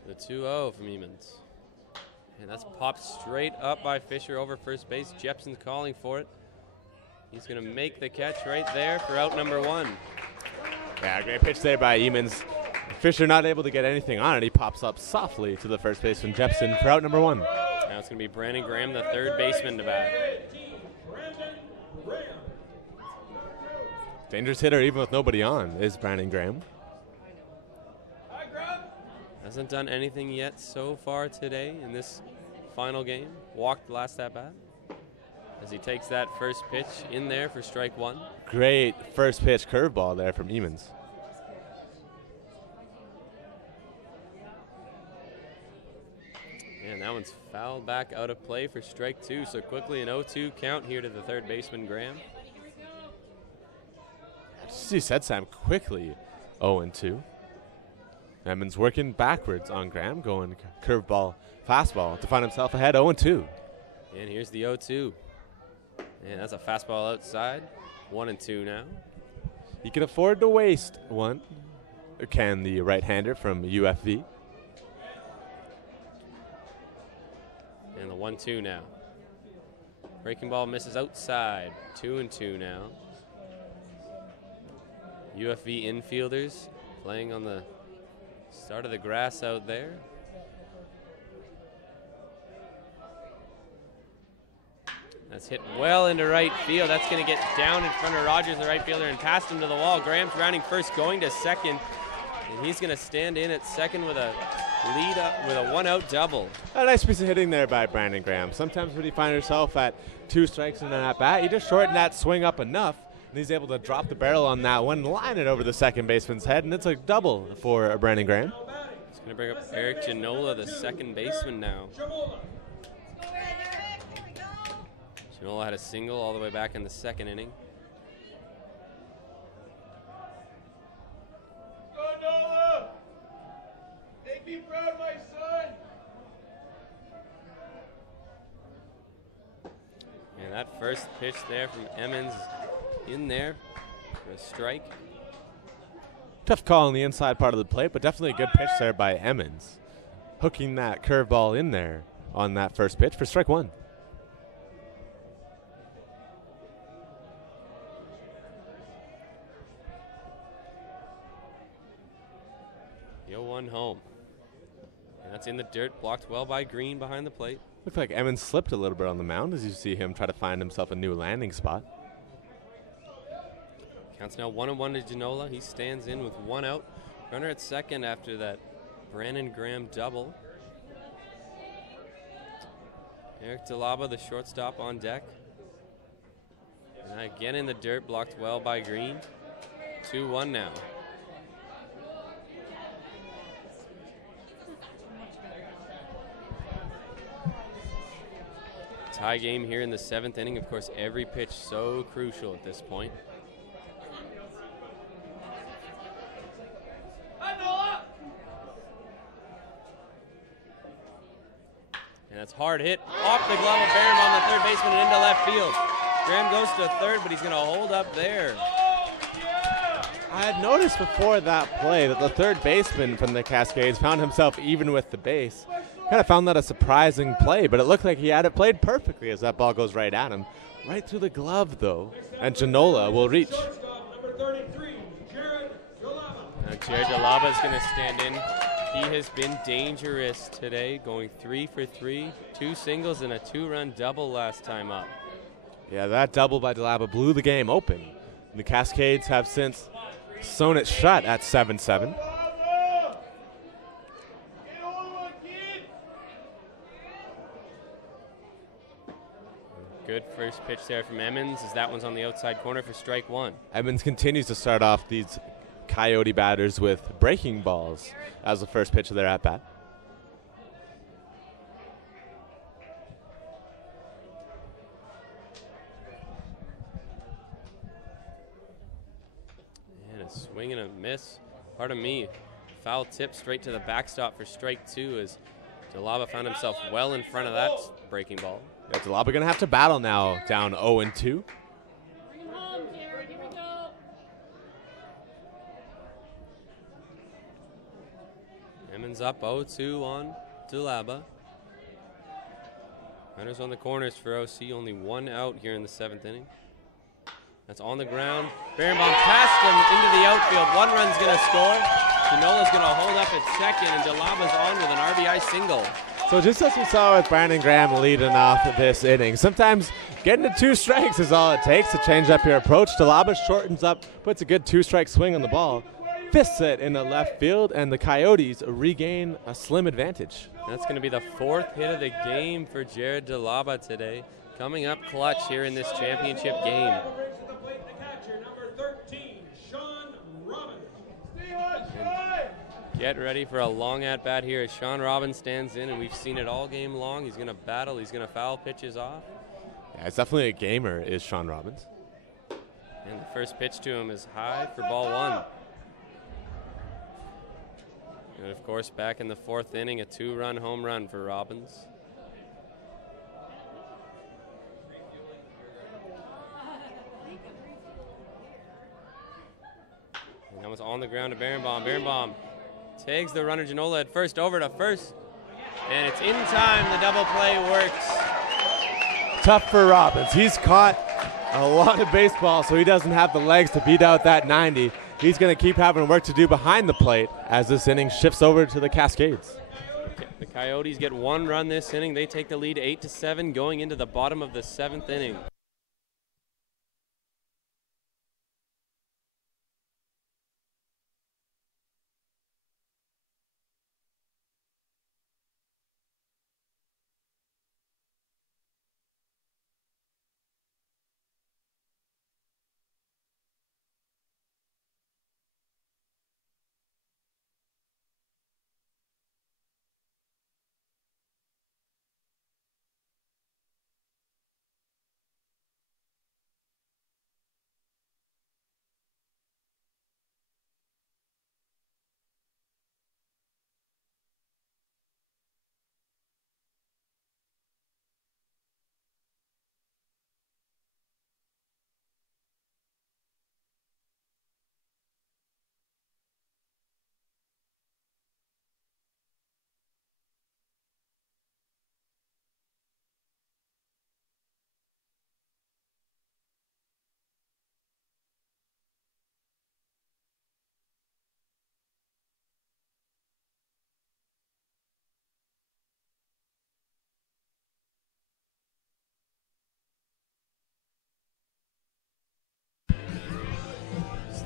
The 2-0 from Emons. And that's popped straight up by Fisher over first base. Jepson's calling for it. He's going to make the catch right there for out number 1. Yeah, great pitch there by Emons. Fisher not able to get anything on it. He pops up softly to the first baseman, Jepson, for out number 1. Now it's going to be Brandon Graham, the third baseman, to bat. Dangerous hitter even with nobody on is Brandon Graham. Hasn't done anything yet so far today in this final game. Walked last at bat as he takes that first pitch in there for strike 1. Great first pitch curveball there from Emons. And that one's fouled back out of play for strike 2. So quickly an 0-2 count here to the third baseman, Graham. He said Sam quickly 0-2. Emons working backwards on Graham, going curveball, fastball to find himself ahead 0-2. And here's the 0-2. And that's a fastball outside. 1-2 now. He can afford to waste one. Can the right-hander from UFV. And the 1-2 now. Breaking ball misses outside. 2-2 now. UFV infielders playing on the start of the grass out there. That's hit well into right field. That's going to get down in front of Rogers, the right fielder, and past him to the wall. Graham's rounding first, going to second, and he's going to stand in at second with a lead up with a 1-out double. A nice piece of hitting there by Brandon Graham. Sometimes when you find yourself at 2 strikes in an at-bat, you just shorten that swing up enough, and he's able to drop the barrel on that one, line it over the second baseman's head, and it's a double for Brandon Graham. He's going to bring up Eric Janola, the second baseman now. Janola had a single all the way back in the second inning. Make me proud, my son. And that first pitch there from Emmons in there for a strike. Tough call on the inside part of the plate, but definitely a good pitch there by Emmons. Hooking that curveball in there on that first pitch for strike 1. The 0-1 home. And that's in the dirt, blocked well by Green behind the plate. Looked like Emmons slipped a little bit on the mound as you see him try to find himself a new landing spot. Counts now 1-1 to Janola. He stands in with 1 out. Runner at second after that Brandon Graham double. Eric DeLaba, the shortstop, on deck. And again in the dirt, blocked well by Green. 2-1 now. Tie game here in the 7th inning. Of course, every pitch so crucial at this point. And that's hard hit off the glove of Barron on the third baseman and into left field. Graham goes to third, but he's going to hold up there. I had noticed before that play that the third baseman from the Cascades found himself even with the base. Kind of found that a surprising play, but it looked like he had it played perfectly as that ball goes right at him. Right through the glove, though, and Janola will reach. Now Jared DeLaba is going to stand in. He has been dangerous today, going 3 for 3, 2 singles and a 2-run double last time up. Yeah, that double by DeLaba blew the game open. And the Cascades have since sewn it shut at 7-7. Good first First pitch there from Emmons, as that one's on the outside corner for strike one. Emmons continues to start off these Coyote batters with breaking balls as the first pitch of their at-bat. And a swing and a miss. Pardon me. Foul tip straight to the backstop for strike two as Jalaba found himself well in front of that breaking ball. Yeah, Jalaba going to have to battle now, down 0-2. Emmons up 0-2 on Jalaba. Runners on the corners for OC, only one out here in the 7th inning. That's on the ground. Berenbaum passed him into the outfield. One run's going to score. Janola's going to hold up at second, and Jalaba's on with an RBI single. So just as we saw with Brandon Graham leading off this inning, sometimes getting to 2 strikes is all it takes to change up your approach. Jalaba shortens up, puts a good 2-strike swing on the ball, fists it in the left field, and the Coyotes regain a slim advantage. That's going to be the 4th hit of the game for Jared Jalaba today. Coming up clutch here in this championship game. Get ready for a long at-bat here as Sean Robbins stands in, and we've seen it all game long. He's going to battle. He's going to foul pitches off. Yeah, it's definitely a gamer, is Sean Robbins. And the first pitch to him is high for ball one. And, of course, back in the 4th inning, a 2-run home run for Robbins. And that was on the ground to Berenbaum. Berenbaum tags the runner Janola at first, over to first. And it's in time. The double play works. Tough for Robbins. He's caught a lot of baseball, so he doesn't have the legs to beat out that 90. He's going to keep having work to do behind the plate as this inning shifts over to the Cascades. The Coyotes get 1 run this inning. They take the lead 8-7 going into the bottom of the 7th inning.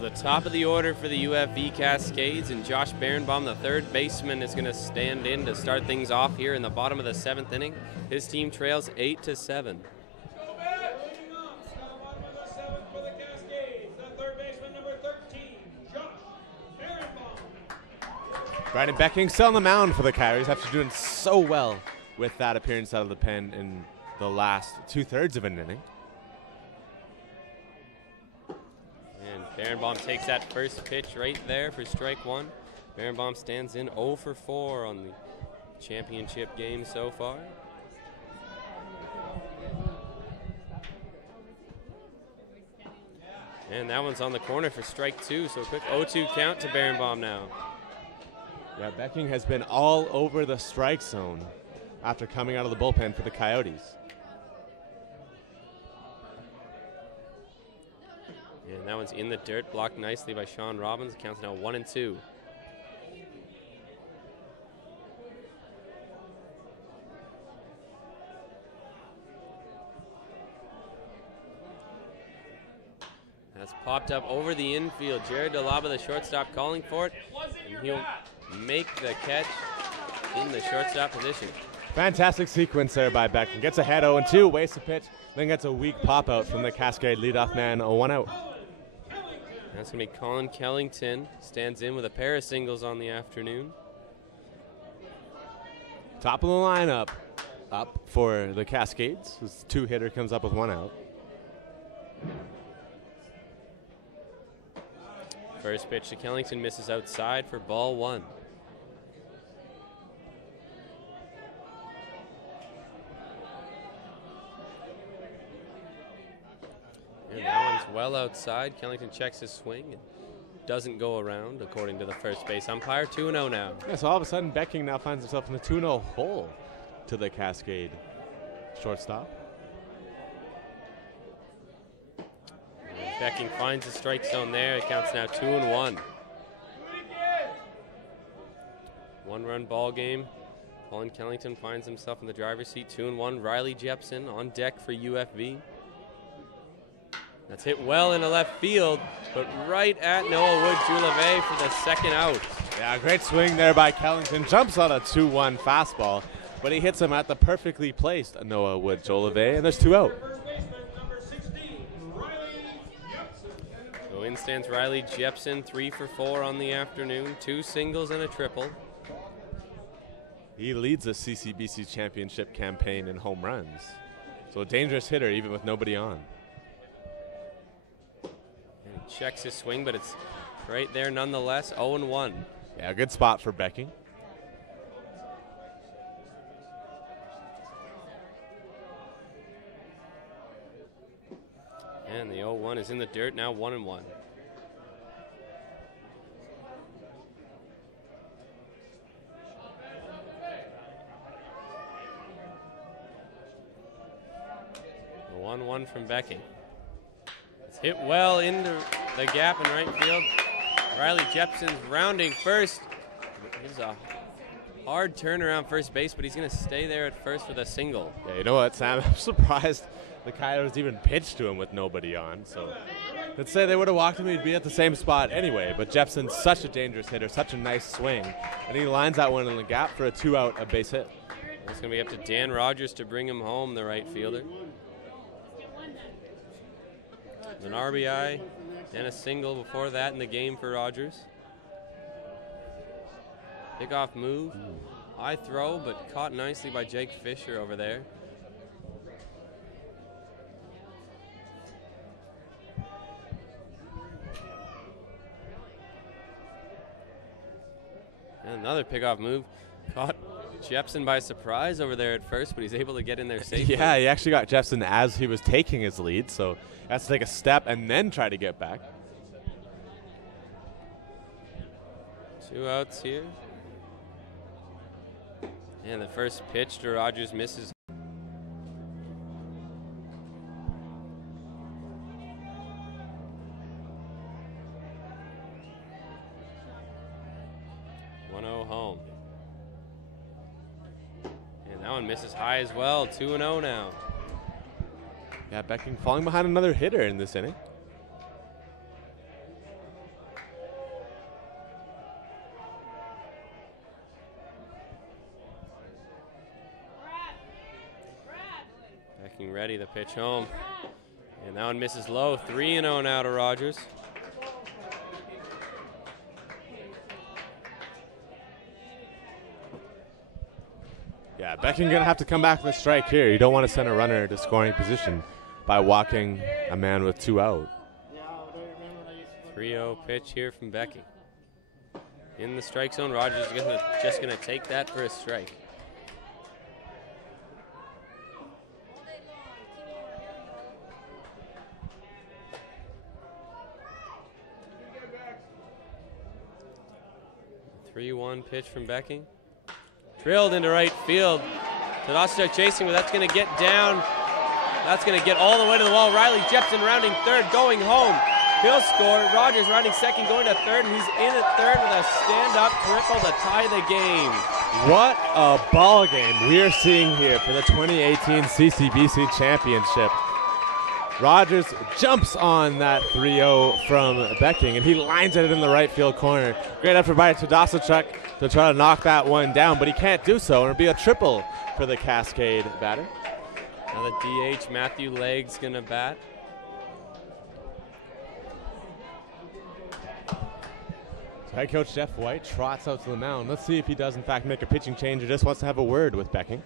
The top of the order for the UFV Cascades, and Josh Berenbaum, the 3rd baseman, is going to stand in to start things off here in the bottom of the 7th inning. His team trails 8-7. Brandon Becking still on the mound for the Coyotes after doing so well with that appearance out of the pen in the last 2/3 of an inning. And Berenbaum takes that first pitch right there for strike one. Berenbaum stands in 0 for 4 on the championship game so far. And that one's on the corner for strike two, so a quick 0-2 count to Berenbaum now. Yeah, Becking has been all over the strike zone after coming out of the bullpen for the Coyotes. And that one's in the dirt, blocked nicely by Sean Robbins. Counts now 1-2. That's popped up over the infield. Jared Delaba, the shortstop, calling for it, and he'll make the catch in the shortstop position. Fantastic sequence there by Beckton. Gets ahead 0-2, wastes a pitch, then gets a weak pop out from the Cascade leadoff man, 1 out. That's going to be Colin Kellington. Stands in with a pair of singles on the afternoon. Top of the lineup up for the Cascades. This 2-hitter comes up with 1 out. First pitch to Kellington misses outside for ball 1. And that one's well outside. Kellington checks his swing and doesn't go around, according to the first base umpire. 2-0 now. Yeah, so all of a sudden, Becking now finds himself in the 2-0 hole to the Cascade shortstop. Becking finds the strike zone there. It counts now 2-1. 1-run ball game. Colin Kellington finds himself in the driver's seat. 2-1. Riley Jepson on deck for UFV. That's hit well into left field, but right at Noah Wood-Julevé for the second out. Yeah, great swing there by Kellington. Jumps on a 2-1 fastball, but he hits him at the perfectly placed Noah Wood-Julevé, and there's 2 out. So in stands Riley Jepson, 3 for 4 on the afternoon, 2 singles and a triple. He leads the CCBC championship campaign in home runs. So a dangerous hitter even with nobody on. Checks his swing, but it's right there nonetheless. 0-1. Yeah, good spot for Becking. And the 0-1 is in the dirt now. 1-1. The 1-1 from Becking. It's hit well into the gap in right field. Riley Jepson's rounding first. It's a hard turnaround first base, but he's going to stay there at first with a single. Yeah, you know what, Sam? I'm surprised the Coyotes even pitched to him with nobody on. So let's say they would have walked him, he'd be at the same spot anyway. But Jepson's such a dangerous hitter, such a nice swing. And he lines that one in the gap for a 2-out, a base hit. It's going to be up to Dan Rogers to bring him home, the right fielder. An RBI and a single before that in the game for Rogers. Pickoff move. High throw, but caught nicely by Jake Fisher over there. And another pickoff move. Caught Jepson by surprise over there at first, but he's able to get in there safely. Yeah, he actually got Jepson as he was taking his lead, so he has to take a step and then try to get back. 2 outs here. And the first pitch to Rogers misses. Home. And that one misses high as well. 2-0 now. Yeah, Becking falling behind another hitter in this inning. Becking ready, the pitch home. And that one misses low. 3-0 now to Rogers. Yeah, Becking going to have to come back with a strike here. You don't want to send a runner to scoring position by walking a man with 2 out. 3-0 pitch here from Becking. In the strike zone, Rogers is just going to take that for a strike. The 3-1 pitch from Becking. Drilled into right field. Tadasco chasing, but that's going to get down. That's going to get all the way to the wall. Riley Jepson rounding third, going home. He'll score. Rogers rounding second, going to third, and he's in at third with a stand-up triple to tie the game. What a ball game we are seeing here for the 2018 CCBC Championship. Rogers jumps on that 3-0 from Becking, and he lines it in the right field corner. Great effort by Tadasachuk to try to knock that one down, but he can't do so, and it'll be a triple for the Cascade batter. Now the DH, Matthew Legg's going to bat. So head coach Jeff White trots out to the mound. Let's see if he does, in fact, make a pitching change or just wants to have a word with Becking.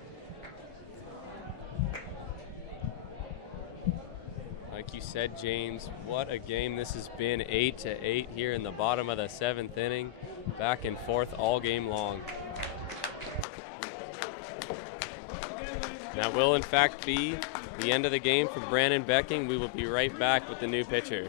Like you said, James, what a game this has been. 8-8 here in the bottom of the 7th inning. Back and forth all game long. That will, in fact, be the end of the game for Brandon Becking. We will be right back with the new pitcher.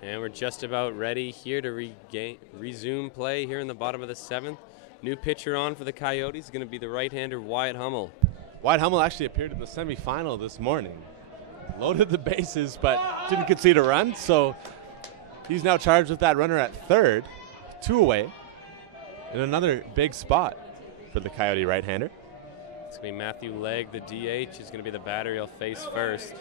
And we're just about ready here to resume play here in the bottom of the 7th. New pitcher on for the Coyotes is going to be the right-hander Wyatt Hummel. Wyatt Hummel actually appeared in the semifinal this morning. Loaded the bases, but didn't concede a run, so he's now charged with that runner at third, 2 away, in another big spot for the Coyote right-hander. It's going to be Matthew Legg, the DH, is going to be the batter he'll face first.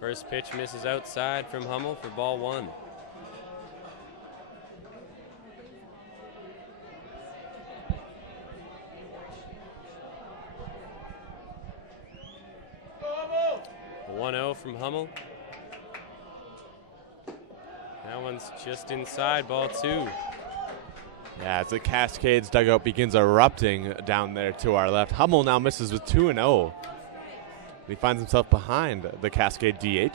First pitch misses outside from Hummel for ball 1. A 1-0 from Hummel. That one's just inside, ball 2. Yeah, as the Cascades dugout begins erupting down there to our left. Hummel now misses with 2-0. He finds himself behind the Cascade DH.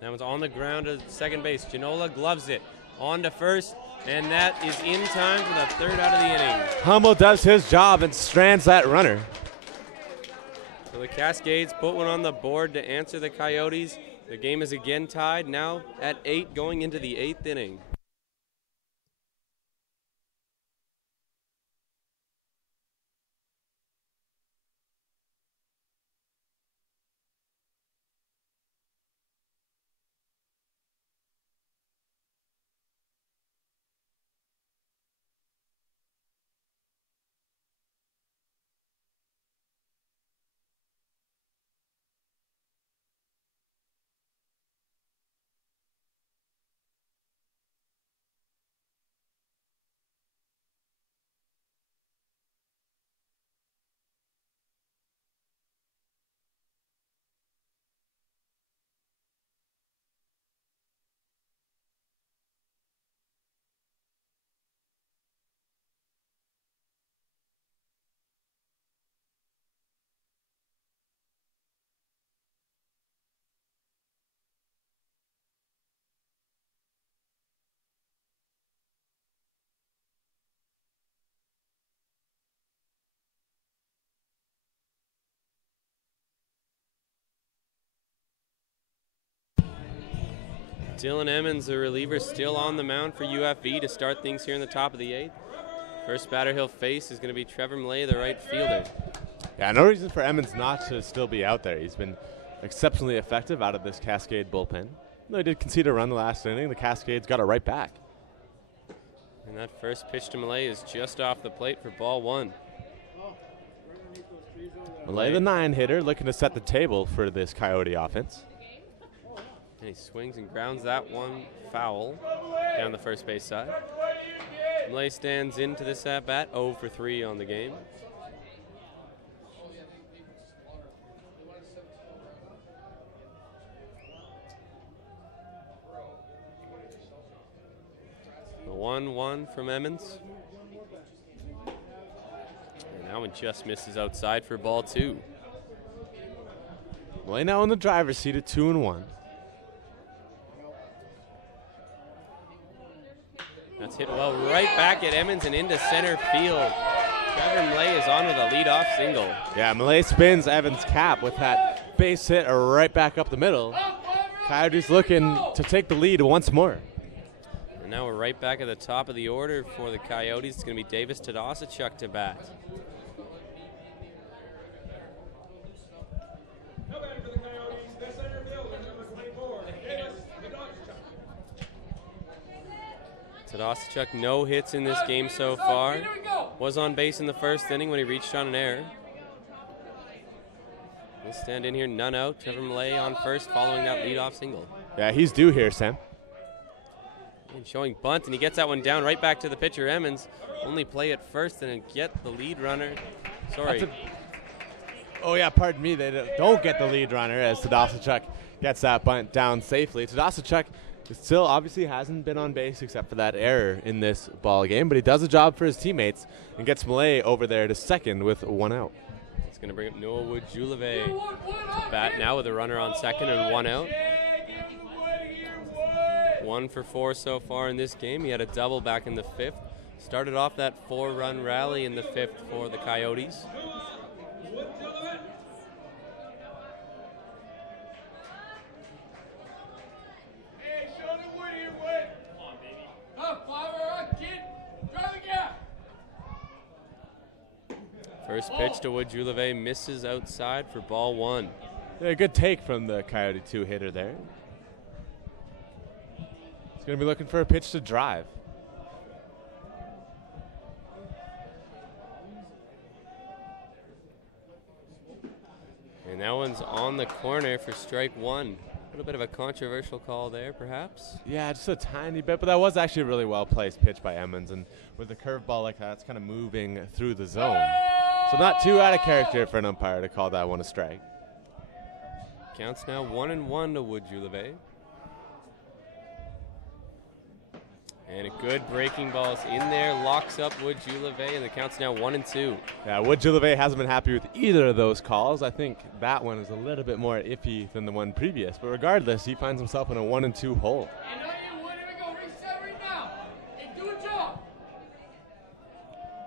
That one's on the ground to second base. Ginola gloves it on to first, and that is in time for the 3rd out of the inning. Hummel does his job and strands that runner. So the Cascades put one on the board to answer the Coyotes. The game is again tied, now at 8 going into the 8th inning. Dylan Emmons, the reliever, still on the mound for UFV to start things here in the top of the 8th. First batter he'll face is going to be Trevor Millay, the right fielder. Yeah, no reason for Emmons not to still be out there. He's been exceptionally effective out of this Cascade bullpen. They did concede a run the last inning. The Cascades got it right back. And that first pitch to Millay is just off the plate for ball 1. Millay, the 9-hitter, looking to set the table for this Coyote offense. And he swings and grounds that one foul down the first base side. Millay stands into this at-bat, 0 for 3 on the game. The 1-1 from Emmons. And that one just misses outside for ball 2. Millay now in the driver's seat at 2-1. That's hit well right back at Emmons and into center field. Trevor Millay is on with a leadoff single. Yeah, Millay spins Evans' cap with that base hit right back up the middle. Coyotes looking to take the lead once more. And now we're right back at the top of the order for the Coyotes. It's going to be Davis Tadasachuk to bat. Tadasachuk, no hits in this game so far. Was on base in the first inning when he reached on an error. He'll stand in here, none out. Trevor Millay on first following that leadoff single. Yeah, he's due here, Sam. And showing bunt, and he gets that one down right back to the pitcher, Emmons. Only play at first and get the lead runner. Sorry. Oh, yeah, pardon me. They don't get the lead runner as Tadasachuk gets that bunt down safely. Tadasachuk still obviously hasn't been on base except for that error in this ball game, but he does a job for his teammates and gets Millay over there to second with 1 out. It's going to bring up Noah Wood-Julevé to bat now with a runner on second and 1 out. 1 for 4 so far in this game. He had a double back in the 5th. Started off that 4-run rally in the 5th for the Coyotes. First pitch to Wood-Julevé misses outside for ball 1. Yeah, good take from the Coyote 2-hitter there. He's going to be looking for a pitch to drive. And that one's on the corner for strike 1. A little bit of a controversial call there, perhaps. Yeah, just a tiny bit, but that was actually a really well-placed pitch by Emmons. And with a curveball like that, it's kind of moving through the zone. So not too out of character for an umpire to call that one a strike. Counts now 1-1 to Wood-Julevé. And a good breaking ball is in there, locks up Wood-Julevé, and the count's now 1-2. Yeah, Wood-Julevé hasn't been happy with either of those calls. I think that one is a little bit more iffy than the one previous. But regardless, he finds himself in a 1-2 hole.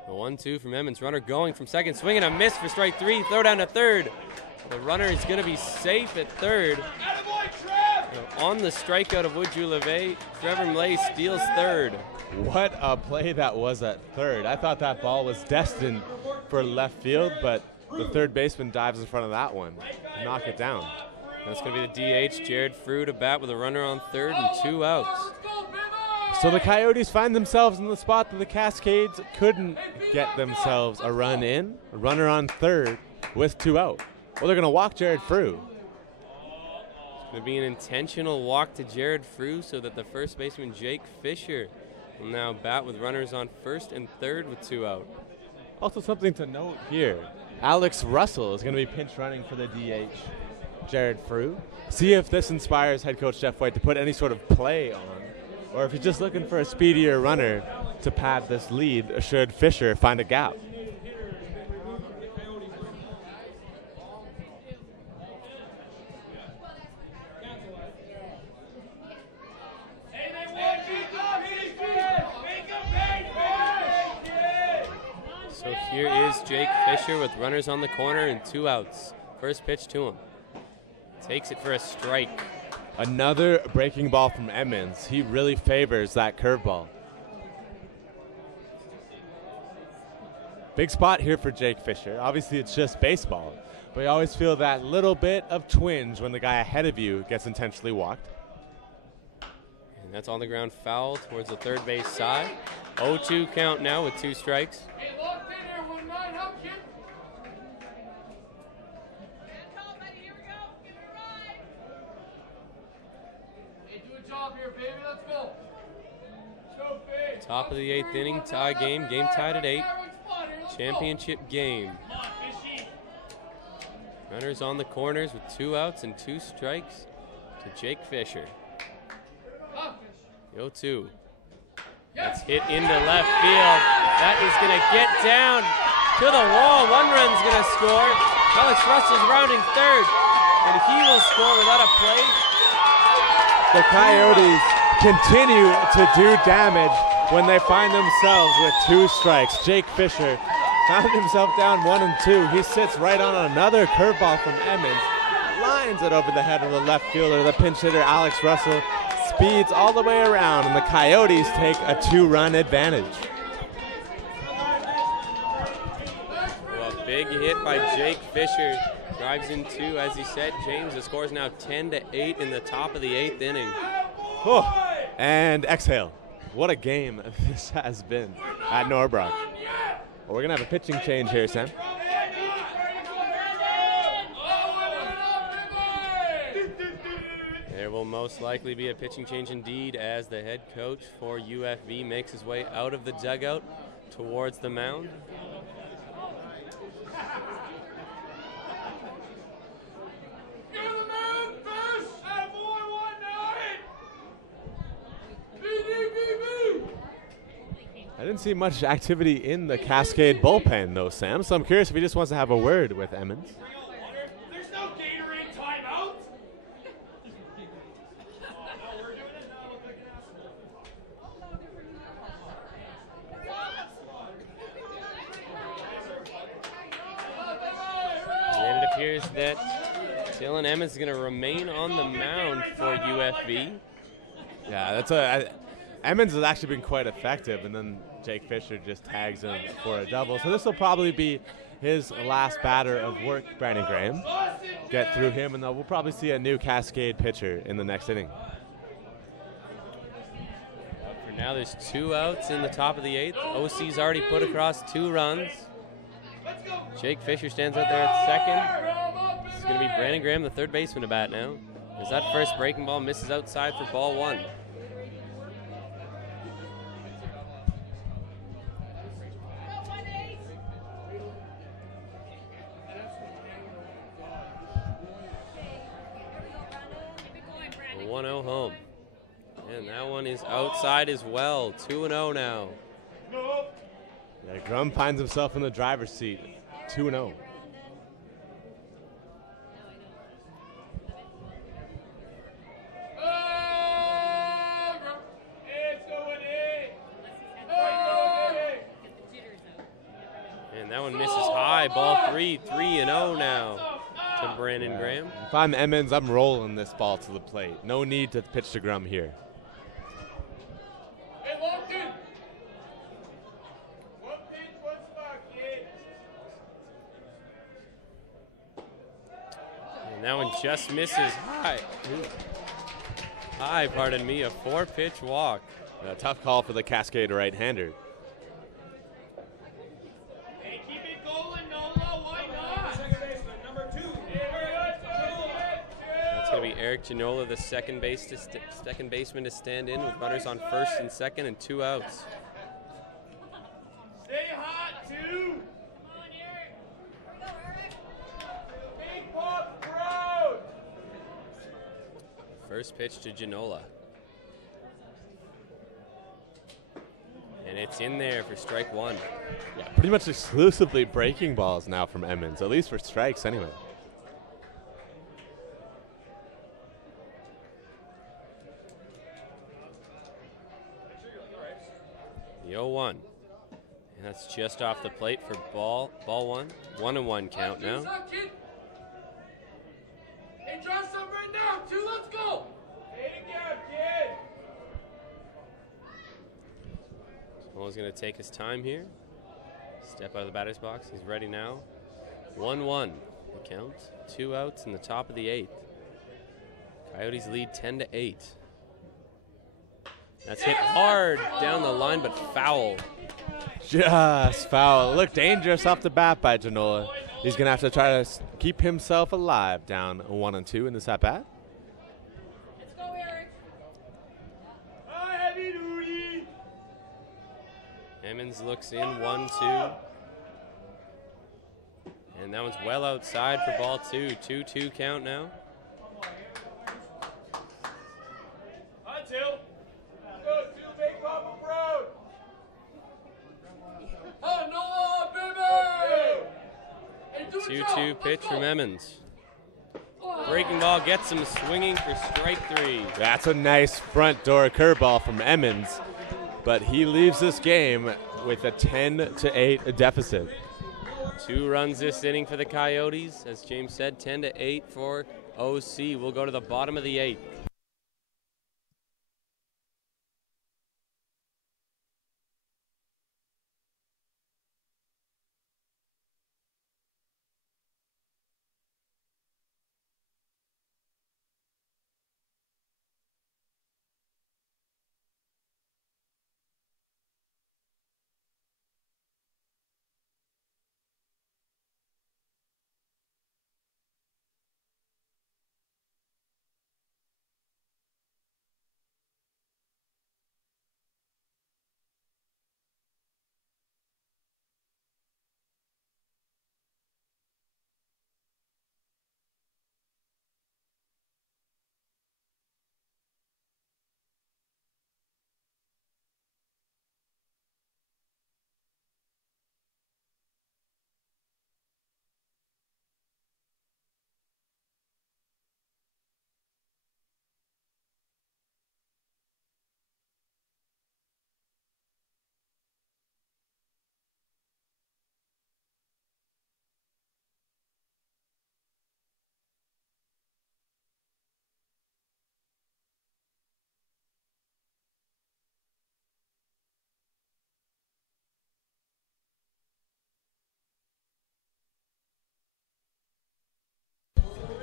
The 1-2 from Emmons. Runner going from second, swinging a miss for strike 3. Throw down to third. The runner is going to be safe at third. On the strikeout of Wood-Julevé, Trevor Millay steals third. What a play that was at third. I thought that ball was destined for left field, but the third baseman dives in front of that one to knock it down. That's going to be the DH, Jared Frew, to bat with a runner on third and 2 outs. So the Coyotes find themselves in the spot that the Cascades couldn't get themselves a run in. A runner on third with 2 out. Well, they're going to walk Jared Frew. It's going to be an intentional walk to Jared Frew so that the first baseman, Jake Fisher, will now bat with runners on first and third with 2 out. Also something to note here, Alex Russell is going to be pinch running for the DH, Jared Frew. See if this inspires head coach Jeff White to put any sort of play on, or if he's just looking for a speedier runner to pad this lead should Fisher find a gap. So here is Jake Fisher with runners on the corner and 2 outs. First pitch to him. Takes it for a strike. Another breaking ball from Emmons. He really favors that curveball. Big spot here for Jake Fisher. Obviously, it's just baseball, but you always feel that little bit of twinge when the guy ahead of you gets intentionally walked. And that's on the ground foul towards the third base side. 0-2 count now with 2 strikes. Hey, locked in here, 1-9, help, kid. Hey, do a job here, baby, let's go. Top of the 8th inning, tie game tied at 8. Championship game. Runners on the corners with 2 outs and 2 strikes to Jake Fisher. 0-2. That's hit into left field. That is going to get down to the wall. 1 run's going to score. Alex Russell's rounding third, and he will score without a play. The Coyotes continue to do damage when they find themselves with 2 strikes. Jake Fisher found himself down 1 and 2. He sits right on another curveball from Emmons, lines it over the head of the left fielder. The pinch hitter, Alex Russell, speeds all the way around, and the Coyotes take a 2-run advantage. Well, a big hit by Jake Fisher. Drives in 2, as he said. James, the score is now 10-8 in the top of the 8th inning. Oh, and exhale. What a game this has been at Norbrook. Well, we're going to have a pitching change here, Sam. There will most likely be a pitching change indeed as the head coach for UFV makes his way out of the dugout towards the mound. I didn't see much activity in the Cascade bullpen, though, Sam, so I'm curious if he just wants to have a word with Emmons. There's no Gatorade timeout. And it appears that Dylan Emmons is going to remain on the mound for UFV. Yeah, Emmons has actually been quite effective, and then Jake Fisher just tags him for a double. So this will probably be his last batter of work, Brandon Graham. Get through him, and then we'll probably see a new Cascade pitcher in the next inning. For now, there's 2 outs in the top of the 8th. OC's already put across 2 runs. Jake Fisher stands out there at second. This is going to be Brandon Graham, the third baseman, to bat now. As that first breaking ball misses outside for ball 1. A 1-0 home. And that one is outside as well. 2-0 now. Yeah, Grum finds himself in the driver's seat. 2-0. And that one misses high. Ball 3. 3-0 now to Brandon Graham. If I'm Emmons, I'm rolling this ball to the plate. No need to pitch to Grum here. And that one just misses high. High, pardon me, a 4-pitch walk. A tough call for the Cascade right-hander. Hey, keep it going, Nola. Why not? That's going to be Eric Ginola, the second baseman to stand in with runners on first and second and 2 outs. Stay hot, 2. Come on, Eric. Big Pop Road. First pitch to Ginola. And it's in there for strike 1. Yeah, pretty much exclusively breaking balls now from Emmons, at least for strikes anyway. The 0-1. And that's just off the plate for ball 1. 1-1 count now. Hey, draw some right now. 2, let's go. Hummel's going to take his time here. Step out of the batter's box. He's ready now. 1-1 the count. 2 outs in the top of the 8th. Coyotes lead 10-8. That's hit hard down the line, but foul. Just foul. Looked dangerous off the bat by Janola. He's going to have to try to keep himself alive down 1-2 in this at-bat. Let's go, Eric. Heavy duty. Emmons looks in 1-2. And that one's well outside for ball 2. 2-2 count now. Oh, no, baby! 2-2 pitch from Emmons. Breaking ball gets him swinging for strike 3. That's a nice front door curveball from Emmons, but he leaves this game with a 10-8 deficit. 2 runs this inning for the Coyotes. As James said, 10-8 for OC. We'll go to the bottom of the 8th.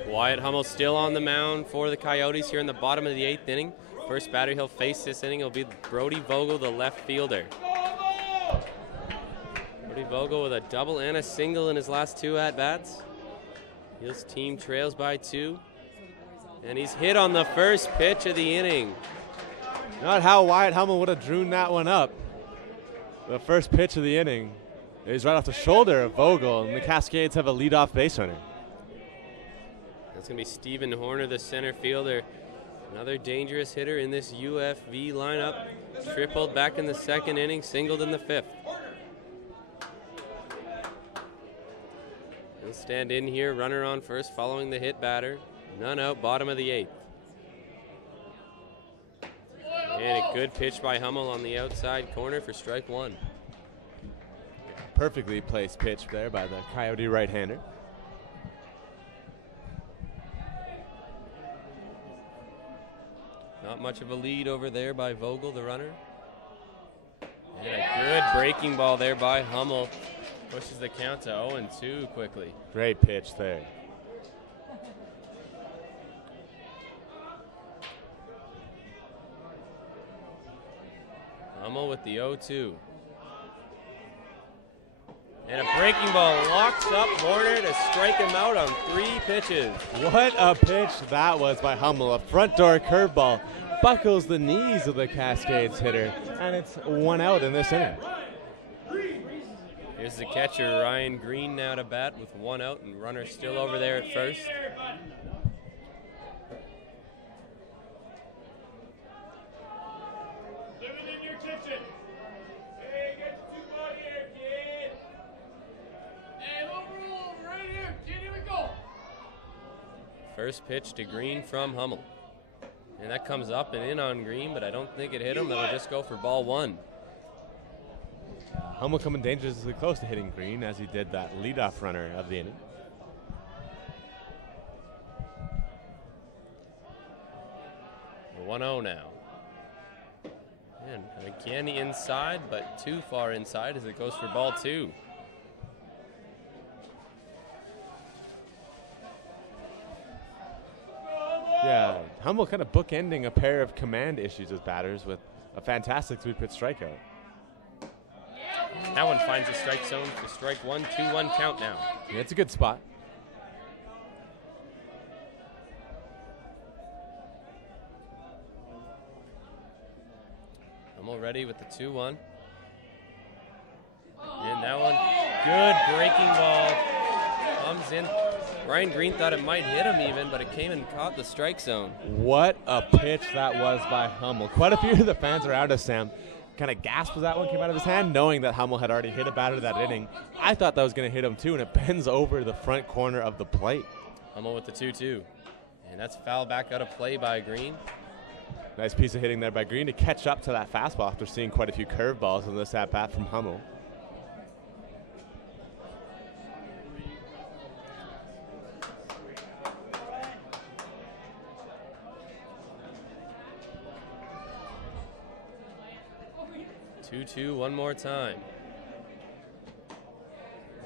Wyatt Hummel still on the mound for the Coyotes here in the bottom of the 8th inning. First batter he'll face this inning will be Brody Vogel, the left fielder. Brody Vogel with a double and a single in his last 2 at-bats. His team trails by 2. And he's hit on the first pitch of the inning. Not how Wyatt Hummel would have drew that one up. The first pitch of the inning is right off the shoulder of Vogel, and the Cascades have a leadoff base runner. That's going to be Stephen Horner, the center fielder. Another dangerous hitter in this UFV lineup. Tripled back in the 2nd inning, singled in the 5th. He'll stand in here, runner on first, following the hit batter. None out, bottom of the 8th. And a good pitch by Hummel on the outside corner for strike 1. Perfectly placed pitch there by the Coyote right-hander. Not much of a lead over there by Vogel, the runner. And a good breaking ball there by Hummel. Pushes the count to 0-2 quickly. Great pitch there. Hummel with the 0-2. And a breaking ball locks up Horner to strike him out on 3 pitches. What a pitch that was by Hummel. A front door curveball buckles the knees of the Cascades hitter, and it's 1 out in this inning. Here's the catcher, Ryan Green, now to bat with 1 out, and runner still over there at first. Living in your kitchen. Hey, get your 2 body here, kid. Hey, roll right here. Kid, here we go. First pitch to Green from Hummel. And that comes up and in on Green, but I don't think it hit him. That'll just go for ball 1. Hummel coming dangerously close to hitting Green as he did that leadoff runner of the inning. The 1-0 now. And again inside, but too far inside as it goes for ball 2. Yeah, Hummel kind of bookending a pair of command issues with batters with a fantastic 3-pitch strikeout. That one finds a strike zone for strike 1, 2-1 count now. Yeah, it's a good spot. Hummel ready with the 2-1. And that one, good breaking ball. Comes in. Ryan Green thought it might hit him even, but it came and caught the strike zone. What a pitch that was by Hummel. Quite a few of the fans around us, Sam, kind of gasped as that one came out of his hand, knowing that Hummel had already hit a batter that inning. I thought that was going to hit him too, and it bends over the front corner of the plate. Hummel with the 2-2. And that's foul back out of play by Green. Nice piece of hitting there by Green to catch up to that fastball after seeing quite a few curveballs in this at-bat from Hummel. Two, one more time.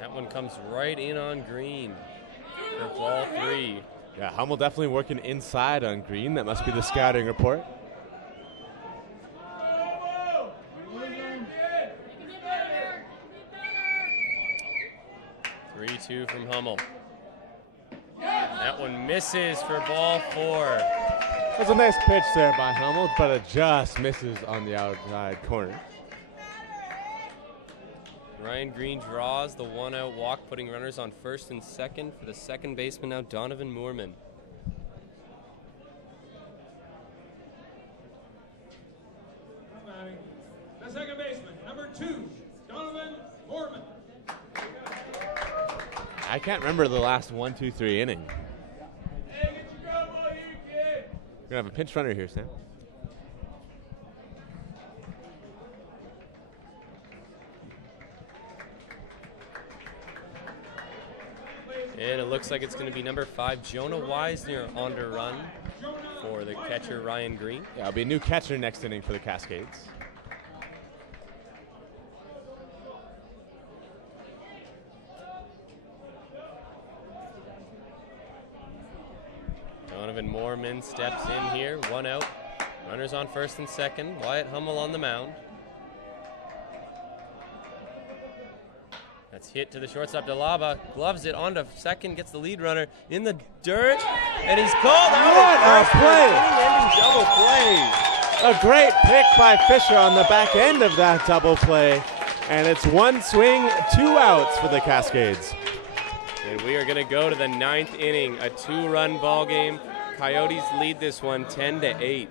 That one comes right in on Green for ball 3. Yeah, Hummel definitely working inside on Green. That must be the scouting report. Three-two from Hummel. That one misses for ball 4. That's a nice pitch there by Hummel, but it just misses on the outside corner. Ryan Green draws the 1-out walk, putting runners on first and second for the second baseman now, Donovan Moorman. The second baseman, number 2, Donovan Moorman. I can't remember the last 1-2-3 inning. Hey, get your ground ball here, kid. We're going to have a pinch runner here, Sam. And it looks like it's going to be number 5, Jonah Wisner, on to run for the catcher, Ryan Green. Yeah, it'll be a new catcher next inning for the Cascades. Donovan Moorman steps in here, 1 out. Runners on first and second. Wyatt Hummel on the mound. That's hit to the shortstop, Delaba. Gloves it onto second, gets the lead runner in the dirt, and he's called out. What a play! Inning-ending double play. A great pick by Fisher on the back end of that double play. And it's 1 swing, 2 outs for the Cascades. And we are going to go to the 9th inning, a 2-run ball game. Coyotes lead this one 10-8.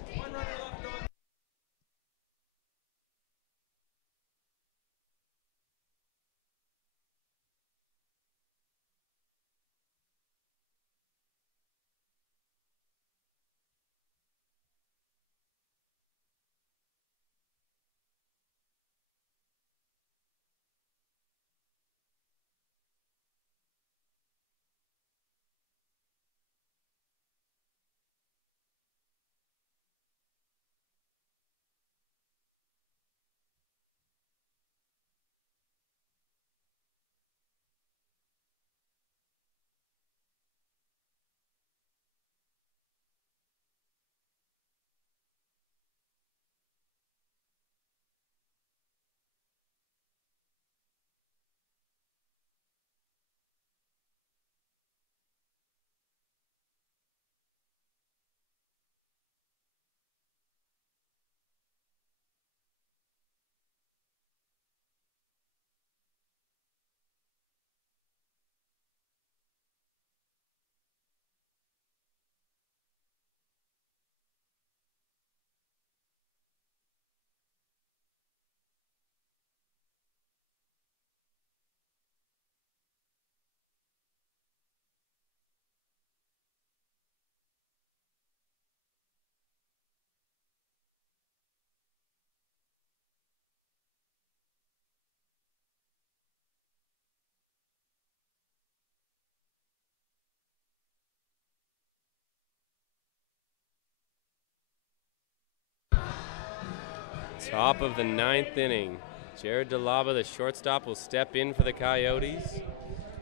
Top of the 9th inning. Jared DeLaba, the shortstop, will step in for the Coyotes.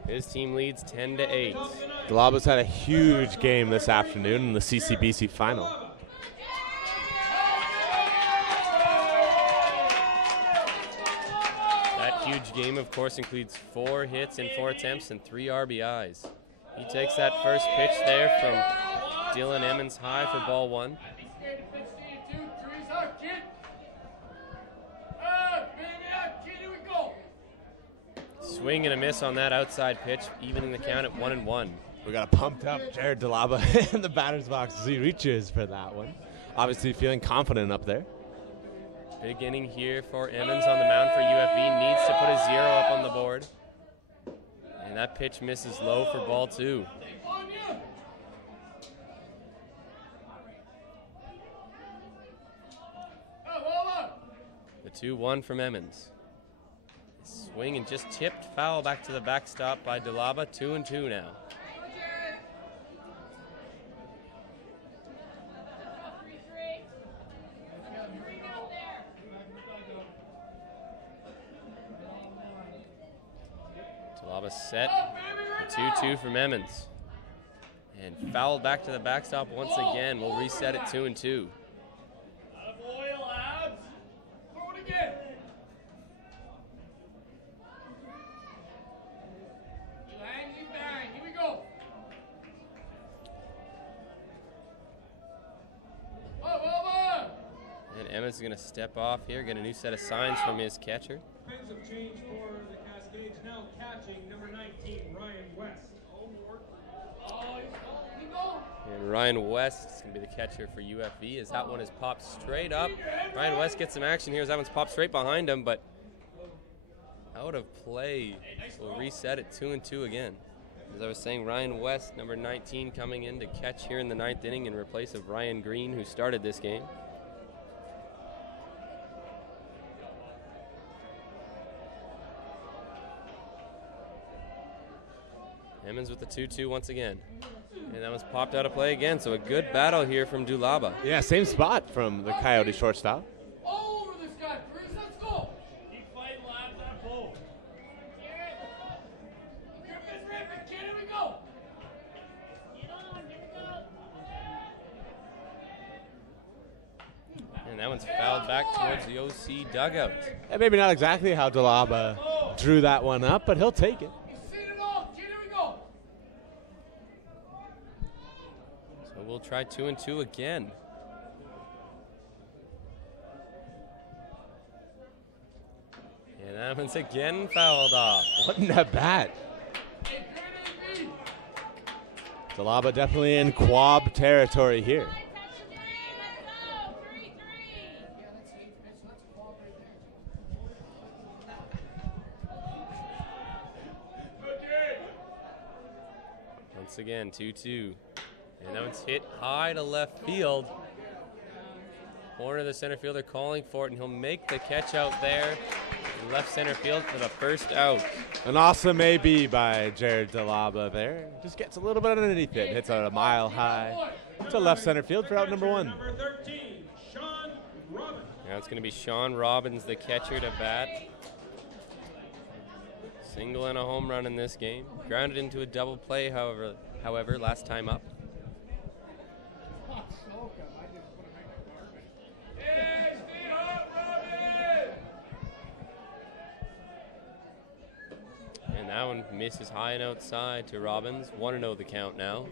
His team leads 10-8. DeLaba's had a huge game this afternoon in the CCBC final. That huge game, of course, includes 4 hits in 4 attempts and 3 RBIs. He takes that first pitch there from Dylan Emmons high for ball 1. Swing and a miss on that outside pitch, evening the count at 1-1. We got a pumped up Jared DeLaba in the batter's box as he reaches for that one. Obviously feeling confident up there. Big inning here for Emmons on the mound for UFV. Needs to put a 0 up on the board. And that pitch misses low for ball 2. The 2-1 from Emmons. Swing and just tipped foul back to the backstop by DeLaba. 2-2 now. DeLaba set. The 2-2 from Emmons. And fouled back to the backstop once again. We'll reset it 2-2. Emmons is going to step off here, get a new set of signs from his catcher. Defensive change for the Cascades, now catching number 19, Ryan West. And Ryan West is going to be the catcher for UFV as that one is popped straight up. Ryan West gets some action here as that one's popped straight behind him, but out of play. We'll reset it 2-2 again. As I was saying, Ryan West, number 19, coming in to catch here in the 9th inning in replace of Ryan Green, who started this game. Emmons with the 2-2 once again. And that was popped out of play again, so a good battle here from DeLaba. Yeah, same spot from the Coyote shortstop. All over this guy, Chris, let's go! Keep fighting, lads, that ball. Here we go! And that one's fouled back towards the OC dugout. And maybe not exactly how DeLaba drew that one up, but he'll take it. So we'll try 2-2 again. And that one's again fouled off. What an at-bat. DeLaba definitely in Quab territory here. Once again, 2-2. And that one's hit high to left field. Corner of the center fielder calling for it, and he'll make the catch out there in left center field for the first out. An awesome AB by Jared DeLaba there. Just gets a little bit underneath it. Hits out a mile high to left center field for out number 1. Number 13, Sean Robbins. Now it's going to be Sean Robbins, the catcher, to bat. Single and a home run in this game. Grounded into a double play, however, last time up. And that one misses high and outside to Robbins. 1-0 the count now.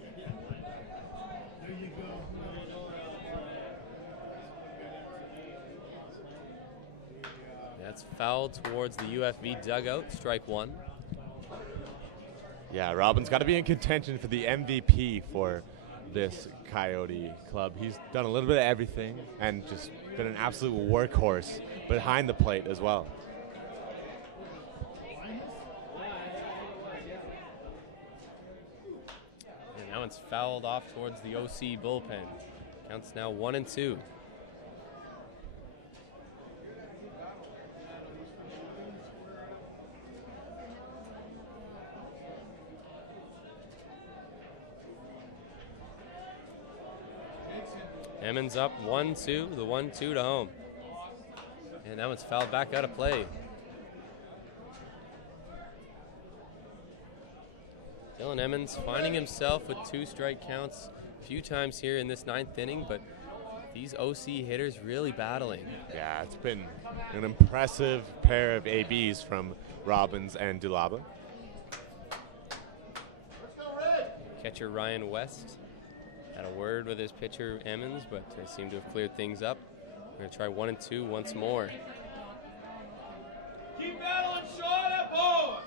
That's fouled towards the UFV dugout. Strike 1. Yeah, Robbins got to be in contention for the MVP for this Coyote club. He's done a little bit of everything and just been an absolute workhorse behind the plate as well. And that one's fouled off towards the OC bullpen. Counts now 1-2. Emmons up 1-2, the 1-2 to home. And that one's fouled back out of play. Dylan Emmons finding himself with 2 strike counts a few times here in this 9th inning, but these OC hitters really battling. Yeah, it's been an impressive pair of ABs from Robbins and Dulaba. Catcher Ryan West had a word with his pitcher Emmons, but they seem to have cleared things up. We're going to try 1 and 2 once more. Keep battling, Sean, that ball.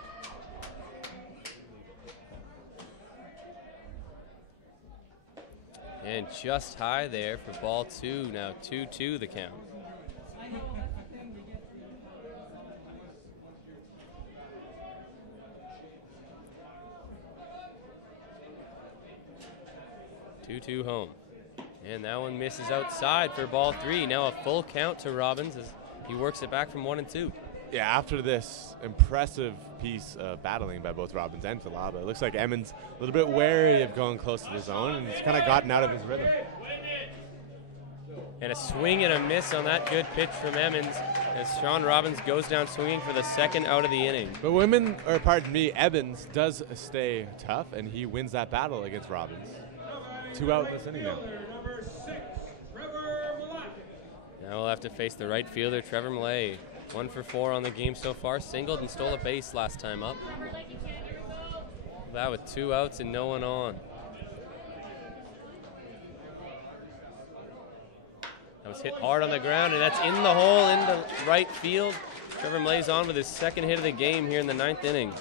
And just high there for ball 2. Now 2-2 the count. Two home. And that one misses outside for ball 3. Now a full count to Robbins as he works it back from 1 and 2. Yeah, after this impressive piece of battling by both Robbins and Dulaba, it looks like Emmons a little bit wary of going close to the zone, and he's kind of gotten out of his rhythm. And a swing and a miss on that good pitch from Emmons as Sean Robbins goes down swinging for the 2nd out of the inning. But Emmons does stay tough, and he wins that battle against Robbins. 2 out this inning now. Now we'll have to face the right fielder, Trevor Millay. 1 for 4 on the game so far. Singled and stole a base last time up. That with 2 outs and no one on. That was hit hard on the ground, and that's in the hole into right field. Trevor Millay's on with his 2nd hit of the game here in the 9th inning.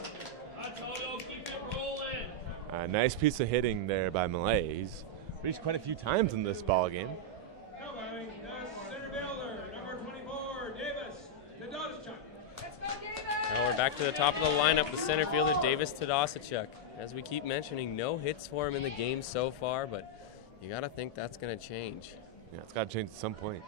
A nice piece of hitting there by Millay. He's reached quite a few times in this ball game. Now we're back to the top of the lineup, the center fielder, Davis Tadasachuk. As we keep mentioning, no hits for him in the game so far, but you got to think that's going to change. Yeah, it's got to change at some point.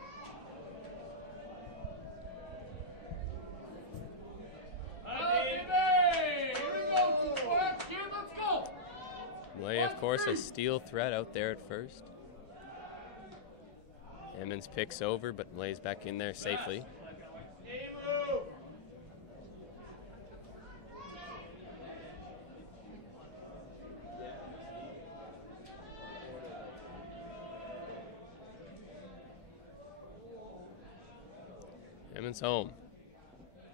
Millay, of course, a steal threat out there at first. Emmons picks over, but Millay's back in there safely. Emmons home.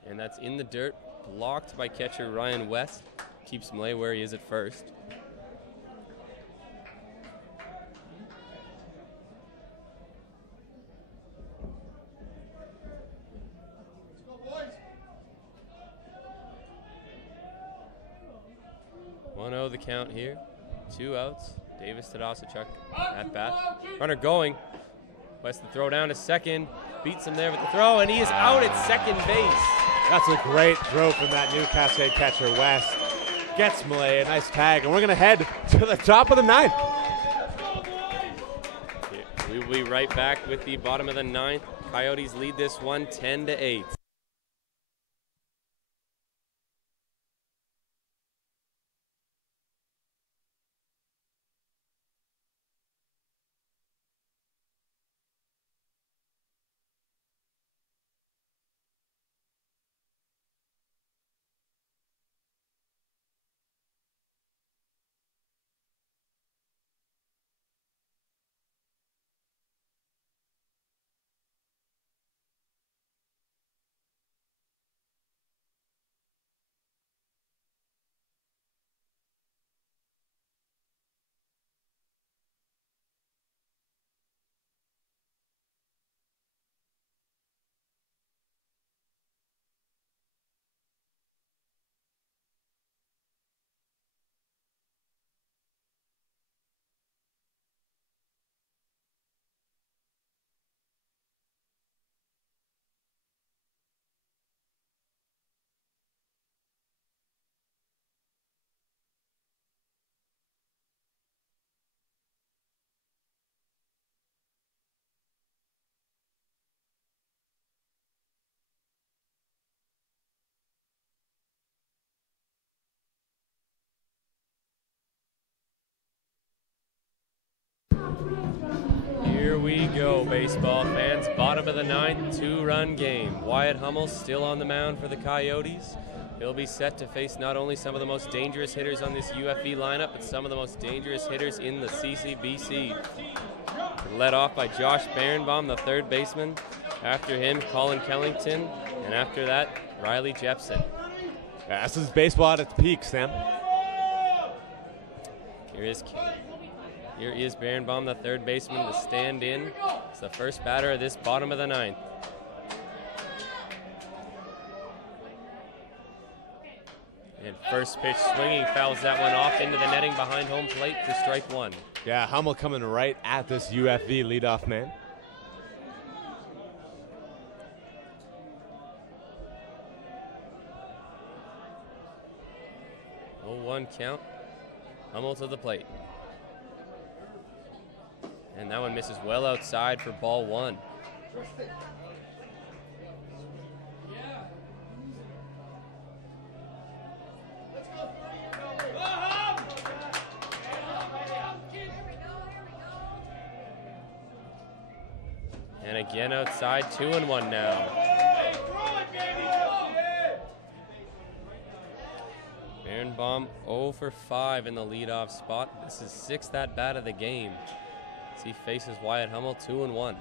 And that's in the dirt, blocked by catcher Ryan West. Keeps Millay where he is at first. The count here. 2 outs. Davis Tadasachuk at bat. Runner going. West the throw down to second. Beats him there with the throw, and he is out at second base. That's a great throw from that new Cascade catcher, West. Gets Millay a nice tag, and we're going to head to the top of the 9th. We will be right back with the bottom of the 9th. Coyotes lead this one 10-8. Here we go, baseball fans. Bottom Bottom of the ninth, 2-run game. Wyatt Hummel still on the mound for the Coyotes. He'll be set to face not only some of the most dangerous hitters on this UFE lineup, but some of the most dangerous hitters in the CCBC. Led off by Josh Berenbaum, the third baseman. After him, Colin Kellington. And after that, Riley Jepson. Yeah, this is baseball at its peak, Sam. Here is Berenbaum, the third baseman, to stand in. It's the first batter of this bottom of the ninth. And first pitch swinging, fouls that one off into the netting behind home plate for strike one. Yeah, Hummel coming right at this UFV leadoff man. Oh, 1 count. Hummel to the plate. And that one misses well outside for ball one. And again outside, 2-1 now. Berenbaum 0 for 5 in the leadoff spot. This is 6th at bat of the game as he faces Wyatt Hummel, 2-1.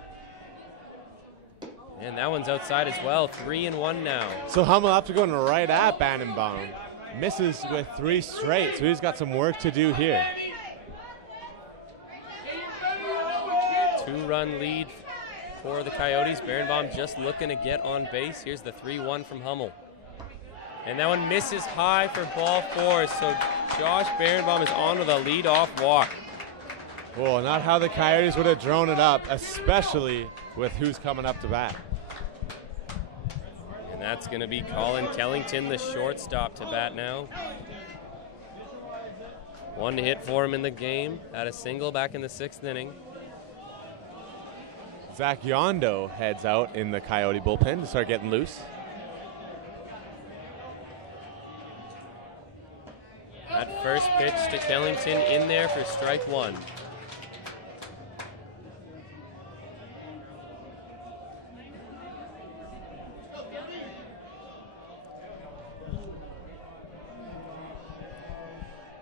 And that one's outside as well, 3-1 now. So Hummel after going right at Berenbaum misses with 3 straight, so he's got some work to do here. 2-run lead for the Coyotes. Berenbaum just looking to get on base. Here's the 3-1 from Hummel. And that one misses high for ball 4. So Josh Berenbaum is on with a lead-off walk. Well, not how the Coyotes would have drawn it up, especially with who's coming up to bat. And that's going to be Colin Kellington, the shortstop, to bat now. 1 hit for him in the game. Had a single back in the 6th inning. Zach Yondo heads out in the Coyote bullpen to start getting loose. That first pitch to Kellington in there for strike one.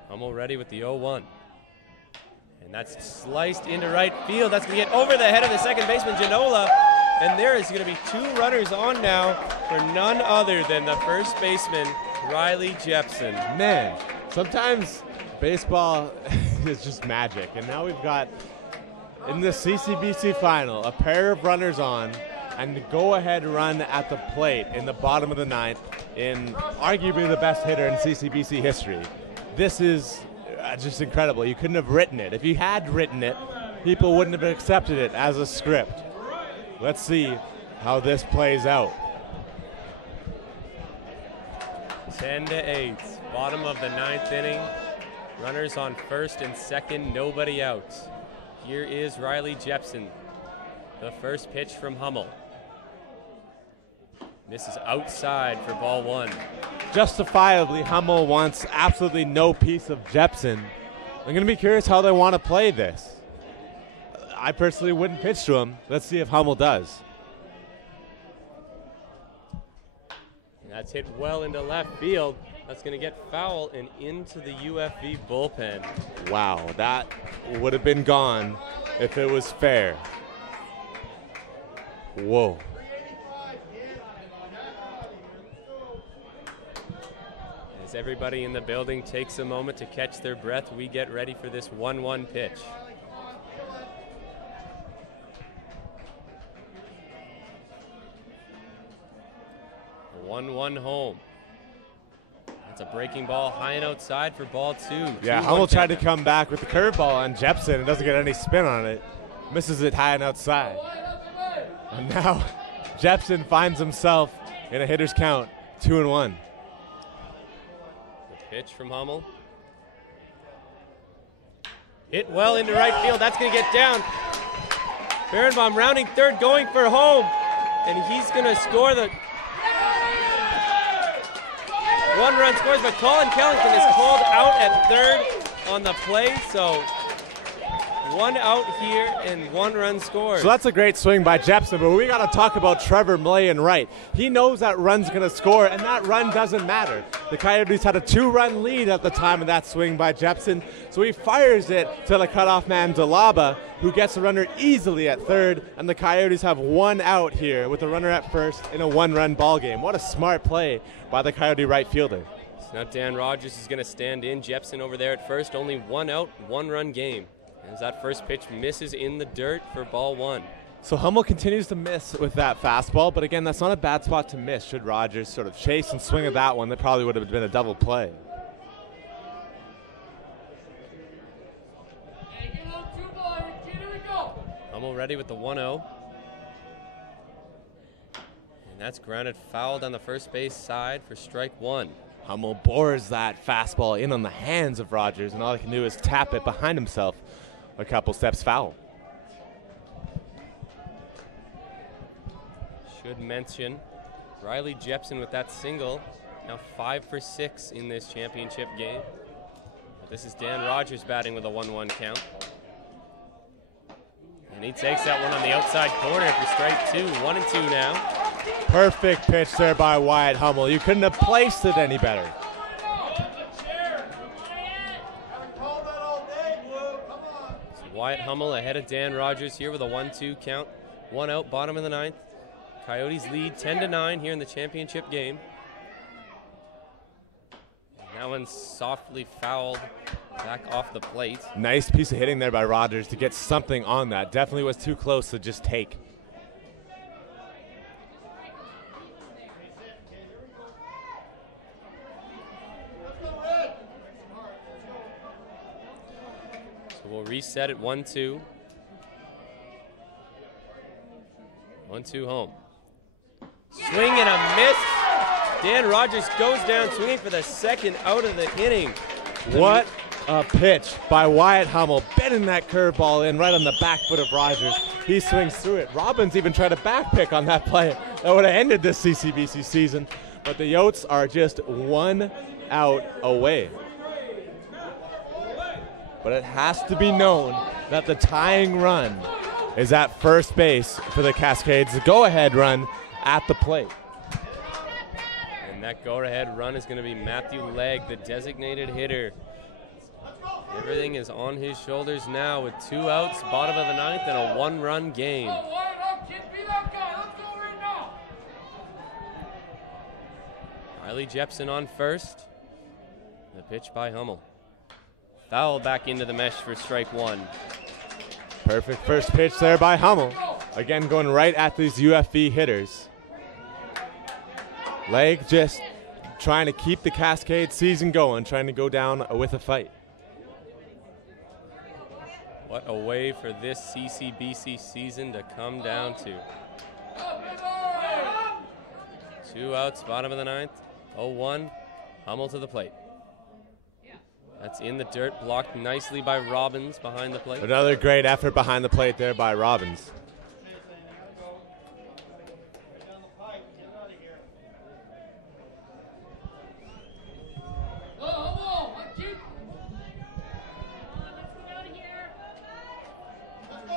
Hummel ready with the 0-1. And that's sliced into right field. That's going to get over the head of the second baseman, Janola. And there is going to be 2 runners on now for none other than the first baseman, Riley Jepson. Man, sometimes baseball is just magic. And now we've got, in the CCBC final, a pair of runners on and the go-ahead run at the plate in the bottom of the ninth in arguably the best hitter in CCBC history. This is just incredible. You couldn't have written it. If you had written it, people wouldn't have accepted it as a script. Let's see how this plays out. 10-8, bottom of the 9th inning. Runners on first and second, nobody out. Here is Riley Jepson. The first pitch from Hummel. Misses outside for ball 1. Justifiably, Hummel wants absolutely no piece of Jepson. I'm going to be curious how they want to play this. I personally wouldn't pitch to him. Let's see if Hummel does. That's hit well into left field. That's going to get foul and into the UFV bullpen. Wow, that would have been gone if it was fair. Whoa. As everybody in the building takes a moment to catch their breath, we get ready for this 1-1 pitch. A 1-1 home. That's a breaking ball high and outside for ball 2. Yeah, Hummel tried to come back with the curveball on Jepson and doesn't get any spin on it. Misses it high and outside. And now Jepson finds himself in a hitter's count, 2-1. Pitch from Hummel. Hit well into right field. That's going to get down. Berenbaum rounding third, going for home. And he's going to score the 1-run scores, but Colin Kellington is called out at third on the play. So 1 out here and 1 run scored. So that's a great swing by Jepson, but we got to talk about Trevor laying right. He knows that run's going to score, and that run doesn't matter. The Coyotes had a 2-run lead at the time of that swing by Jepson, so he fires it to the cutoff man, Dalaba, who gets the runner easily at third, and the Coyotes have 1 out here with the runner at first in a 1-run ball game. What a smart play by the Coyote right fielder. So now Dan Rogers is going to stand in. Jepson over there at first, only 1 out, 1-run game. As that first pitch misses in the dirt for ball 1. So Hummel continues to miss with that fastball, but again, that's not a bad spot to miss. Should Rogers sort of chase and swing at that one, that probably would have been a double play. Hummel ready with the 1-0. And that's grounded foul down the first base side for strike 1. Hummel bores that fastball in on the hands of Rogers, and all he can do is tap it behind himself a couple steps foul. Should mention Riley Jepson with that single, now 5 for 6 in this championship game. But this is Dan Rogers batting with a 1-1 count. And he takes that one on the outside corner for strike 2. 1-2 now. Perfect pitch there by Wyatt Hummel. You couldn't have placed it any better. Wyatt Hummel ahead of Dan Rogers here with a 1-2 count. 1 out, bottom of the 9th. Coyotes lead 10-9 here in the championship game. And that one's softly fouled back off the plate. Nice piece of hitting there by Rogers to get something on that. Definitely was too close to just take. We'll reset at 1-2. 1-2 home. Swing and a miss. Dan Rogers goes down swinging for the second out of the inning. What a pitch by Wyatt Hummel, bending that curveball in right on the back foot of Rogers. He swings through it. Robbins even tried a back pick on that play. That would have ended this CCBC season. But the Yotes are just 1 out away. But it has to be known that the tying run is at first base for the Cascades. The go-ahead run at the plate. And that go-ahead run is going to be Matthew Legg, the designated hitter. Everything is on his shoulders now with 2 outs, bottom of the 9th, and a 1-run game. Riley Jepson on first. The pitch by Hummel. Foul back into the mesh for strike 1. Perfect first pitch there by Hummel. Again, going right at these UFV hitters. Legg just trying to keep the Cascade season going, trying to go down with a fight. What a way for this CCBC season to come down to. 2 outs, bottom of the 9th. 0-1, Hummel to the plate. That's in the dirt, blocked nicely by Robbins behind the plate. Another great effort behind the plate there by Robbins.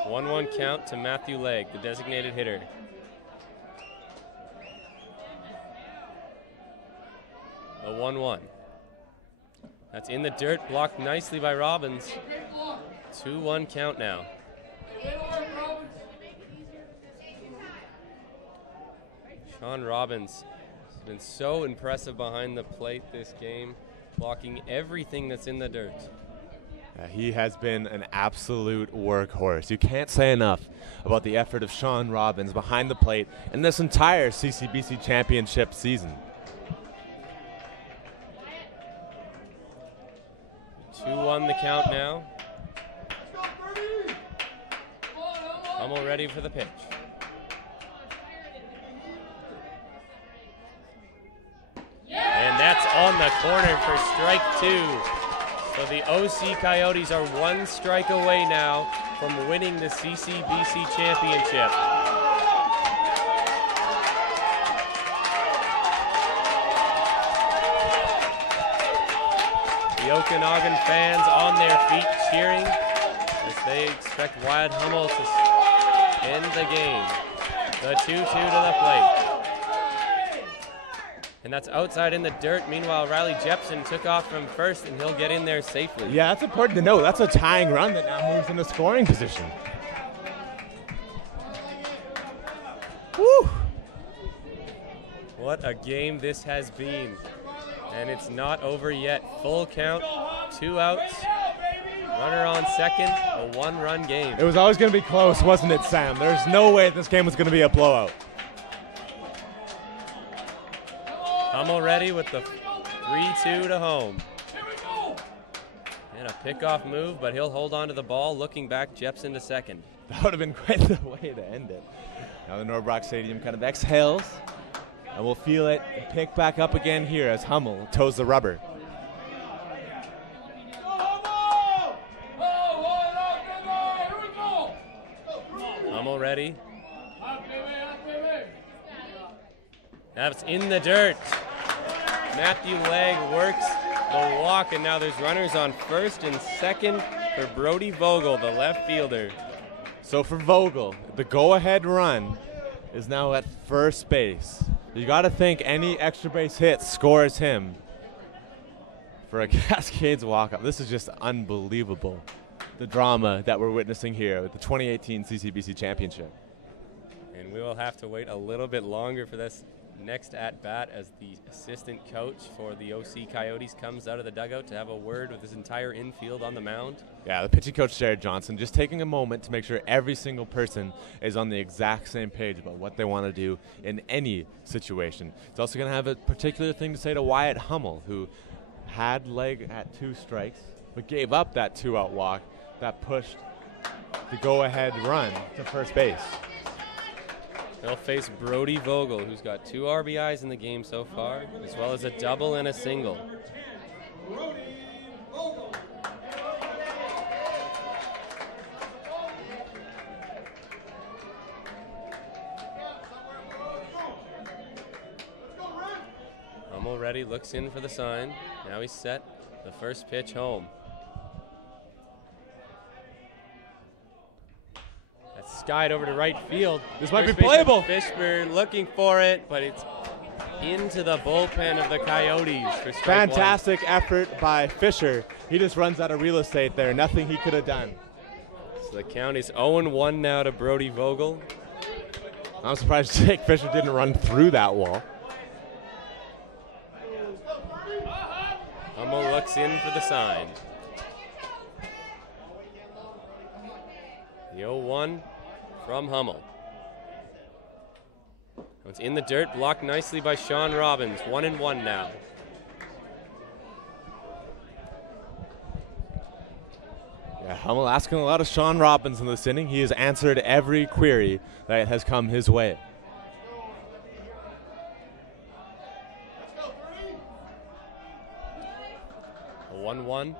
One 1-1 count to Matthew Legg, the designated hitter. A 1-1. That's in the dirt, blocked nicely by Robbins. 2-1 count now. Sean Robbins has been so impressive behind the plate this game, blocking everything that's in the dirt. He has been an absolute workhorse. You can't say enough about the effort of Sean Robbins behind the plate in this entire CCBC championship season. 2-1 the count now. Hummel ready for the pitch. And that's on the corner for strike 2. So the OC Coyotes are 1 strike away now from winning the CCBC championship. The Okanagan fans on their feet cheering as they expect Wyatt Hummel to end the game. The 2-2 to the plate. And that's outside in the dirt. Meanwhile, Riley Jepson took off from first, and he'll get in there safely. Yeah, that's important to know. That's a tying run that now moves into scoring position. Woo! What a game this has been. And it's not over yet. Full count, 2 outs. Runner on second, a 1-run game. It was always going to be close, wasn't it, Sam? There's no way this game was going to be a blowout. Hummel ready with the 3-2 to home. And a pickoff move, but he'll hold on to the ball. Looking back, Jepson to second. That would have been quite the way to end it. Now the Norbrock Stadium kind of exhales, and we'll feel it pick back up again here as Hummel toes the rubber. Hummel ready. That's in the dirt. Matthew Legg works the walk, and now there's runners on first and second for Brody Vogel, the left fielder. So for Vogel, the go-ahead run is now at first base. You got to think any extra base hit scores him for a Cascades walk-up. This is just unbelievable, the drama that we're witnessing here with the 2018 CCBC Championship. And we will have to wait a little bit longer for this next at-bat as the assistant coach for the OC Coyotes comes out of the dugout to have a word with his entire infield on the mound. Yeah, the pitching coach, Jared Johnson, just taking a moment to make sure every single person is on the exact same page about what they want to do in any situation. He's also going to have a particular thing to say to Wyatt Hummel, who had Legg at 2 strikes, but gave up that 2-out walk that pushed the go-ahead run to first base. They'll face Brody Vogel, who's got 2 RBIs in the game so far, as well as a double and a single. Hummel ready, looks in for the sign. Now he's set. The first pitch home. Skied over to right field. This might be playable. Fishburne looking for it, but it's into the bullpen of the Coyotes for strike Fantastic 1. effort by Fisher. He just runs out of real estate there. Nothing he could have done. So the count is 0-1 now to Brody Vogel. I'm surprised Jake Fisher didn't run through that wall. Hummel looks in for the sign. The 0-1 from Hummel. It's in the dirt, blocked nicely by Sean Robbins. 1-1 now. Yeah, Hummel asking a lot of Sean Robbins in this inning. He has answered every query that has come his way. A 1-1.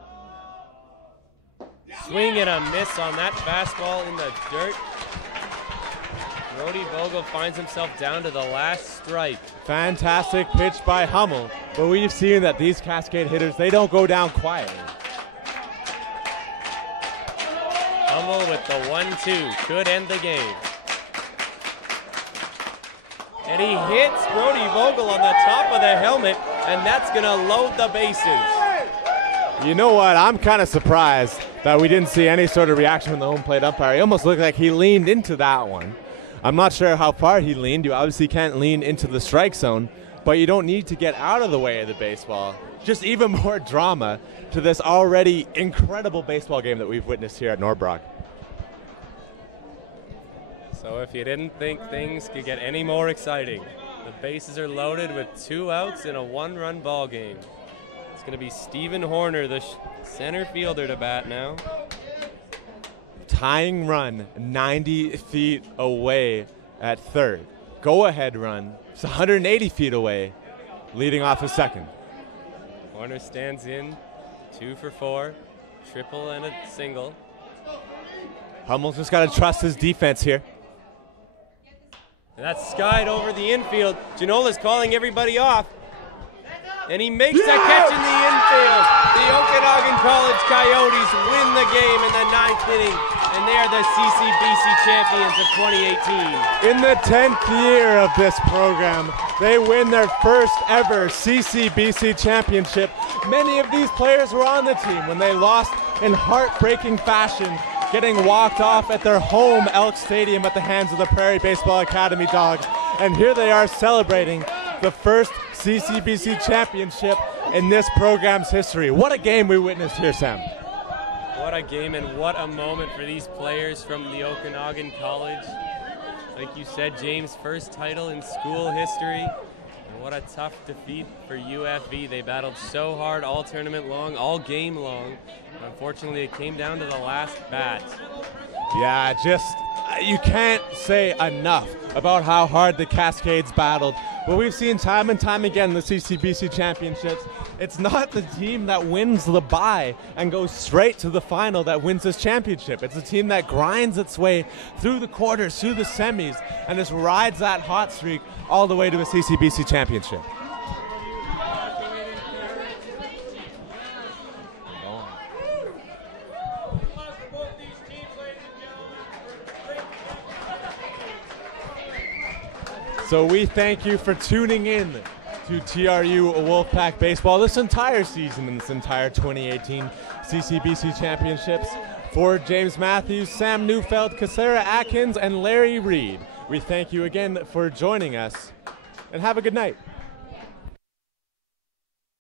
Swing and a miss on that fastball in the dirt. Brody Vogel finds himself down to the last strike. Fantastic pitch by Hummel, but we've seen that these Cascade hitters, they don't go down quietly. Hummel with the 1-2 could end the game. And he hits Brody Vogel on the top of the helmet, and that's going to load the bases. You know what? I'm kind of surprised that we didn't see any sort of reaction from the home plate umpire. He almost looked like he leaned into that one. I'm not sure how far he leaned. You obviously can't lean into the strike zone, but you don't need to get out of the way of the baseball. Just even more drama to this already incredible baseball game that we've witnessed here at Norbrock. So if you didn't think things could get any more exciting, the bases are loaded with 2 outs in a 1-run ball game. It's going to be Stephen Horner, the center fielder, to bat now. Tying run 90 feet away at third. Go-ahead run, it's 180 feet away, leading off his second. Horner stands in, 2 for 4, triple and a single. Hummel's just got to trust his defense here. And that's skied over the infield. Janola's calling everybody off. And he makes that catch in the field. The Okanagan College Coyotes win the game in the 9th inning, and they are the CCBC champions of 2018. In the 10th year of this program, they win their first ever CCBC championship. Many of these players were on the team when they lost in heartbreaking fashion, getting walked off at their home Elk Stadium at the hands of the Prairie Baseball Academy Dogs. And here they are celebrating the first CCBC championship in this program's history. What a game we witnessed here, Sam. What a game and what a moment for these players from the Okanagan College. Like you said, James, first title in school history. And what a tough defeat for UFV. They battled so hard all tournament long, all game long. Unfortunately, it came down to the last bat. Yeah, you can't say enough about how hard the Cascades battled. But we've seen time and time again in the CCBC championships, it's not the team that wins the bye and goes straight to the final that wins this championship. It's a team that grinds its way through the quarters, through the semis, and just rides that hot streak all the way to a CCBC championship. So we thank you for tuning in to TRU WolfPack Baseball this entire season and this entire 2018 CCBC Championships. For James Matthews, Sam Neufeld, Cassara Atkins, and Larry Reed, we thank you again for joining us, and have a good night.